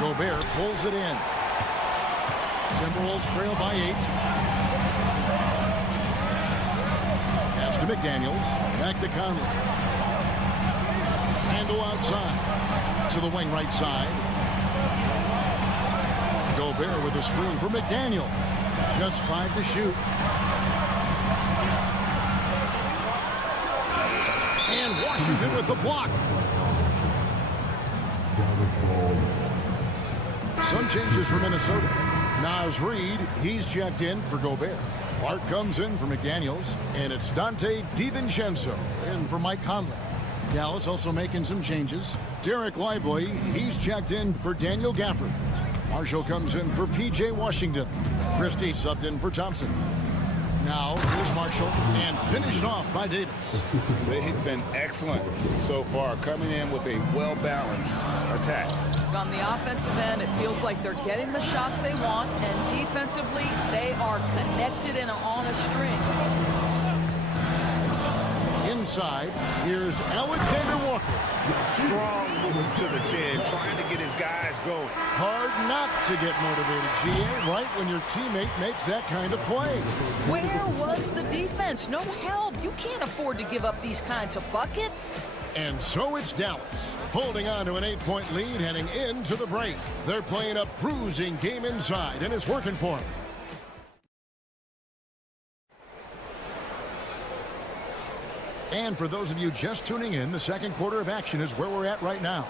Gobert pulls it in. Timberwolves trail by 8. Pass to McDaniels. Back to Conley. Randle outside. To the wing right side. Gobert with a screen for McDaniel. Just 5 to shoot. And Washington with the block. Some changes for Minnesota. Naz Reid, he's checked in for Gobert. Clark comes in for McDaniels. And it's Dante DiVincenzo in for Mike Conley. Dallas also making some changes. Derek Lively, he's checked in for Daniel Gafford. Marshall comes in for P.J. Washington. Christie subbed in for Thompson. Now, here's Marshall, and finished off by Davis. They've been excellent so far, coming in with a well-balanced attack. On the offensive end, it feels like they're getting the shots they want, and defensively, they are connected and on a string. Inside, here's Alexander Walker. Strong move to the 10, trying to get his guys going. Hard not to get motivated, GA, right when your teammate makes that kind of play. Where was the defense? No help. You can't afford to give up these kinds of buckets. And so it's Dallas, holding on to an 8-point lead heading into the break. They're playing a bruising game inside, and it's working for them. And for those of you just tuning in, the second quarter of action is where we're at right now.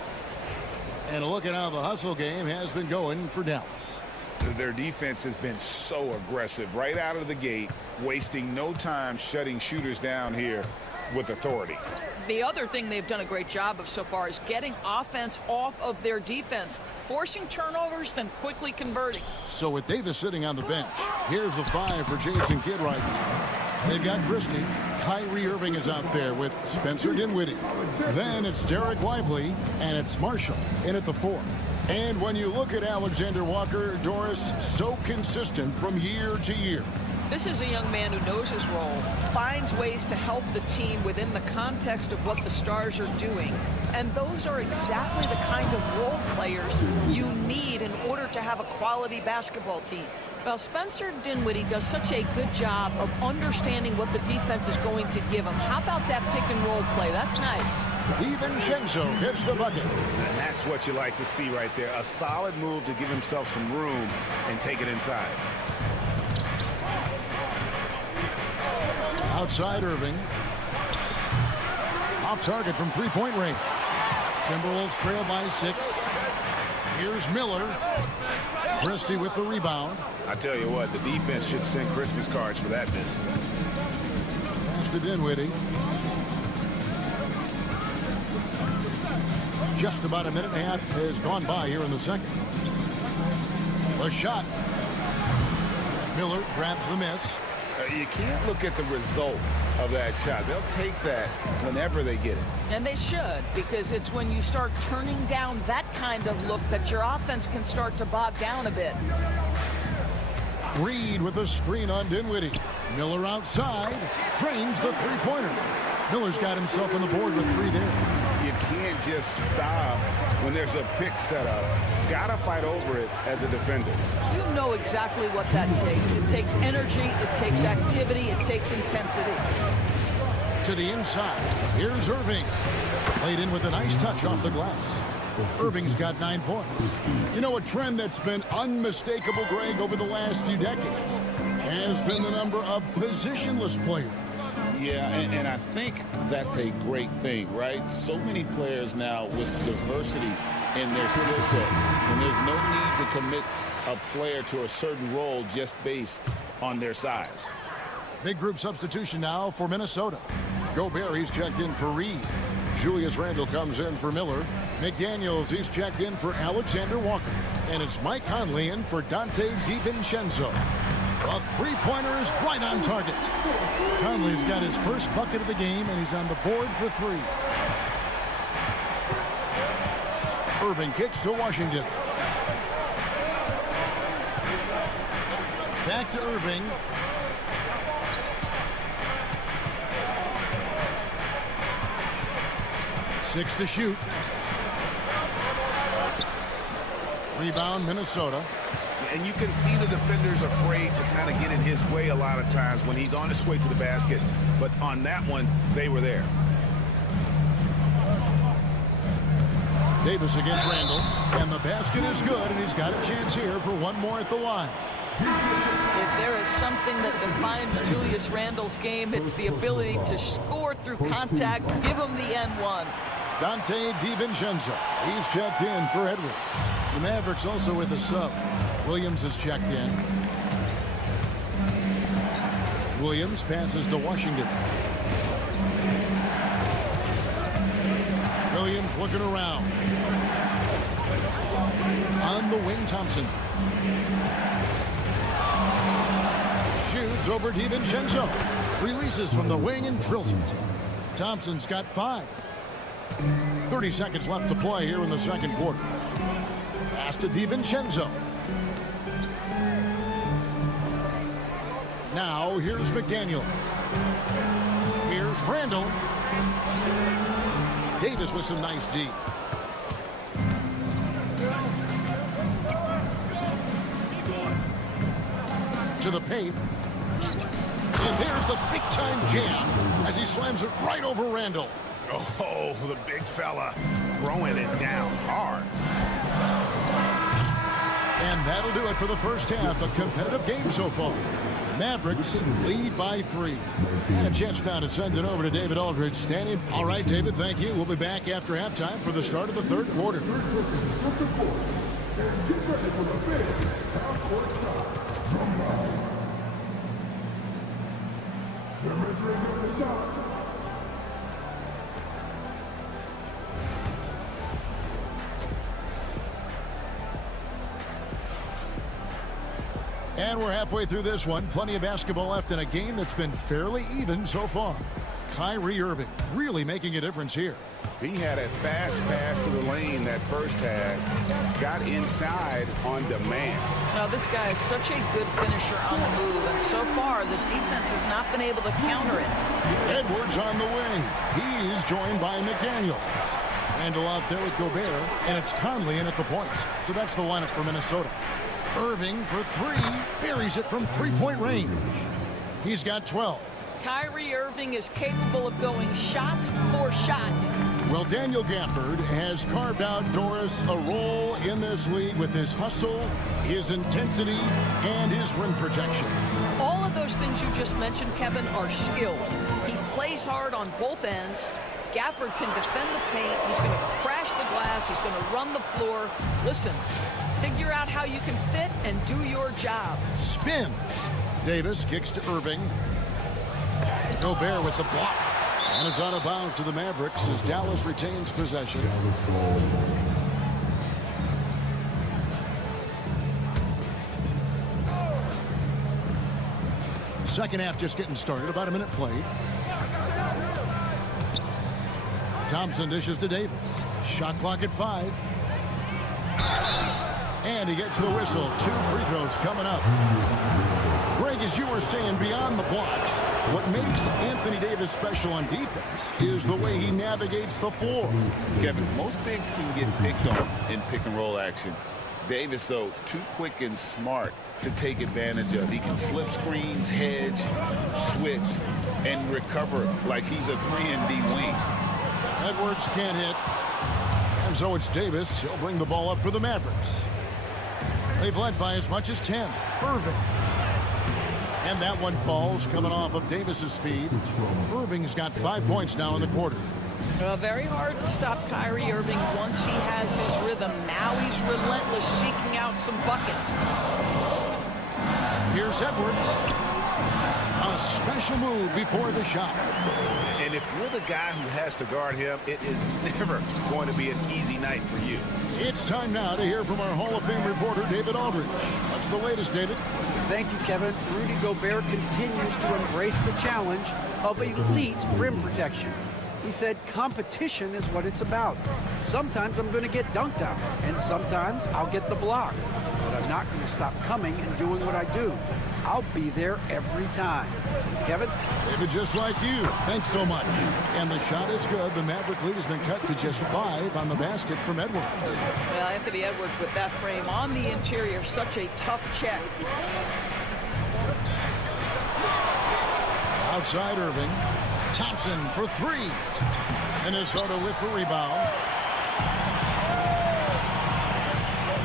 And a look at how the hustle game has been going for Dallas. Their defense has been so aggressive right out of the gate, wasting no time shutting shooters down here with authority. The other thing they've done a great job of so far is getting offense off of their defense, forcing turnovers, then quickly converting. So with Davis sitting on the bench, here's the 5 for Jason Kidd right now. They've got Christie. Kyrie Irving is out there with Spencer Dinwiddie. Then it's Derek Lively, and it's Marshall in at the 4. And when you look at Alexander Walker, Doris, so consistent from year to year. This is a young man who knows his role, finds ways to help the team within the context of what the Stars are doing. And those are exactly the kind of role players you need in order to have a quality basketball team. Well, Spencer Dinwiddie does such a good job of understanding what the defense is going to give him. How about that pick and roll play? That's nice. DiVincenzo gets the bucket. And that's what you like to see right there. A solid move to give himself some room and take it inside. Outside Irving. Off target from three-point range. Timberwolves trail by 6. Here's Miller. Christie with the rebound. I tell you what, the defense should send Christmas cards for that miss. Pass to Dinwiddie. Just about a minute and a half has gone by here in the second. The shot. Miller grabs the miss. You can't look at the result of that shot. They'll take that whenever they get it. And they should, because it's when you start turning down that kind of look that your offense can start to bog down a bit. Reed with a screen on Dinwiddie. Miller outside. Drains the three-pointer. Miller's got himself on the board with 3 there. You can't just stop when there's a pick set up. Gotta fight over it as a defender. You know exactly what that takes. It takes energy, it takes activity, it takes intensity. To the inside. Here's Irving. Played in with a nice touch off the glass. Irving's got 9 points. You know, a trend that's been unmistakable, Greg, over the last few decades has been the number of positionless players. Yeah, and I think that's a great thing, right? So many players now with diversity in their skill set, and there's no need to commit a player to a certain role just based on their size. Big group substitution now for Minnesota. Gobert, he's checked in for Reed. Julius Randle comes in for Miller. McDaniels, he's checked in for Alexander Walker. And it's Mike Conley in for Dante DiVincenzo. A three-pointer is right on target. Conley's got his first bucket of the game, and he's on the board for 3. Irving kicks to Washington. Back to Irving. Six to shoot. Rebound, Minnesota. And you can see the defenders afraid to kind of get in his way a lot of times when he's on his way to the basket. But on that one, they were there. Davis against Randle. And the basket is good, and he's got a chance here for one more at the line. If there is something that defines Julius Randle's game, it's the ability to score through contact. Give him the N1. Dante DiVincenzo. He's checked in for Edwards. The Mavericks also with a sub. Williams is checked in. Williams passes to Washington. Williams looking around. On the wing, Thompson. Shoots over DiVincenzo. Releases from the wing and drills it. Thompson's got 5. 30 seconds left to play here in the second quarter. Pass to DiVincenzo. Now here's McDaniels. Here's Randle. Davis with some nice D. To the paint. And there's the big-time jam as he slams it right over Randle. Oh, the big fella throwing it down hard. And that'll do it for the first half. A competitive game so far. Mavericks lead by 3. And a chance now to send it over to David Aldridge standing. All right, David, thank you. We'll be back after halftime for the start of the third quarter. And we're halfway through this one. Plenty of basketball left in a game that's been fairly even so far. Kyrie Irving really making a difference here. He had a fast pass to the lane that first half. Got inside on demand. Now, this guy is such a good finisher on the move, and so far the defense has not been able to counter it. Edwards on the wing. He's joined by McDaniels. Randle out there with Gobert, and it's Conley in at the point. So that's the lineup for Minnesota. Irving for three. Buries it from three-point range. He's got 12. Kyrie Irving is capable of going shot for shot. Well, Daniel Gafford has carved out Doris a role in this league with his hustle, his intensity, and his rim protection. All of those things you just mentioned, Kevin, are skills. He plays hard on both ends. Gafford can defend the paint. He's going to crash the glass. He's going to run the floor. Listen, figure out how you can fit and do your job. Spins. Davis kicks to Irving. Gobert with the block. And it's out of bounds to the Mavericks as Dallas retains possession. Second half just getting started. About a minute played. Thompson dishes to Davis. Shot clock at 5. And he gets the whistle. 2 free throws coming up. Greg, as you were saying, beyond the blocks, what makes Anthony Davis special on defense is the way he navigates the floor. Kevin, most bigs can get picked on in pick-and-roll action. Davis, though, too quick and smart to take advantage of. He can slip screens, hedge, switch, and recover like he's a 3-and-D wing. Edwards can't hit. And so it's Davis. He'll bring the ball up for the Mavericks. They've led by as much as 10. Irving. And that one falls coming off of Davis's feed. Irving's got 5 points now in the quarter. Very hard to stop Kyrie Irving once he has his rhythm. Now he's relentless, seeking out some buckets. Here's Edwards. A special move before the shot. And if you're the guy who has to guard him, it is never going to be an easy night for you. It's time now to hear from our Hall of Fame reporter, David Aldridge. What's the latest, David? Thank you, Kevin. Rudy Gobert continues to embrace the challenge of elite rim protection. He said competition is what it's about. Sometimes I'm going to get dunked on, and sometimes I'll get the block. But I'm not going to stop coming and doing what I do. I'll be there every time. Kevin? David, just like you. Thanks so much. And the shot is good. The Maverick lead has been cut to just 5 on the basket from Edwards. Well, Anthony Edwards with that frame on the interior, such a tough check. Outside Irving. Thompson for 3. Minnesota with the rebound.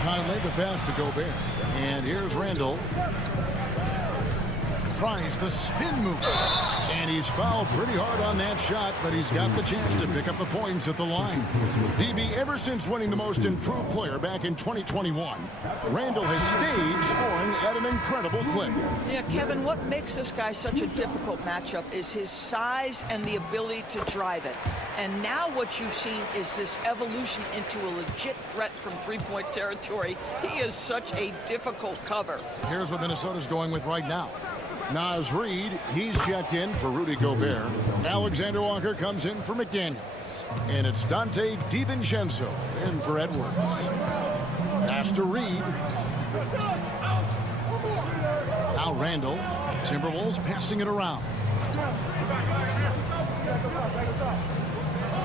Conley the pass to Gobert. And here's Randall. Tries the spin move. And he's fouled pretty hard on that shot, but he's got the chance to pick up the points at the line. DB, ever since winning the most improved player back in 2021, Randall has stayed scoring at an incredible clip. Yeah, Kevin, what makes this guy such a difficult matchup is his size and the ability to drive it. And now what you've seen is this evolution into a legit threat from three-point territory. He is such a difficult cover. Here's what Minnesota's going with right now. Naz Reid, he's checked in for Rudy Gobert. Alexander Walker comes in for McDaniels. And it's Dante DiVincenzo in for Edwards. Pass to Reid. Now Randall. Timberwolves passing it around.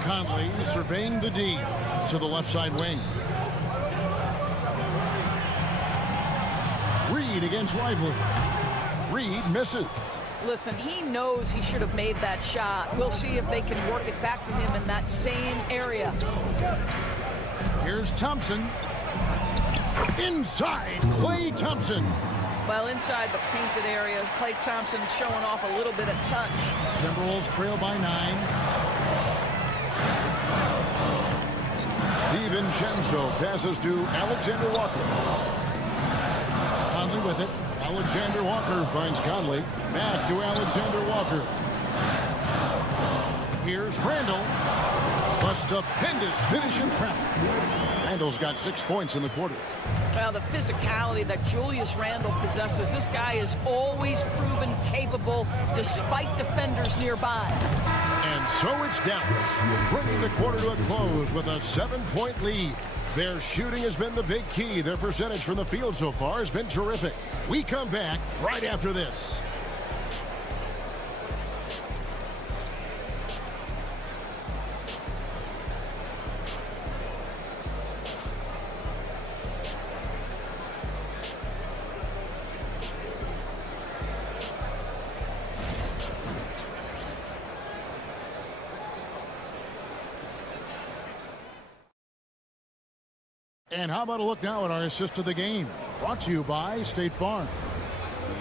Conley surveying the D to the left side wing. Reid against Lively. Reid misses. Listen, he knows he should have made that shot. We'll see if they can work it back to him in that same area. Here's Thompson. Inside, Klay Thompson. Well, inside the painted area, Klay Thompson showing off a little bit of touch. Timberwolves trail by 9. DiVincenzo passes to Alexander Walker. Conley with it. Alexander Walker finds Conley. Back to Alexander Walker. Here's Randall. A stupendous finish in traffic. Randall's got 6 points in the quarter. Well, the physicality that Julius Randle possesses, this guy is always proven capable despite defenders nearby. And so it's Dallas, bringing the quarter to a close with a 7-point lead. Their shooting has been the big key. Their percentage from the field so far has been terrific. We come back right after this. And how about a look now at our assist of the game? Brought to you by State Farm.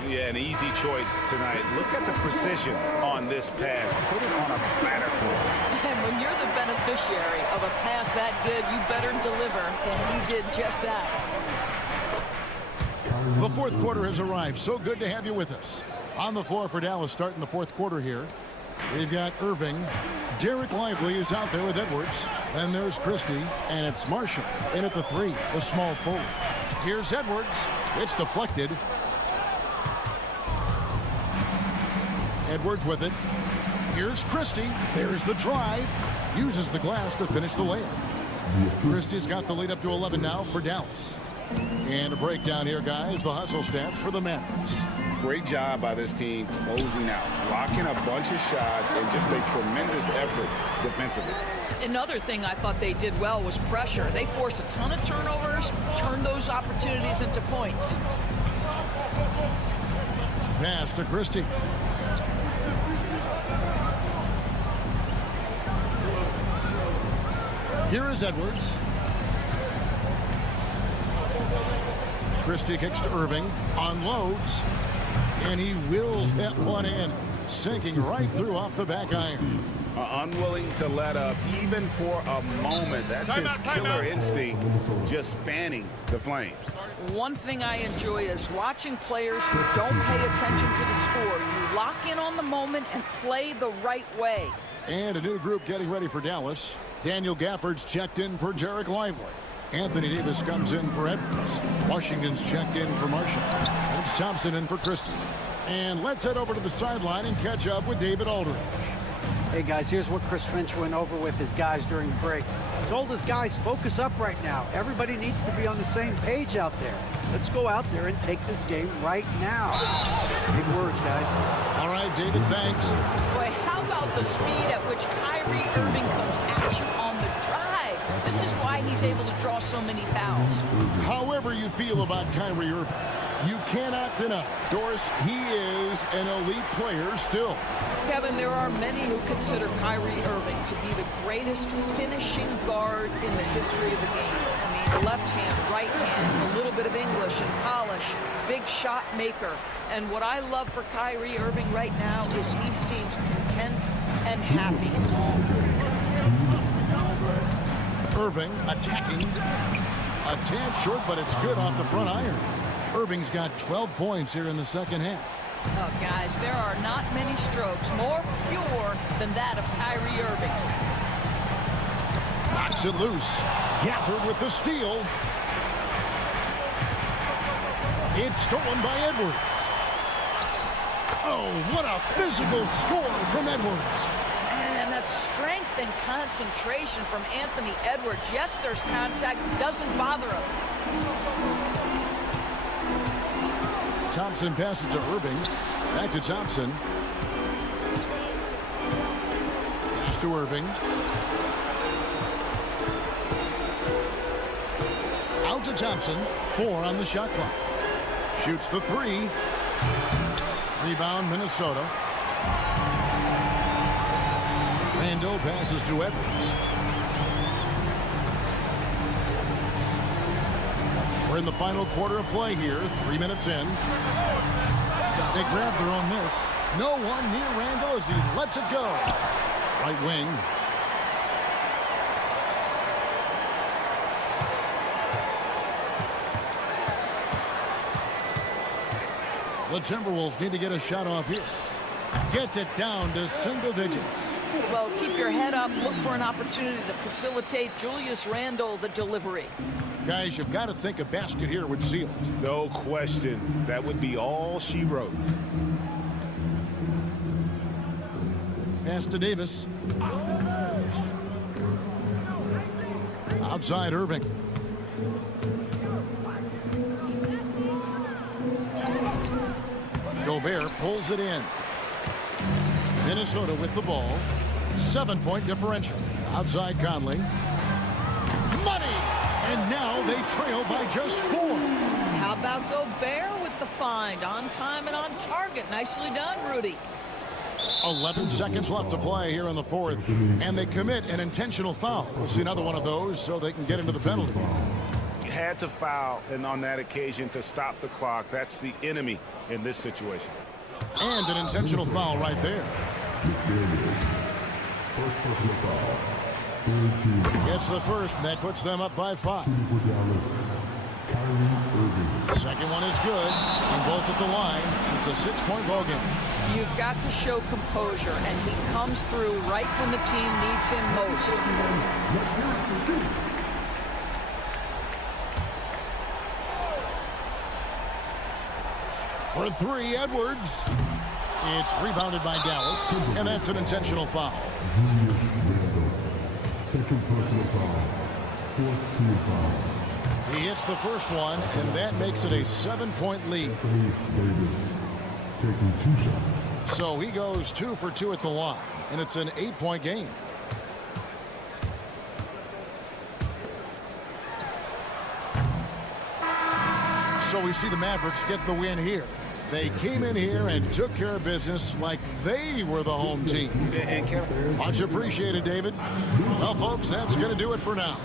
Yeah, an easy choice tonight. Look at the precision on this pass. Put it on a platter for him. And when you're the beneficiary of a pass that good, you better deliver. And he did just that. The fourth quarter has arrived. So good to have you with us. On the floor for Dallas starting the fourth quarter here. We've got Irving. Derek Lively is out there with Edwards. Then there's Christie. And it's Marshall in at the 3, the small forward. Here's Edwards. It's deflected. Edwards with it. Here's Christie. There's the drive. Uses the glass to finish the layup. Christie's got the lead up to 11 now for Dallas. And a breakdown here, guys. The hustle stats for the Mavericks. Great job by this team closing out, blocking a bunch of shots, and just a tremendous effort defensively. Another thing I thought they did well was pressure. They forced a ton of turnovers, turned those opportunities into points. Pass to Christie. Here is Edwards. Christie kicks to Irving, unloads, and he wills that one in, sinking right through off the back iron. Unwilling to let up even for a moment. That's his killer instinct, just fanning the flames. One thing I enjoy is watching players who don't pay attention to the score. You lock in on the moment and play the right way. And a new group getting ready for Dallas. Daniel Gafford's checked in for Derek Lively. Anthony Davis comes in for Edwards. Washington's checked in for Marshall. It's Thompson in for Christie. And let's head over to the sideline and catch up with David Aldridge. Hey, guys, here's what Chris Finch went over with his guys during the break. He told his guys, focus up right now. Everybody needs to be on the same page out there. Let's go out there and take this game right now. Big words, guys. All right, David, thanks. Boy, how about the speed at which Kyrie Irving comes at you on the drive? This is why he's able to draw so many fouls. However you feel about Kyrie Irving, you cannot deny, Doris, he is an elite player still. Kevin, there are many who consider Kyrie Irving to be the greatest finishing guard in the history of the game. I mean, left hand, right hand, a little bit of English and polish, big shot maker. And what I love for Kyrie Irving right now is he seems content and happy. Irving attacking. A tad short, but it's good off the front iron. Irving's got 12 points here in the second half. Oh, guys, there are not many strokes more pure than that of Kyrie Irving's. Knocks it loose. Gafford with the steal. It's stolen by Edwards. Oh, what a physical score from Edwards. And that strength and concentration from Anthony Edwards. Yes, there's contact. Doesn't bother him. Thompson passes to Irving. Back to Thompson. Pass to Irving. Out to Thompson. 4 on the shot clock. Shoots the 3. Rebound, Minnesota. Randall passes to Edwards. We're in the final quarter of play here. 3 minutes in. They grab their own miss. No one near Randall as he lets it go. Right wing. The Timberwolves need to get a shot off here. Gets it down to single digits. Well, keep your head up. Look for an opportunity to facilitate Julius Randle the delivery. Guys, you've got to think a basket here would seal it. No question. That would be all she wrote. Pass to Davis. Outside Irving. Gobert pulls it in. Minnesota with the ball. 7-point differential. Outside Conley. Money! And now they trail by just 4. How about Gobert with the find? On time and on target. Nicely done, Rudy. 11 seconds left to play here in the fourth. And they commit an intentional foul. We'll see another one of those so they can get into the penalty. had to foul and on that occasion to stop the clock. That's the enemy in this situation. And an intentional foul right there. First personal foul. Gets the first, and that puts them up by 5. Second one is good, and both at the line. It's a 6-point ball game. You've got to show composure, and he comes through right when the team needs him most. For 3, Edwards. It's rebounded by Dallas, and that's an intentional foul. Second personal foul. Fourth team foul. He hits the first one, and that makes it a 7-point lead. Davis taking 2 shots. So he goes 2 for 2 at the line, and it's an 8-point game. So we see the Mavericks get the win here. They came in here and took care of business like they were the home team. Much appreciated, David. Well, folks, that's going to do it for now.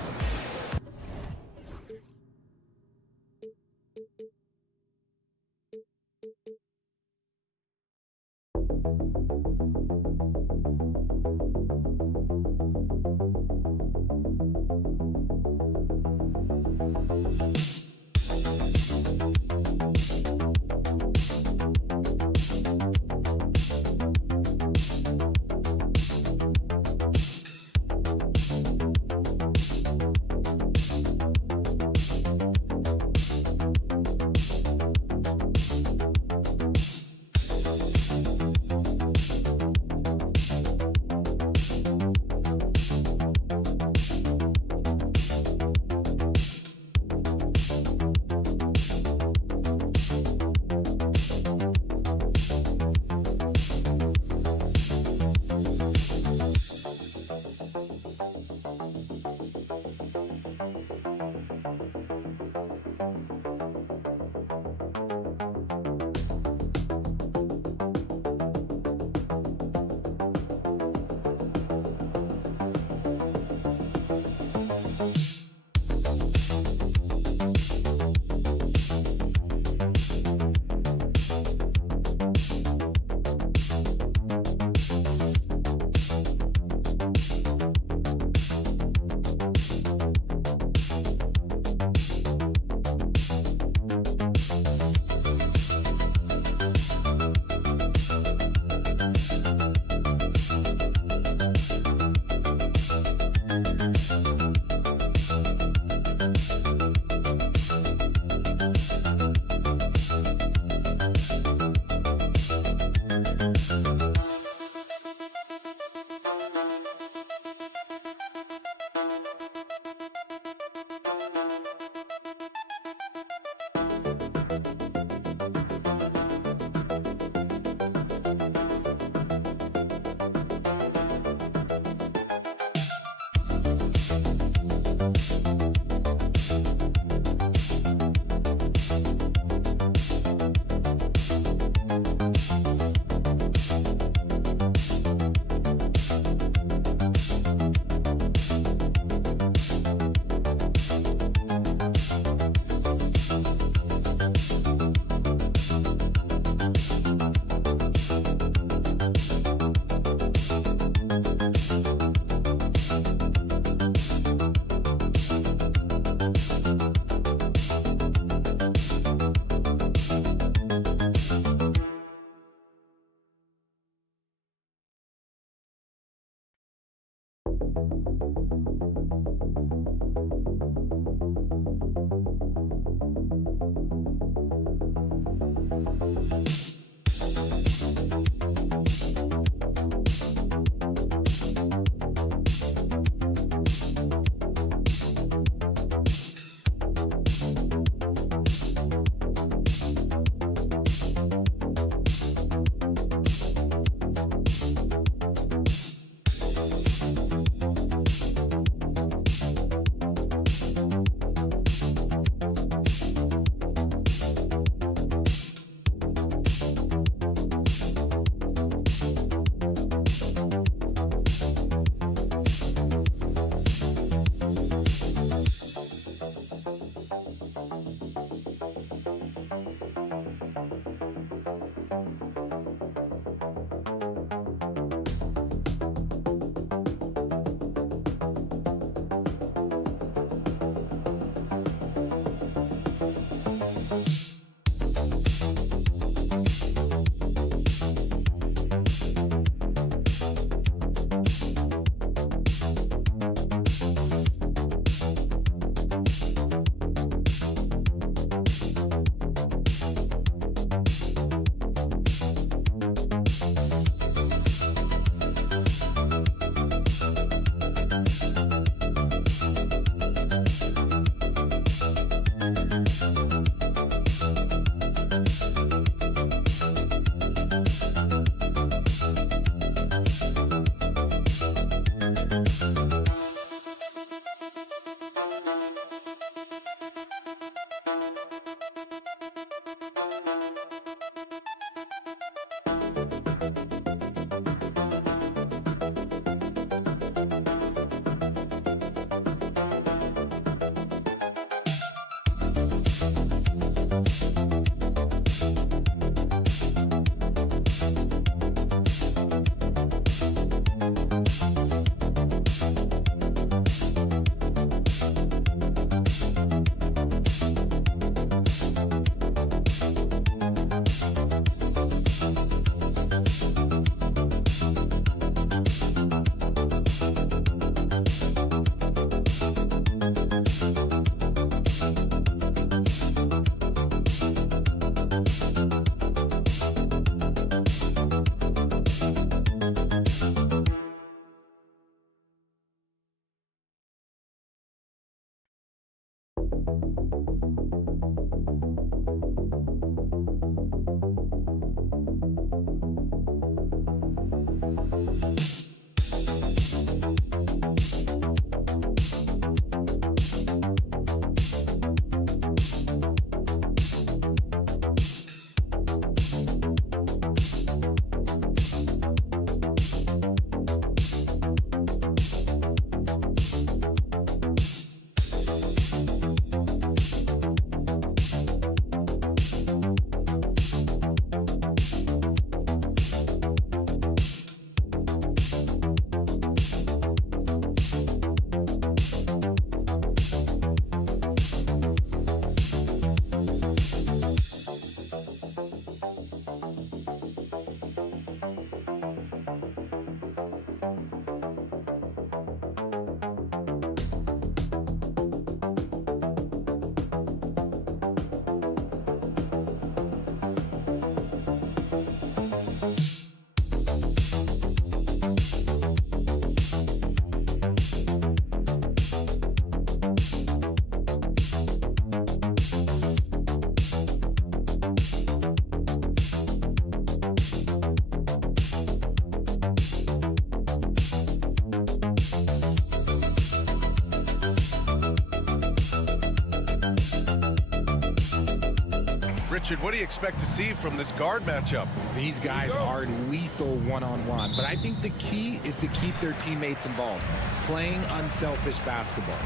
Richard, what do you expect to see from this guard matchup? These guys are lethal one-on-one, but I think the key is to keep their teammates involved, playing unselfish basketball.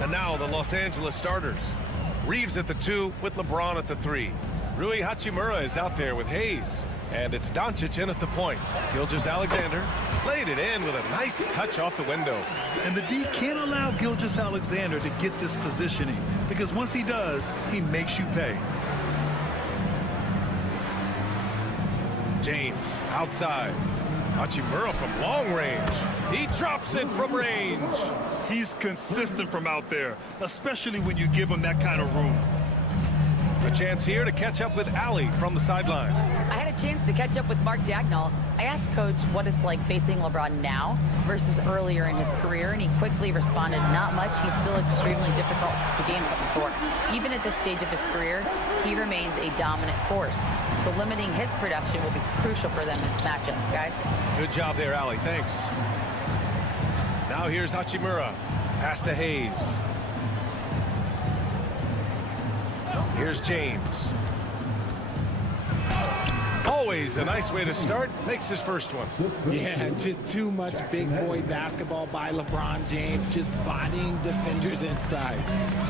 And now the Los Angeles starters. Reeves at the 2 with LeBron at the 3. Rui Hachimura is out there with Hayes. And it's Doncic in at the point. Gilgeous-Alexander laid it in with a nice touch off the window. And the D can't allow Gilgeous-Alexander to get this positioning, because once he does, he makes you pay. James outside. Hachimura from long range. He drops it from range. He's consistent from out there, especially when you give him that kind of room. A chance here to catch up with Allie from the sideline. I had a chance to catch up with Mark Dagnall. I asked Coach what it's like facing LeBron now versus earlier in his career, and he quickly responded, not much. He's still extremely difficult to game plan for. Even at this stage of his career, he remains a dominant force. So limiting his production will be crucial for them in this matchup, guys. Good job there, Allie. Thanks. Now here's Hachimura. Pass to Hayes. Here's James. Always a nice way to start. Makes his first one. Yeah, just too much big boy basketball by LeBron James, just bodying defenders inside.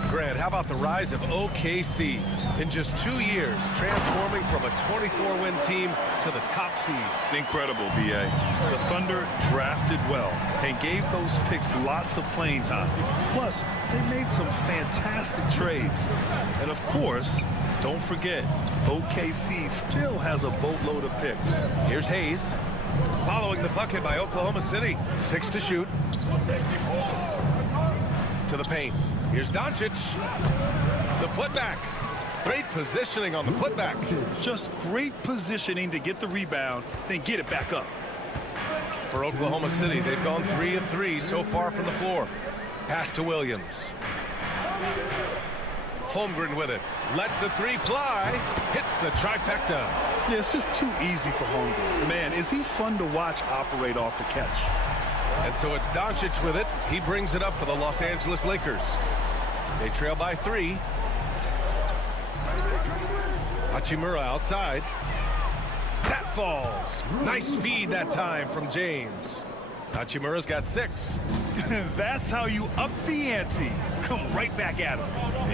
Grant, how about the rise of OKC? In just 2 years, transforming from a 24-win team to the top seed. Incredible, B.A. The Thunder drafted well and gave those picks lots of playing time. Plus, they made some fantastic trades. And of course, don't forget, OKC still has a boatload of picks. Here's Hayes. Following the bucket by Oklahoma City. 6 to shoot. To the paint. Here's Doncic. The putback. Great positioning on the putback. Just great positioning to get the rebound, then get it back up. For Oklahoma City, they've gone 3 of 3 so far from the floor. Pass to Williams. Holmgren with it. Lets the 3 fly. Hits the trifecta. Yeah, it's just too easy for Holmgren. Man, is he fun to watch operate off the catch. And so it's Doncic with it. He brings it up for the Los Angeles Lakers. They trail by 3. Hachimura outside. That falls. Nice feed that time from James. Hachimura's got 6. That's how you up the ante. Come right back at him.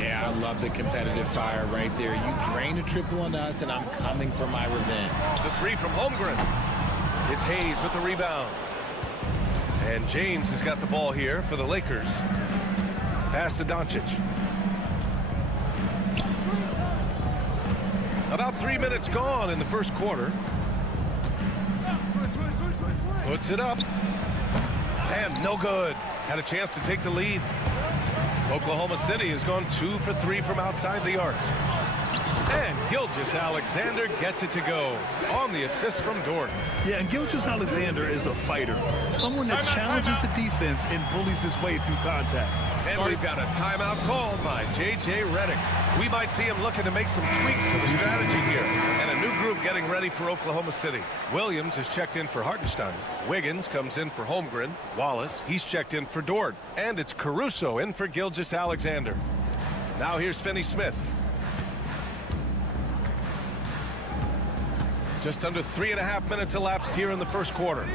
Yeah, I love the competitive fire right there. You drain a triple on us, and I'm coming for my revenge. The 3 from Holmgren. It's Hayes with the rebound. And James has got the ball here for the Lakers. Pass to Doncic. About 3 minutes gone in the first quarter. Puts it up. And no good. Had a chance to take the lead. Oklahoma City has gone 2 for 3 from outside the arc. And Gilgeous-Alexander gets it to go on the assist from Dort. Yeah, and Gilgeous-Alexander is a fighter. Someone that challenges the defense and bullies his way through contact. And we've got a timeout called by J.J. Redick. We might see him looking to make some tweaks to the strategy here. And a new group getting ready for Oklahoma City. Williams is checked in for Hartenstein. Wiggins comes in for Holmgren. Wallace, he's checked in for Dort. And it's Caruso in for Gilgeous-Alexander. Now here's Finney-Smith. Just under 3.5 minutes elapsed here in the first quarter.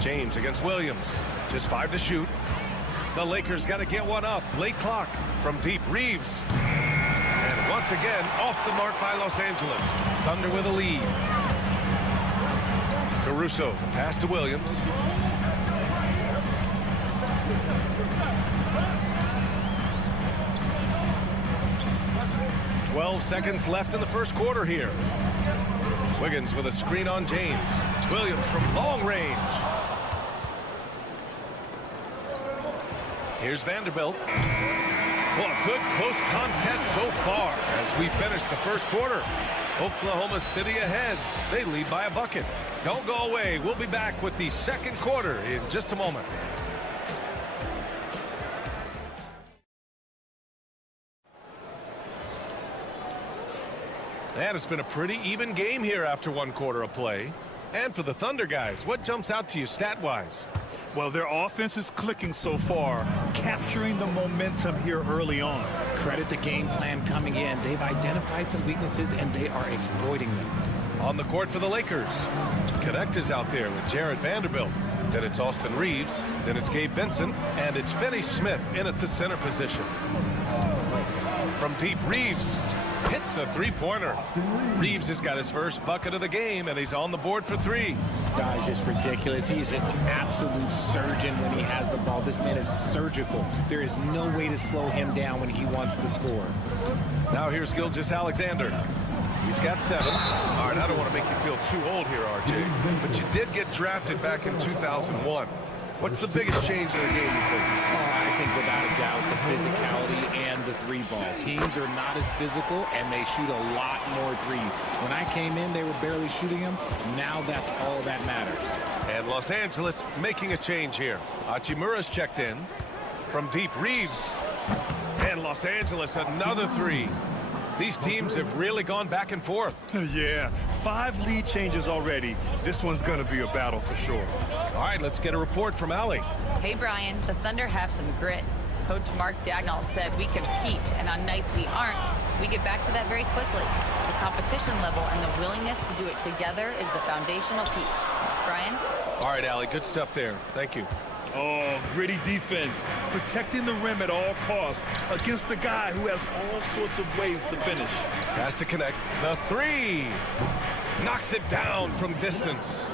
James against Williams. Just 5 to shoot. The Lakers got to get one up. Late clock from deep. Reeves. And once again, off the mark by Los Angeles. Thunder with a lead. Caruso, pass to Williams. "12 seconds left in the first quarter here. Wiggins with a screen on James. Williams from long range. Here's Vanderbilt. Well, a good close contest so far as we finish the first quarter. Oklahoma City ahead. They lead by a bucket. Don't go away. We'll be back with the second quarter in just a moment. And it's been a pretty even game here after one quarter of play. And for the Thunder guys, what jumps out to you stat-wise? Well, their offense is clicking so far, capturing the momentum here early on. Credit the game plan coming in. They've identified some weaknesses, and they are exploiting them. On the court for the Lakers, Connect is out there with Jared Vanderbilt. Then it's Austin Reeves. Then it's Gabe Vincent. And it's Finney-Smith in at the center position. From deep, Reeves hits a three-pointer. Reeves has got his first bucket of the game, and he's on the board for 3. Guy's just ridiculous. He's just an absolute surgeon when he has the ball. This man is surgical. There is no way to slow him down when he wants to score. Now here's Gilgeous-Alexander. He's got 7. All right, I don't want to make you feel too old here, RJ, but you did get drafted back in 2001. What's the biggest change in the game, you think? I think without a doubt the physicality and the 3-ball. Teams are not as physical, and they shoot a lot more threes. When I came in, they were barely shooting them. Now that's all that matters. And Los Angeles making a change here. Hachimura's checked in. From deep, Reeves. And Los Angeles, another 3. These teams have really gone back and forth. Yeah, 5 lead changes already. This one's going to be a battle for sure. All right, let's get a report from Allie. Hey, Brian, the Thunder have some grit. Coach Mark Dagnall said we compete, and on nights we aren't, we get back to that very quickly. The competition level and the willingness to do it together is the foundational piece. Brian? All right, Allie, good stuff there. Thank you. Oh, gritty defense, protecting the rim at all costs against a guy who has all sorts of ways to finish. Has to connect. The 3. Knocks it down from distance.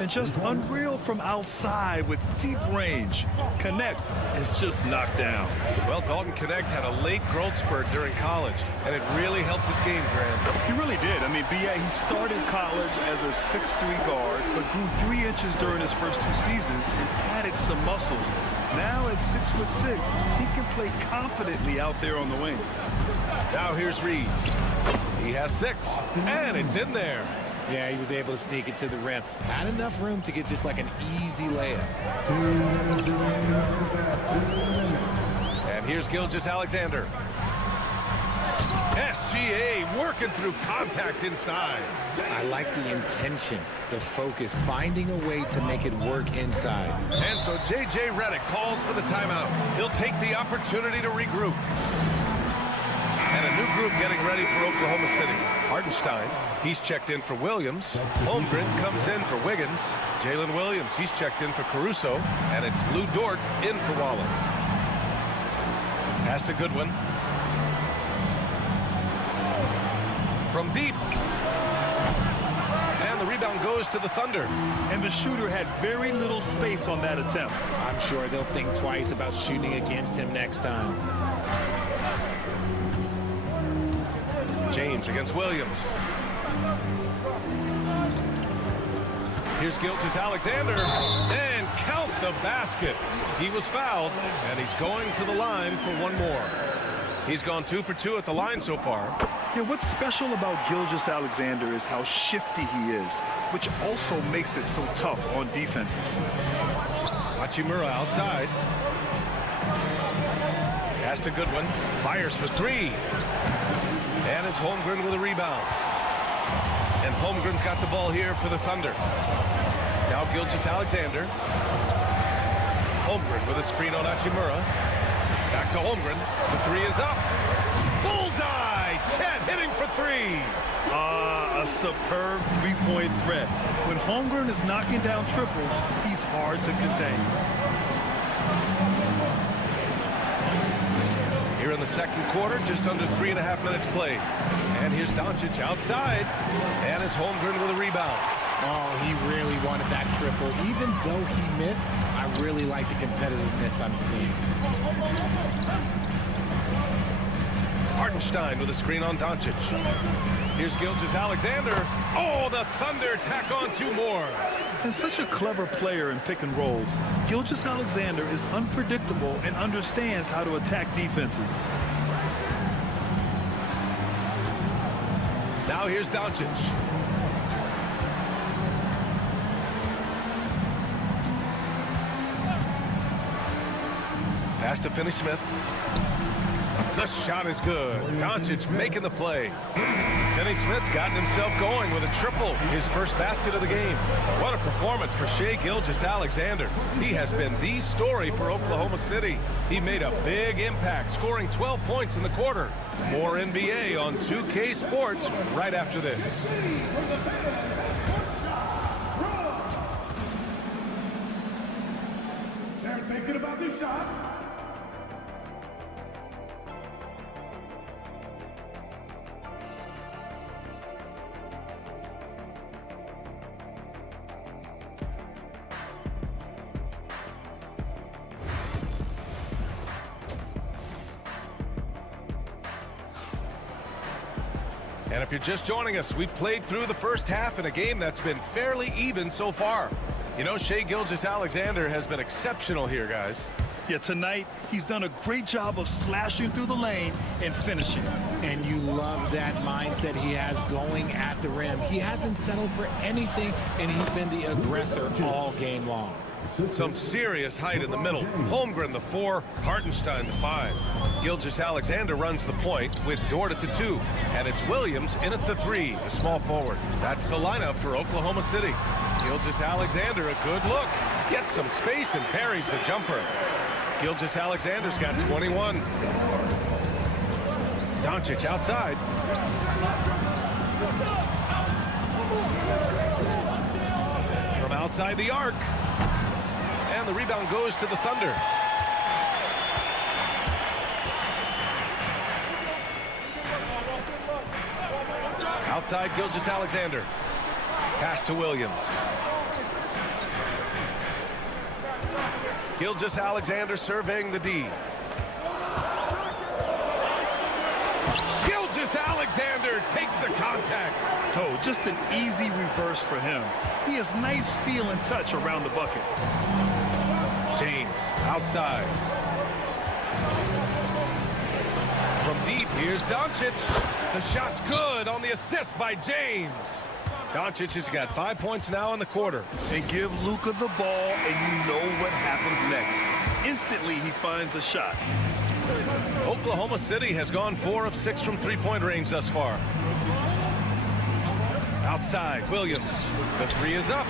And just unreal from outside with deep range. Connect is just knocked down. Well, Dalton Connect had a late growth spurt during college, and it really helped his game, Grant. He really did. I mean, B.A., he started college as a 6'3" guard, but grew 3 inches during his first 2 seasons and added some muscles. Now at 6'6", he can play confidently out there on the wing. Now here's Reeves. He has 6, and it's in there. Yeah, he was able to sneak it to the rim. Had enough room to get just like an easy layup. And here's Gilgeous-Alexander. SGA working through contact inside. I like the intention, the focus, finding a way to make it work inside. And so J.J. Redick calls for the timeout. He'll take the opportunity to regroup. And a new group getting ready for Oklahoma City. Hartenstein, he's checked in for Williams. Holmgren comes in for Wiggins. Jalen Williams, he's checked in for Caruso. And it's Lou Dort in for Wallace. Pass to Goodwin. From deep. And the rebound goes to the Thunder. And the shooter had very little space on that attempt. I'm sure they'll think twice about shooting against him next time. James against Williams. Here's Gilgeous-Alexander. And count the basket. He was fouled, and he's going to the line for one more. He's gone 2 for 2 at the line so far. Yeah, what's special about Gilgeous-Alexander is how shifty he is, which also makes it so tough on defenses. Hachimura outside. Pass to Goodwin. Fires for 3. And it's Holmgren with a rebound. And Holmgren's got the ball here for the Thunder. Now Gilgeous-Alexander. Holmgren with a screen on Hachimura. Back to Holmgren. The 3 is up. Bullseye! Chet hitting for 3. A superb three-point threat. When Holmgren is knocking down triples, he's hard to contain. Here in the second quarter, just under 3.5 minutes played. And here's Doncic outside. And it's Holmgren with a rebound. Oh, he really wanted that triple. Even though he missed, I really like the competitiveness I'm seeing. Hartenstein with a screen on Doncic. Here's Gilgeous-Alexander. Oh, the Thunder tack on 2 more. And such a clever player in pick and rolls, Gilgeous-Alexander is unpredictable and understands how to attack defenses. Now here's Doncic. Pass to Finney-Smith. The shot is good. Doncic making the play. Finney-Smith's gotten himself going with a triple. His first basket of the game. What a performance for Shai Gilgeous-Alexander. He has been the story for Oklahoma City. He made a big impact, scoring 12 points in the quarter. More NBA on 2K Sports right after this. They're thinking about this shot. And if you're just joining us, we played through the first half in a game that's been fairly even so far. You know, Shai Gilgeous-Alexander has been exceptional here, guys. Yeah, tonight he's done a great job of slashing through the lane and finishing. And you love that mindset he has going at the rim. He hasn't settled for anything, and he's been the aggressor all game long. Some serious height in the middle. Holmgren the 4, Hartenstein the 5. Gilgeous-Alexander runs the point with Dort at the 2. And it's Williams in at the 3, the small forward. That's the lineup for Oklahoma City. Gilgeous-Alexander, a good look. Gets some space and parries the jumper. Gilgeous-Alexander's got 21. Doncic outside. From outside the arc. And the rebound goes to the Thunder. Outside Gilgeous-Alexander. Pass to Williams. Gilgeous-Alexander surveying the D. Gilgeous-Alexander takes the contact. Oh, just an easy reverse for him. He has nice feel and touch around the bucket. James outside. From deep, here's Doncic. The shot's good on the assist by James. Doncic has got 5 points now in the quarter. And give Luka the ball, and you know what happens next. Instantly, he finds a shot. Oklahoma City has gone 4 of 6 from three-point range thus far. Outside, Williams. The 3 is up.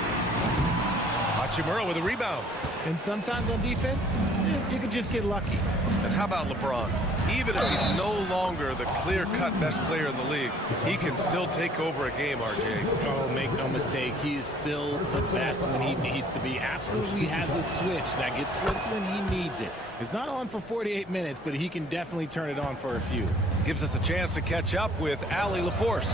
Hachimura with a rebound. And sometimes on defense, you can just get lucky. And how about LeBron? Even if he's no longer the clear-cut best player in the league, he can still take over a game, RJ. Oh, make no mistake, he is still the best when he needs to be. Absolutely has a switch that gets flipped when he needs it. It's not on for 48 minutes, but he can definitely turn it on for a few. Gives us a chance to catch up with Allie LaForce.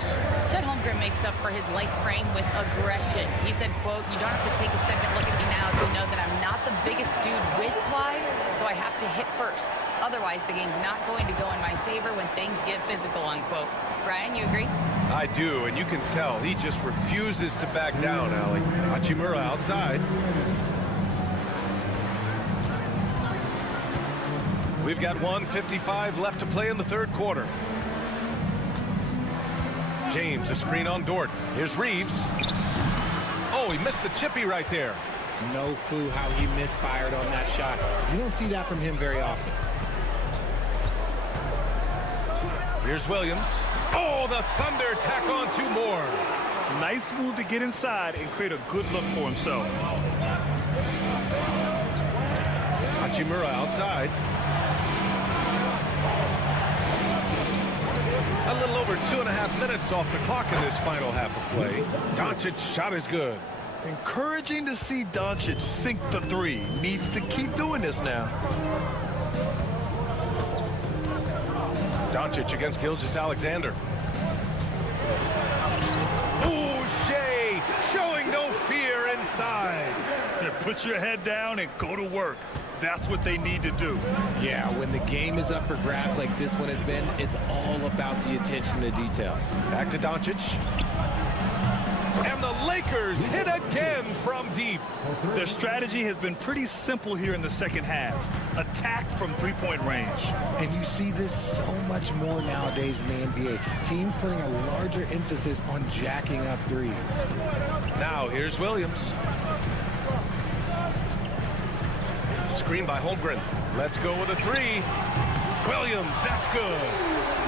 Chet Holmgren makes up for his light frame with aggression. He said, quote, "You don't have to take a second look at me now to know that I'm not the biggest dude width-wise, so I have to hit first. Otherwise, the game's not going to go in my favor when things get physical," unquote. Brian, you agree? I do, and you can tell he just refuses to back down, Allie. Hachimura outside. We've got 1:55 left to play in the third quarter. James, a screen on Dort. Here's Reeves. Oh, he missed the chippy right there. No clue how he misfired on that shot. You don't see that from him very often. Here's Williams. Oh, the Thunder tack on 2 more. Nice move to get inside and create a good look for himself. Hachimura outside. A little over 2.5 minutes off the clock in this final half of play. Doncic's shot is good. Encouraging to see Doncic sink the 3. Needs to keep doing this now. Doncic against Gilgeous-Alexander. Ooh, Shea showing no fear inside. Yeah, put your head down and go to work. That's what they need to do. Yeah, when the game is up for grabs like this one has been, it's all about the attention to detail. Back to Doncic. And the Lakers hit again from deep. Their strategy has been pretty simple here in the second half. Attack from three-point range. And you see this so much more nowadays in the NBA. Teams putting a larger emphasis on jacking up threes. Now here's Williams. Screen by Holmgren. Let's go with a 3. Williams, that's good.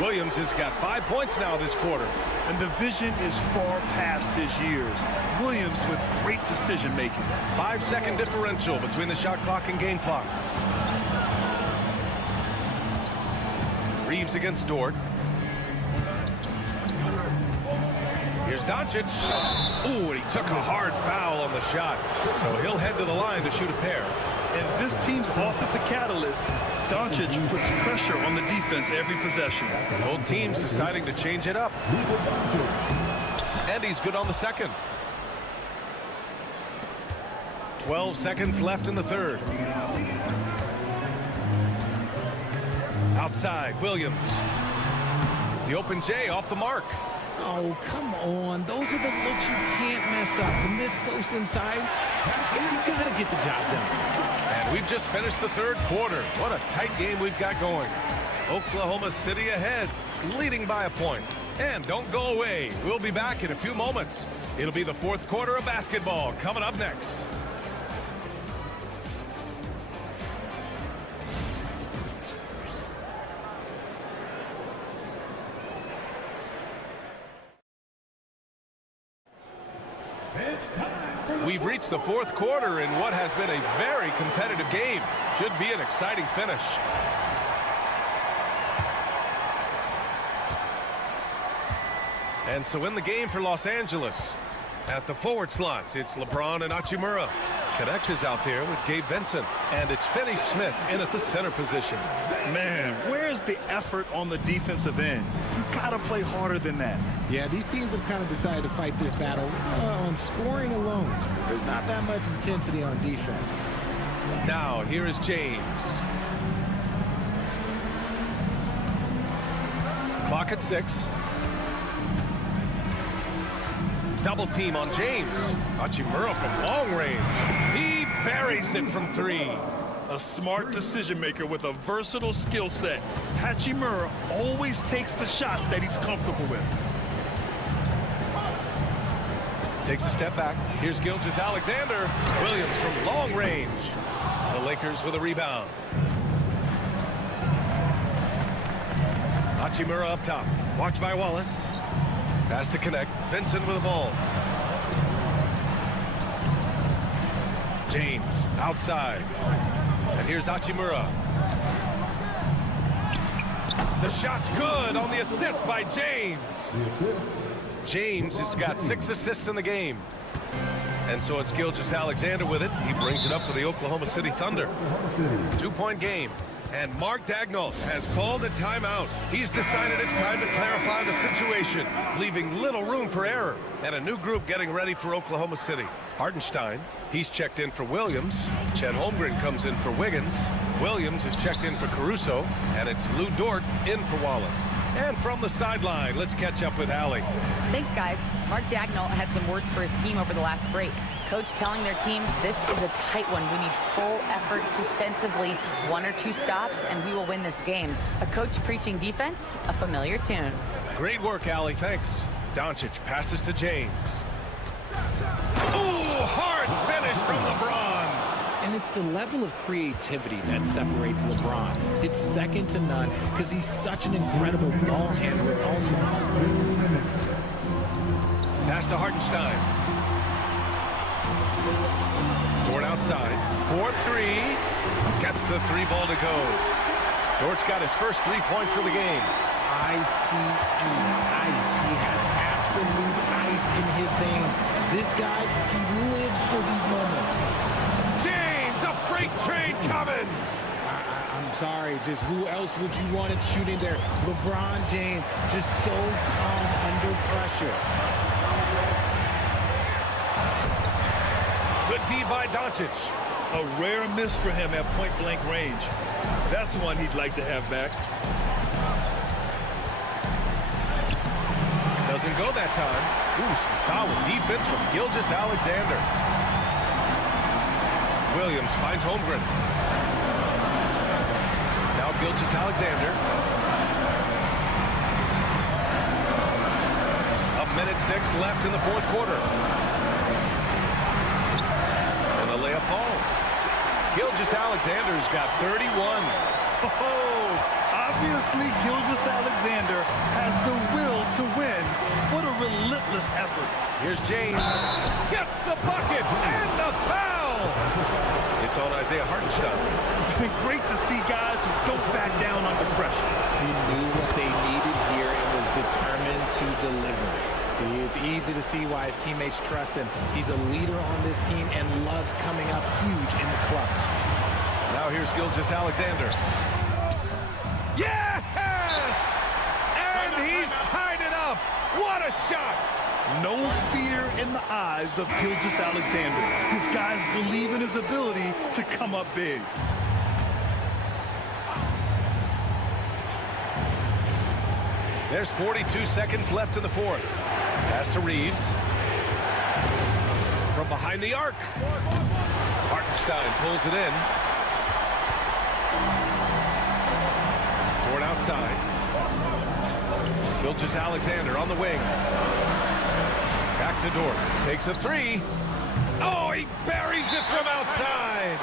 Williams has got 5 points now this quarter. And the vision is far past his years. Williams with great decision-making. 5-second differential between the shot clock and game clock. Reeves against Dort. Here's Doncic. Ooh, and he took a hard foul on the shot. So he'll head to the line to shoot a pair. And this team's offensive catalyst, Doncic puts pressure on the defense every possession. Both teams deciding to change it up. And he's good on the second. 12 seconds left in the third. Outside, Williams. The open J off the mark. Oh, come on. Those are the looks you can't mess up. From this close inside, you got to get the job done. And we've just finished the third quarter. What a tight game we've got going. Oklahoma City ahead, leading by a point. And don't go away. We'll be back in a few moments. It'll be the fourth quarter of basketball coming up next. We've reached the fourth quarter in what has been a very competitive game. Should be an exciting finish. And so in the game for Los Angeles, at the forward slots, it's LeBron and Hachimura. Connect is out there with Gabe Vincent, and it's Finney Smith in at the center position. Man, where's the effort on the defensive end? You gotta play harder than that. Yeah, these teams have kind of decided to fight this battle on scoring alone. There's not that much intensity on defense. Now, here is James. Clock at 6. Double team on James. Hachimura from long range. He buries it from 3. A smart decision maker with a versatile skill set. Hachimura always takes the shots that he's comfortable with. Takes a step back. Here's Gilgeous-Alexander. Williams from long range. The Lakers with a rebound. Hachimura up top. Watched by Wallace. Pass to connect. Vincent with the ball. James outside. And here's Hachimura. The shot's good on the assist by James. James has got 6 assists in the game. And so it's Gilgeous-Alexander with it. He brings it up for the Oklahoma City Thunder. 2-point game. And Mark Daigneault has called a timeout. He's decided it's time to clarify the situation, leaving little room for error. And a new group getting ready for Oklahoma City. Hartenstein, he's checked in for Williams. Chet Holmgren comes in for Wiggins. Williams is checked in for Caruso. And it's Lou Dort in for Wallace. And from the sideline, let's catch up with Allie. Thanks, guys. Mark Daigneault had some words for his team over the last break. coach telling their team, this is a tight one. We need full effort defensively, 1 or 2 stops, and we will win this game. A coach preaching defense, a familiar tune. Great work, Allie. Thanks. Doncic passes to James. Ooh, hard finish from LeBron. And it's the level of creativity that separates LeBron. It's second to none because he's such an incredible ball handler also. Pass to Hartenstein. Dort outside. 4-3. Gets the 3 ball to go. Dort's got his first 3 points of the game. ICE. Ice. He has absolute ice in his veins. This guy, he lives for these moments. James, a freight train coming. I'm sorry, just who else would you want it shooting there? LeBron James, just so calm under pressure. Good D by Doncic. A rare miss for him at point-blank range. That's one he'd like to have back. Doesn't go that time. Ooh, some solid defense from Gilgeous-Alexander. Williams finds Holmgren. Now Gilgeous-Alexander. 1:06 left in the 4th quarter. And the layup falls. Gilgeous-Alexander's got 31. Oh, obviously Gilgeous-Alexander has the will to win. What a relentless effort. Here's James. Gets the bucket and the foul. It's on Isaiah Hartenstein. It's been great to see guys who don't back down under pressure. He knew what they needed here and was determined to deliver. See, it's easy to see why his teammates trust him. He's a leader on this team and loves coming up huge in the clutch. Now here's Gilgeous-Alexander. Yes! And he's tied it up. What a shot! No fear in the eyes of Gilgeous-Alexander. His guys believe in his ability to come up big. There's 42 seconds left in the 4th. Pass to Reeves. From behind the arc. Hartenstein pulls it in. Dort outside. Gilgeous-Alexander on the wing. Back to Dort. Takes a 3. Oh, he buries it from outside.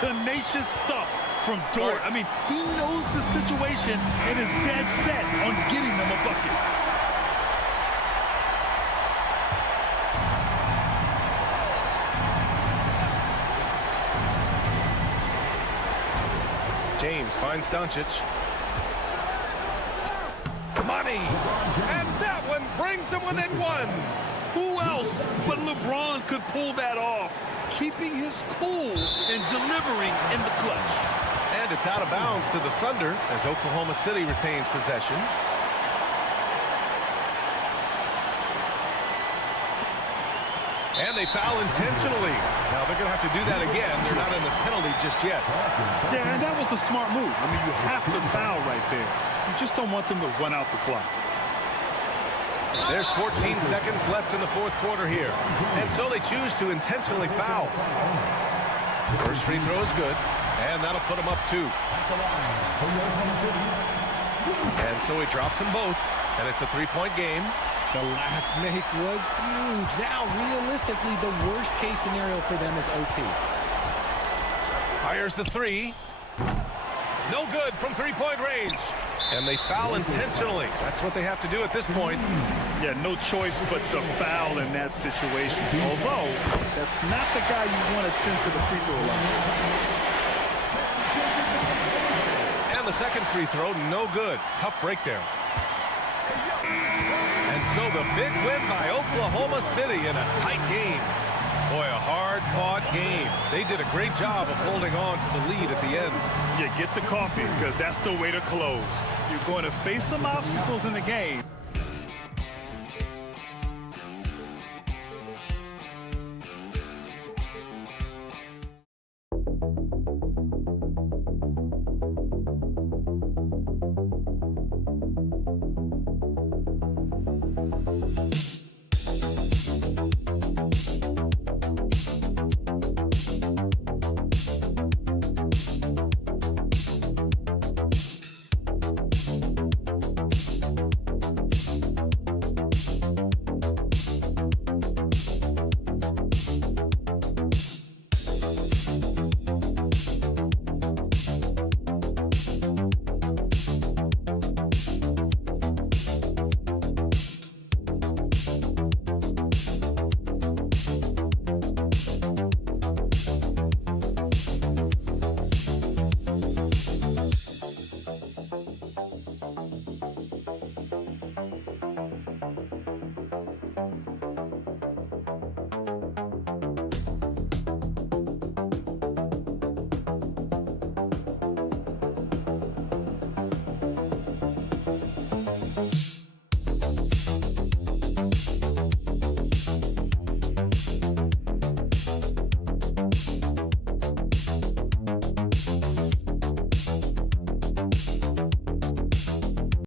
Tenacious stuff from Dort. I mean, he knows the situation and is dead set on getting them a bucket. James finds Doncic. Money! And that one brings him within 1. Who else but LeBron could pull that off? Keeping his cool and delivering in the clutch. And it's out of bounds to the Thunder as Oklahoma City retains possession. And they foul intentionally. Now they're going to have to do that again. They're not in the penalty just yet. Yeah, and that was a smart move. I mean, you have to foul right there. You just don't want them to run out the clock. There's 14 seconds left in the 4th quarter here. And so they choose to intentionally foul. First free throw is good. And that'll put him up 2. And so he drops them both. And it's a 3-point game. The last make was huge. Now, realistically, the worst-case scenario for them is OT. Fires the 3. No good from 3-point range. And they foul intentionally. That's what they have to do at this point. Yeah, no choice but to foul in that situation. Although, that's not the guy you want to send to the free throw line. And the second free throw, no good. Tough break there. And so the big win by Oklahoma City in a tight game. Boy, a hard-fought game. They did a great job of holding on to the lead at the end. Yeah, get the coffee, because that's the way to close. You're going to face some obstacles in the game.